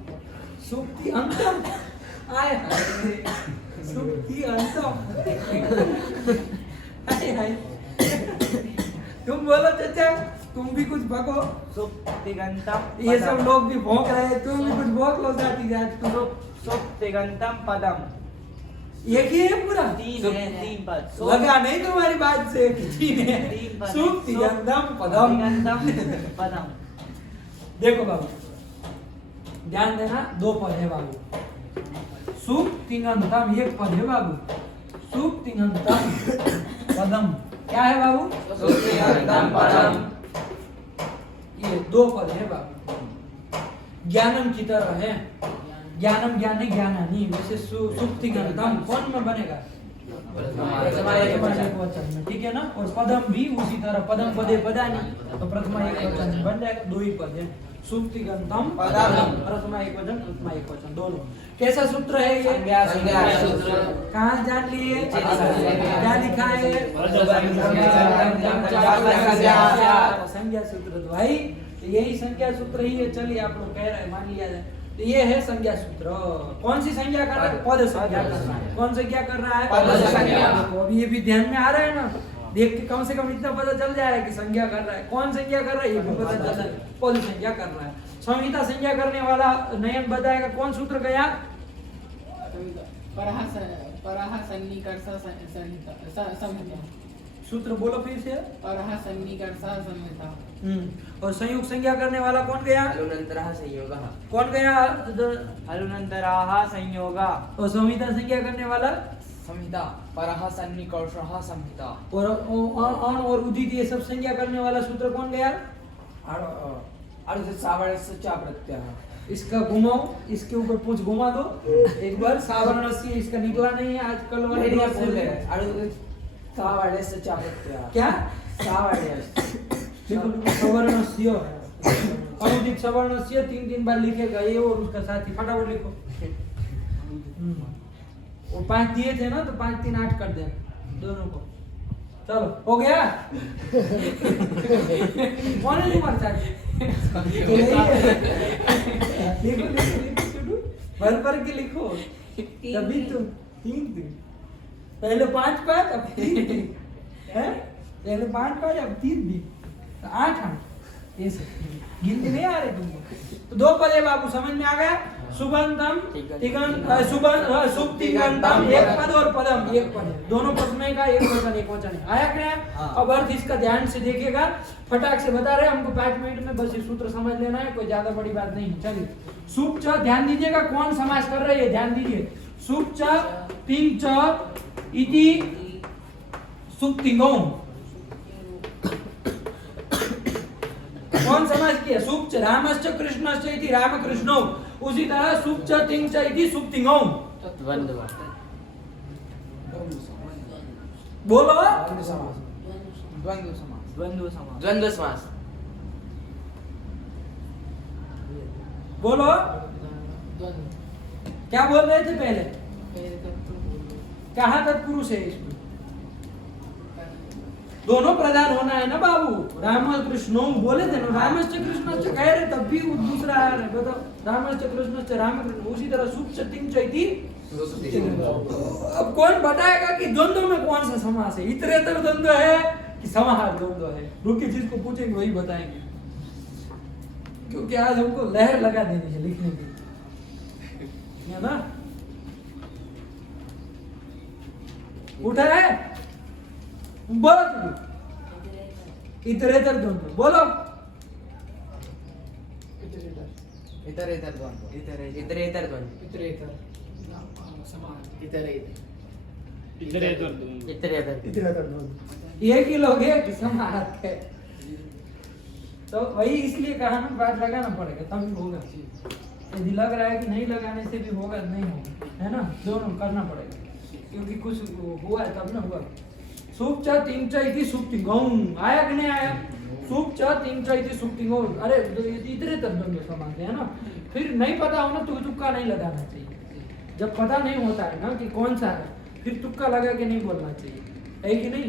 सुक्ति अंतम। आए हाय, सुक्ति अंतम। आए हाय। तुम बोलो चाचा, तुम भी कुछ भगो। सुप्तिगंतम ये सब लोग भी भौंक रहे हैं, तुम भी कुछ भौंक लो साथी आज तो। सुप्तिगंतम पदम। एक ही है पूरा? 3 पद। लगा नहीं तुम्हारी बात से? तीन है। तीन पद। सुप्तिगंधम पदम। सुप्तिगंतम पदम। देखो बाबू, ध्यान देना, 2 पद है बाबू। सुप्तिगंधम 1 पद है बाबू। सुप्तिगंधम पदम क्या है बाबू? सुप्तिगंतम पदम। ये 2 पद है बाबू। ज्ञानम की तरह है, ज्ञानम ज्ञाने ज्ञानानी। वैसे सुप्तिगंधम कौन में बनेगा? प्रथमा एकवचन में, ठीक है ना? और पदम भी उसी तरह, पदम पदे पदानी, तो प्रथमा एकवचन में बन जाएगा। 2 ही पद है, सुप्तिगंधम पदम। प्रथमा एकवचन, प्रथमा एकवचन दोनों। कैसा सूत्र है ये? संज्ञा सूत्र। कहाँ जान लिए? क्या लिखा है? संज्ञा सूत्र। तो भाई यही संज्ञा सूत्र ही है। चलिए, आप लोग कह रहे हैं, मान लिया जाए। तो ये है संज्ञा सूत्र। कौन सी संज्ञा कर रहा है? पद संज्ञा कर रहा है। कौन संज्ञा कर रहा है? पद संज्ञा। देखो, अभी ये भी ध्यान में आ रहा है ना? देख के कम से कम इतना पता चल जाएगा कि संज्ञा कर रहा है, कौन संज्ञा कर रहा है ये भी पता चल रहा है, कौन संज्ञा कर रहा है। संहिता संज्ञा करने वाला नयन बताएगा कौन सूत्र गया। परहा सन्निकर्षा संहिता। सूत्र बोलो फिर से। परहा सन्निकर्षा संहिता। और संयुक्त संज्ञा करने वाला कौन गया, हलुनन्तरः संयोगः। कौन गया, हलुनन्तराः संयोगा। और संहिता संज्ञा करने वाला संहिता परः सन्निकर्षः संहिता। और उदित ये सब संज्ञा करने वाला सूत्र कौन गया। सच्चा प्रत्यय। इसका घुमाओ, इसके ऊपर पूछ घुमा दो एक बार। सावर्ण से इसका निकला नहीं है आजकल वाले नहीं, क्लास बोल रहे से। हैं। सावर्ण सच्चा प्रत्यय। क्या सावर्ण। देखो सवर्णस्य अनुदित सवर्णस्य 3 बार लिखेगा ये और उसका साथी, फटाफट लिखो। वो 5 दिए थे ना तो 5 3 8 कर देना दोनों को। चलो हो गया। कौन है तुम्हारे साथ? लिखो लिखो भर के लिखो, तभी तो 3 पहले 5 अब 3 है, पहले 5 अब 3 तो 8 ऐसे गिनती नहीं आ रही तुमको। तो 2 पद है बाबू, समझ में आ गया। सुबंतम सुप्तिगंतम एक पद और पदम एक पद है, दोनों पद में का एक वचन है। आया क्या? अब अर्थ इसका ध्यान से देखिएगा, फटाक से बता रहे हमको 5 मिनट में बस ये सूत्र समझ लेना है, कोई ज्यादा बड़ी बात नहीं है। चलिए सुप च, ध्यान दीजिएगा कौन समास कर रहे हैं, ध्यान दीजिए। सुप च तिंग च इति सुप्तिंगो, कौन समास किया? सुप च रामश्च कृष्णश्च इति रामकृष्णो, उसी तरह सुप च तिंग च इति सुप्तिंगो। द्वंद्व। बोलो द्वंद्व समास। द्वंद्व समास। बोलो द्वंद्व। क्या बोल रहे थे पहले? पहले तत्पुरुष। कहाँ तत्पुरुष है इसमें? दोनों प्रधान होना है ना बाबू। राम कृष्ण बोले थे ना, रामश्च कृष्णश्च कह रहे तब भी वो दूसरा आ रहा है। बताओ रामश्च कृष्णश्च राम कृष्ण, उसी तरह सुप च तिंग च इति। अब कौन बताएगा कि द्वंद्व में कौन सा समास है? इतरेतर द्वंद्व है कि समाहार द्वंद्व है? रुकिए जिसको पूछेंगे वही बताएंगे, क्योंकि आज हमको लहर लगा देनी है लिखने की, है ना। उठा है बोलो तुम, इतरेतर द्वंद्व बोलो। इतरेतर द्वंद्व। इतरेतर द्वंद्व। इतरेतर समान। इतरेतर। इतरेतर द्वंद्व। इतरेतर। एक ही लोग है कि समाहार है, तो वही इसलिए कहा ना बात लगाना पड़ेगा तभी होगा। यदि लग रहा है कि नहीं लगाने से भी होगा, नहीं होगा, है ना। दोनों करना पड़ेगा, क्योंकि कुछ हुआ है तब ना हुआ। सुप च तिंग च इति सुप्तिंगो, आया कि नहीं आया? सुप च तिंग च इति सुप्तिंगो, अरे इतरेतर द्वंद्व समास है ना। फिर नहीं पता हो ना तो तुक्का नहीं लगाना चाहिए। जब पता नहीं होता है ना कि कौन सा है, फिर तुक्का लगा के नहीं बोलना चाहिए, है कि नहीं?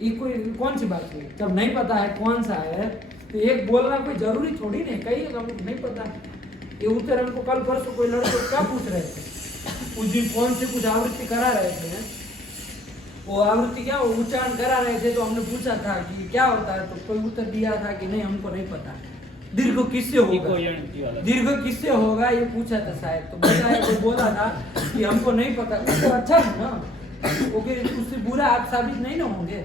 ये कोई कौन सी बात है? जब नहीं पता है कौन सा है तो एक बोलना कोई जरूरी थोड़ी नहीं। कई हमको नहीं पता। ये उत्तर हमको कल परसों कोई लड़के क्या पूछ रहे थे, उस दिन कौन से कुछ आवृत्ति करा रहे थे, वो आवृत्ति क्या वो उच्चारण करा रहे थे, तो हमने पूछा था कि क्या होता है, तो कोई उत्तर दिया था कि नहीं हमको नहीं पता। दीर्घ किससे होगा, दीर्घ किससे होगा ये पूछा था शायद, तो बताया कोई बोला था कि हमको नहीं पता। तो अच्छा है ना, ओके, उससे बुरा आप साबित नहीं ना होंगे।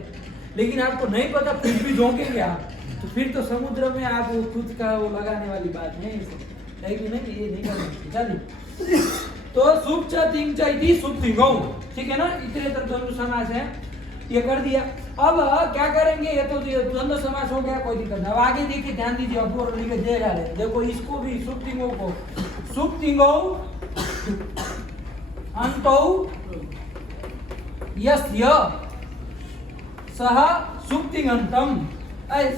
लेकिन आपको नहीं पता फिर भी झोंकेंगे आप, तो फिर तो समुद्र में आप वो खुद का वो लगाने वाली बात नहीं है कि नहीं, ये नहीं करना। चलिए तो सुप च तिंग च इति सुप्तिंगो, ठीक है ना। इतरेतर द्वंद्व समास है, ये कर दिया। अब क्या करेंगे, ये तो द्वंद्व समास हो गया, कोई दिक्कत नहीं। अब आगे देखिए, ध्यान दीजिए, अब और लिखे देगा। देखो इसको भी सुप्तिंगो को, सुप्तिंगो अंतो यस्य सह सुप्तिगंतम,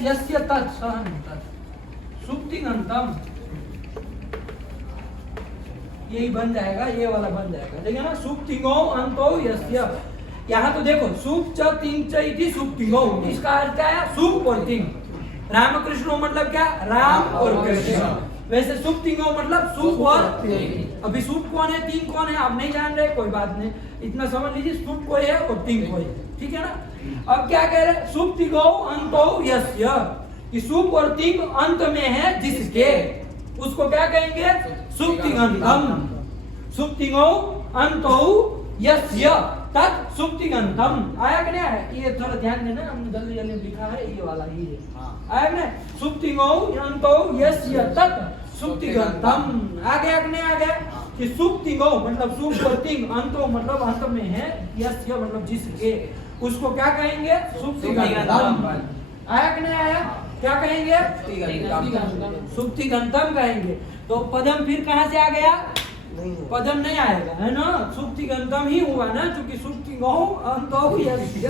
यस्य तत् सह तत् सुप्तिगंतम, यही बन जाएगा, ये वाला बन जाएगा, ठीक है ना। सुप्तिंगो अंतो यस्य, यहाँ तो देखो सुप च तिंग च इति सुप्तिंगो, इसका अर्थ क्या है? सुप और तिंग। रामकृष्ण मतलब क्या? राम और कृष्ण। वैसे सुप तिंगो मतलब सुप और अभी सुप कौन है तिंग कौन है आप नहीं जान रहे, कोई बात नहीं, इतना समझ लीजिए सुप कोई है और तिंग कोई है, ठीक है ना। अब क्या कह रहे, सुप तिंगो अंतो यस्य, कि सुप और तिंग अंत में है जिसके, उसको क्या कहेंगे, सुप तिंगंतम। सुप तिंगो अंतो यस्य तत् सुप तिंगंतम। आया कि नहीं आया, ये थोड़ा ध्यान देना, हमने जल्दी जल्दी लिखा है, ये वाला ही है, आया कि नहीं, सुप तिंगो अंतो यस्य तत् सुप तिंगंतम। आ गया कि नहीं आ गया, कि सुप तिंगो मतलब सुप और तिंग, अंतो मतलब अंत में है, यस्य मतलब जिसके, उसको क्या कहेंगे, सुप तिंगंतम। आया कि नहीं आया, क्या कहेंगे, सुप तिंगंतम कहेंगे। तो पदम फिर कहां से आ गया, पदम नहीं आएगा, है ना, सुप्ति गंतम ही हुआ ना, क्योंकि सुप्ति गौ अंतो यस्य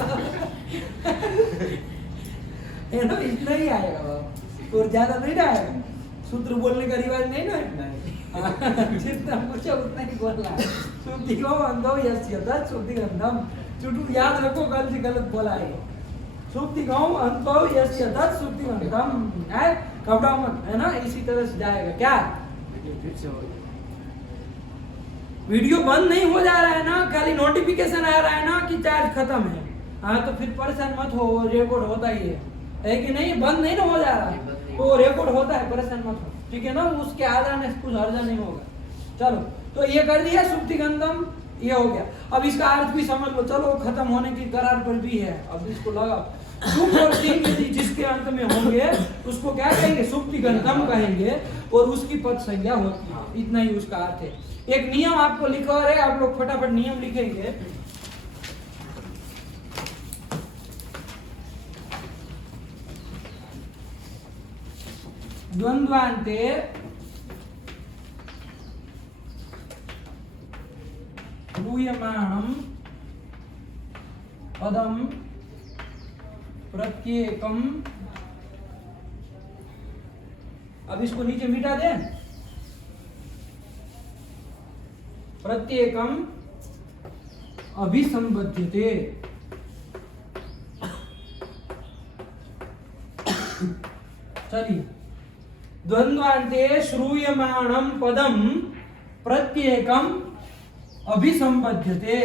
है ना, इतना ही आएगा बाबा, और ज्यादा नहीं आएगा, सूत्र बोलने का रिवाज नहीं ना जितना पूछा उतना ही बोलना है। सुप्ति गौ अंतो यस्य तत् सुप्ति गंतम, चुटू याद रखो, गलत से गलत बोला है, सुप्ति गौ अंतो यस्य तत् सुप्ति गंतम है, घबराओ मत, है ना, इसी तरह से जाएगा। क्या वीडियो बंद नहीं हो जा रहा है ना, खाली नोटिफिकेशन आ रहा है ना कि चार्ज खत्म है, हाँ तो फिर परेशान मत हो, रिकॉर्ड होता ही है कि नहीं, बंद नहीं ना हो जा रहा है, तो रिकॉर्ड होता है, परेशान मत हो, ठीक है ना, उसके आधार में कुछ हर्जा नहीं होगा। चलो तो ये कर दिया सुप्ति गंतम, ये हो गया। अब इसका अर्थ भी समझ लो, चलो खत्म होने की करार पर भी है, अब इसको लगा सुप और तिंग जिसके अंत में होंगे उसको क्या कहेंगे, सुप्ति गंतम कहेंगे, और उसकी पद संज्ञा होती है, इतना ही उसका अर्थ है। एक नियम आपको लिखा है, आप लोग फटाफट नियम लिखेंगे। द्वंद्वान्ते श्रूयमाणं पदम प्रत्येकम, अब इसको नीचे मिटा दें, प्रत्येकम अभिसंबध्यते, चलिए, द्वंद्वान्ते श्रूयमाणं पदम प्रत्येकम अभिसंबध्यते।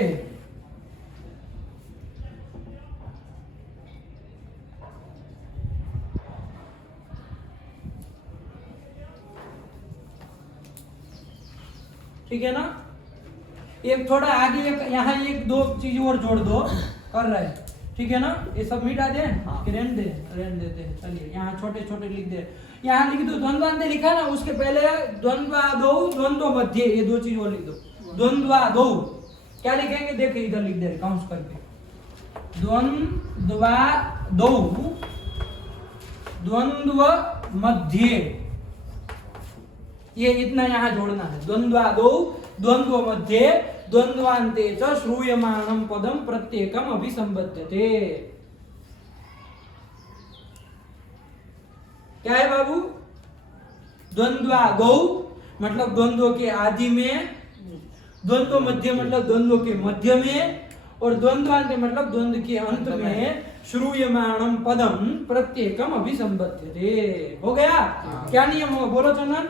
ठीक है ना, एक थोड़ा आगे यहाँ एक दो चीज और जोड़ दो, कर रहे हैं, ठीक है ना, ये सब मिटा दें, रहने देते हैं, चलिए यहाँ छोटे छोटे लिख दे, यहाँ लिख दो द्वंद्वान्ते लिखा ना, उसके पहले द्वंद्वादौ द्वंद्व मध्य, ये दो चीज और लिख दो, द्वंद्वादौ क्या लिखेंगे, देखिए इधर लिख दे काउंट करके, द्वंद्वादौ द्वंद्व मध्य, ये इतना यहाँ जोड़ना है, द्वंद्वादौ द्वंद्व मध्य द्वंद्वान्ते च श्रूयमाणं पदम प्रत्येकम अभिसंबध्यते। क्या है बाबू, द्वंद्वादौ मतलब द्वंद्व के आदि में, द्वंद्व मध्य मतलब द्वंद्व के मध्य में, और द्वंद्वान्ते मतलब द्वंद्व के अंत में श्रूयमाणं पदम प्रत्येकम अभिसंबध्यते। हो गया, क्या नियम हो, बोलो चंदन।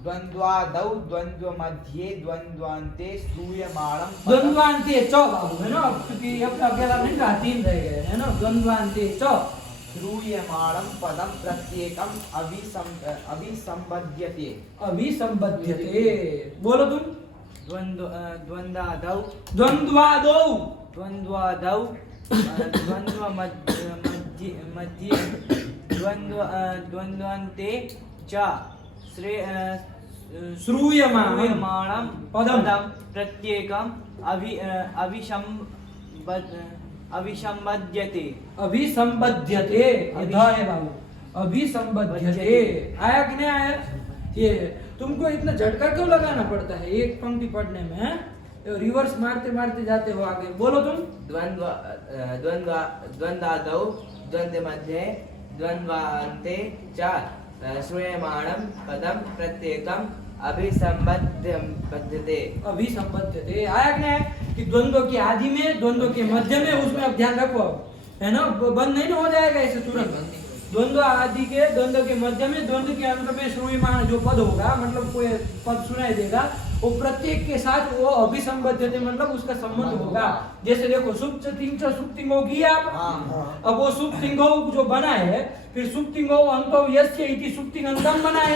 द्वंद्वादौ द्वंद्व मध्ये द्वंद्वान्ते श्रूयमाणं द्वंद्वान्ते च बाबू, है ना, क्योंकि अब अकेला नहीं रहा, तीन रह गए, है ना, द्वंद्वान्ते च श्रूयमाणं पदम प्रत्येकम अभिसंबध्यते। अभिसंबध्यते, बोलो तुम। द्वंद्वादौ द्वंद्वादौ द्वंद्वादौ द्वंद्व मध्ये द्वंद्वान्ते च श्रूयमाणं पदम प्रत्येकम अभिसंबध्यते। अभिसंबध्यते, ये ध है बाबू, अभिसंबध्यते। आया कि नहीं आया, ये तुमको इतना झटका क्यों लगाना पड़ता है एक पंक्ति पढ़ने में, रिवर्स मारते मारते जाते हो आगे, बोलो तुम। द्वंद्वादौ द्वंद्व मध्ये द्वंद्वान्ते च श्रूयमाणं पदम प्रत्येकम अभिसंबध्यते। अभिसंबध्यते, आया कि नहीं, कि द्वंद्व के आदि में, द्वंद्व के मध्य में, उसमें अब ध्यान रखो, है ना, बंद नहीं ना हो जाएगा ऐसे तुरंत, द्वंद्व आदि के द्वंद्व के मध्य में द्वंद्व के अंत में श्रूयमाण जो पद होगा, मतलब कोई पद सुनाई देगा, वो प्रत्येक के साथ वो अभिसंबद्ध मतलब उसका संबंध होगा। जैसे देखो सुप्त तिंग सुप्त तिंगो किया आप, अब वो सुप्त तिंगो जो बना है, फिर सुप्त तिंगो अंतो यस्य इति सुप्त तिंग अंतम बनाए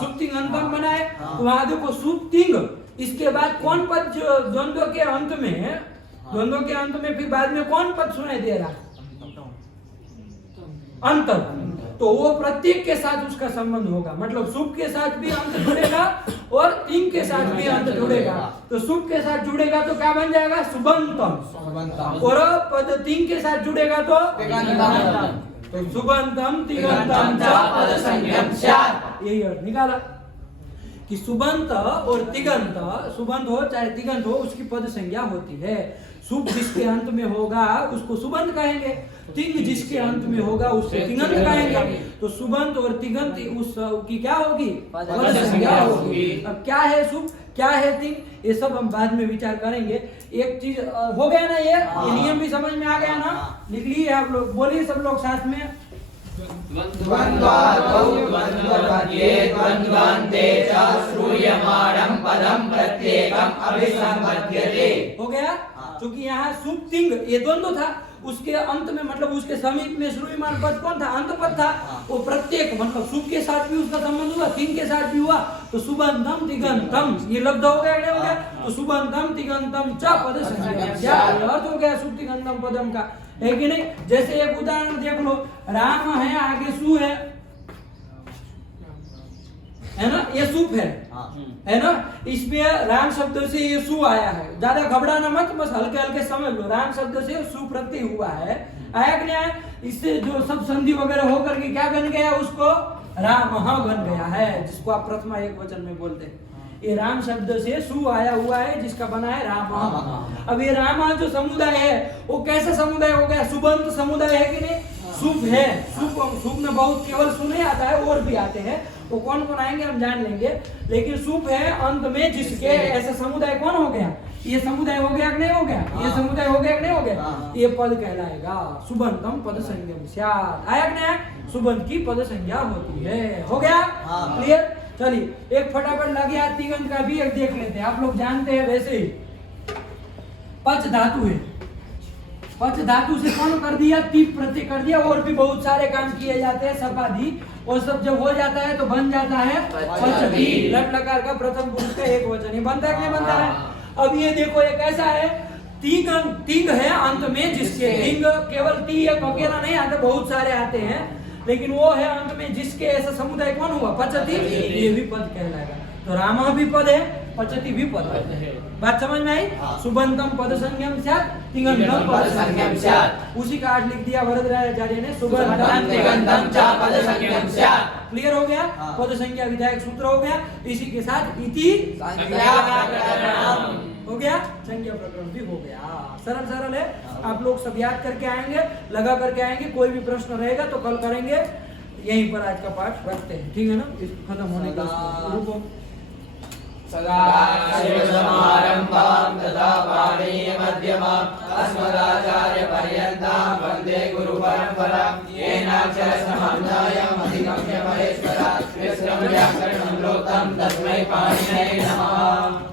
सुप्त तिंग अंतम बनाए। तो वहां देखो सुप्त तिंग, इसके बाद कौन पद जो द्वंद्व के अंत में है, द्वंद्व के अंत में फिर बाद में कौन पद सुनाई दे रहा? अंत। तो वो प्रत्येक के साथ उसका संबंध होगा, मतलब सुप के साथ भी अंत जुड़ेगा और तिंग के साथ भी अंत जुड़ेगा। तो सुप के साथ जुड़ेगा तो क्या बन जाएगा? सुबंतम। और पद तिंग के साथ जुड़ेगा तो सुबंतम तिगंतम च पद संज्ञम स्यात्। यही अर्थ निकाला कि सुबंत और तिगंत, सुबंत हो चाहे तिगंत हो, उसकी पद संज्ञा होती है। सुप जिसके अंत में होगा उसको सुबंत कहेंगे, तिंग जिसके अंत में होगा उसको तिगंत कहेंगे। तो सुबंत और तिगंत उसकी क्या होगी? पद संज्ञा होगी। अब क्या है सुप, क्या है तिंग, ये सब हम बाद में विचार करेंगे। एक चीज हो गया ना, ये नियम भी समझ में आ गया ना? लिख लिए आप लोग, बोलिए सब लोग साथ में। द्वन्द्वादौ द्वन्द्वपद्ये द्वन्द्वान्ते च श्रूयमाणं पदं प्रत्येकम् अभिसंबध्यते। हो गया? क्योंकि यहाँ सुप तिंग ये द्वंद्व था, उसके अंत में मतलब उसके समीप में श्रूयमाण पद कौन था? अंत पद था। वो प्रत्येक मतलब सुप के साथ भी उसका संबंध हुआ, तिंग के साथ भी हुआ। तो सुबंतम तिगंतम ये लब्ध हो गया, नहीं हो गया? तो सुबंतम तिगंतम च पद संज्ञा, अर्थ हो गया सुप तिगंतम पदम का, है कि नहीं? जैसे एक उदाहरण देख लो, राम है आगे सु है ना, ये सुप है ना, इसमें राम शब्द से ये सु आया है। ज्यादा घबराना मत, बस हल्के हल्के समझ लो। राम शब्द से सु प्रत्यय हुआ है, आया कि नहीं आया? इससे जो सब संधि वगैरह होकर के क्या बन गया? उसको राम बन गया है, जिसको आप प्रथमा एक वचन में बोलते हैं। ये राम शब्द से सु आया हुआ है, जिसका बना है राम। अब ये राम जो समुदाय है वो कैसा समुदाय हो गया? सुबंत समुदाय है कि नहीं? सुप है, सुप में बहुत केवल सुने आता है, और भी आते हैं, वो कौन कौन आएंगे हम जान लेंगे। लेकिन सुप है अंत में जिसके, ऐसा समुदाय कौन हो गया? ये समुदाय हो गया कि नहीं हो गया? ये समुदाय हो गया कि नहीं हो गया? ये पद कहलाएगा सुबंतम पद संज्ञम स्यात्। आया कि नहीं? सुबंत की पद संज्ञा होती है। हो गया क्लियर? चलिए एक फटाफट लगे हाथ तिगंत का भी एक देख लेते हैं। आप लोग जानते हैं वैसे ही पच धातु है, पच धातु से कौन कर दिया? तीप प्रत्यय कर दिया। और भी बहुत सारे काम किए जाते हैं, सपादी, और सब जब हो जाता है तो बन जाता है पचती। लट लकार का प्रथम पुरुष का एक वचन ही बनता है कि नहीं बनता है? अब ये देखो ये कैसा है? तिंग है अंत में जिसके, तिंग केवल ती एक अकेला नहीं आता, बहुत सारे आते हैं, लेकिन वो है अंत में जिसके, ऐसा समुदाय कौन हुआ? पचती। ये भी पद कहलाएगा। तो राम भी पद है, पचती भी पद है। बात समझ में आई? सुबंतम पद संज्ञम स्यात्, तिगंतम पद संज्ञम स्यात्। उसी का आज लिख दिया वरदराजार्य ने, सुबंतम तिगंतम च पद संज्ञम स्यात्। क्लियर हो गया? पद संज्ञा विधायक सूत्र हो गया। इसी के साथ इति हो गया, संज्ञा प्रकरण भी हो गया। सरल सरल है, आप लोग सब याद करके आएंगे, लगा करके आएंगे। कोई भी प्रश्न रहेगा तो कल करेंगे। यहीं पर आज का पाठ रखते हैं, ठीक है ना? खत्म होने का रुको। सदाशिवसमारम्भां तथा पाणिनीयमध्यमाम् अस्मदाचार्यपर्यन्तां वन्दे गुरुपरम्परां। येनाक्षरसमन्वयम् अधिगम्य महेश्वरात् विश्रम्य व्याकरणं प्रोक्तं तस्मै पाणिनये नमः।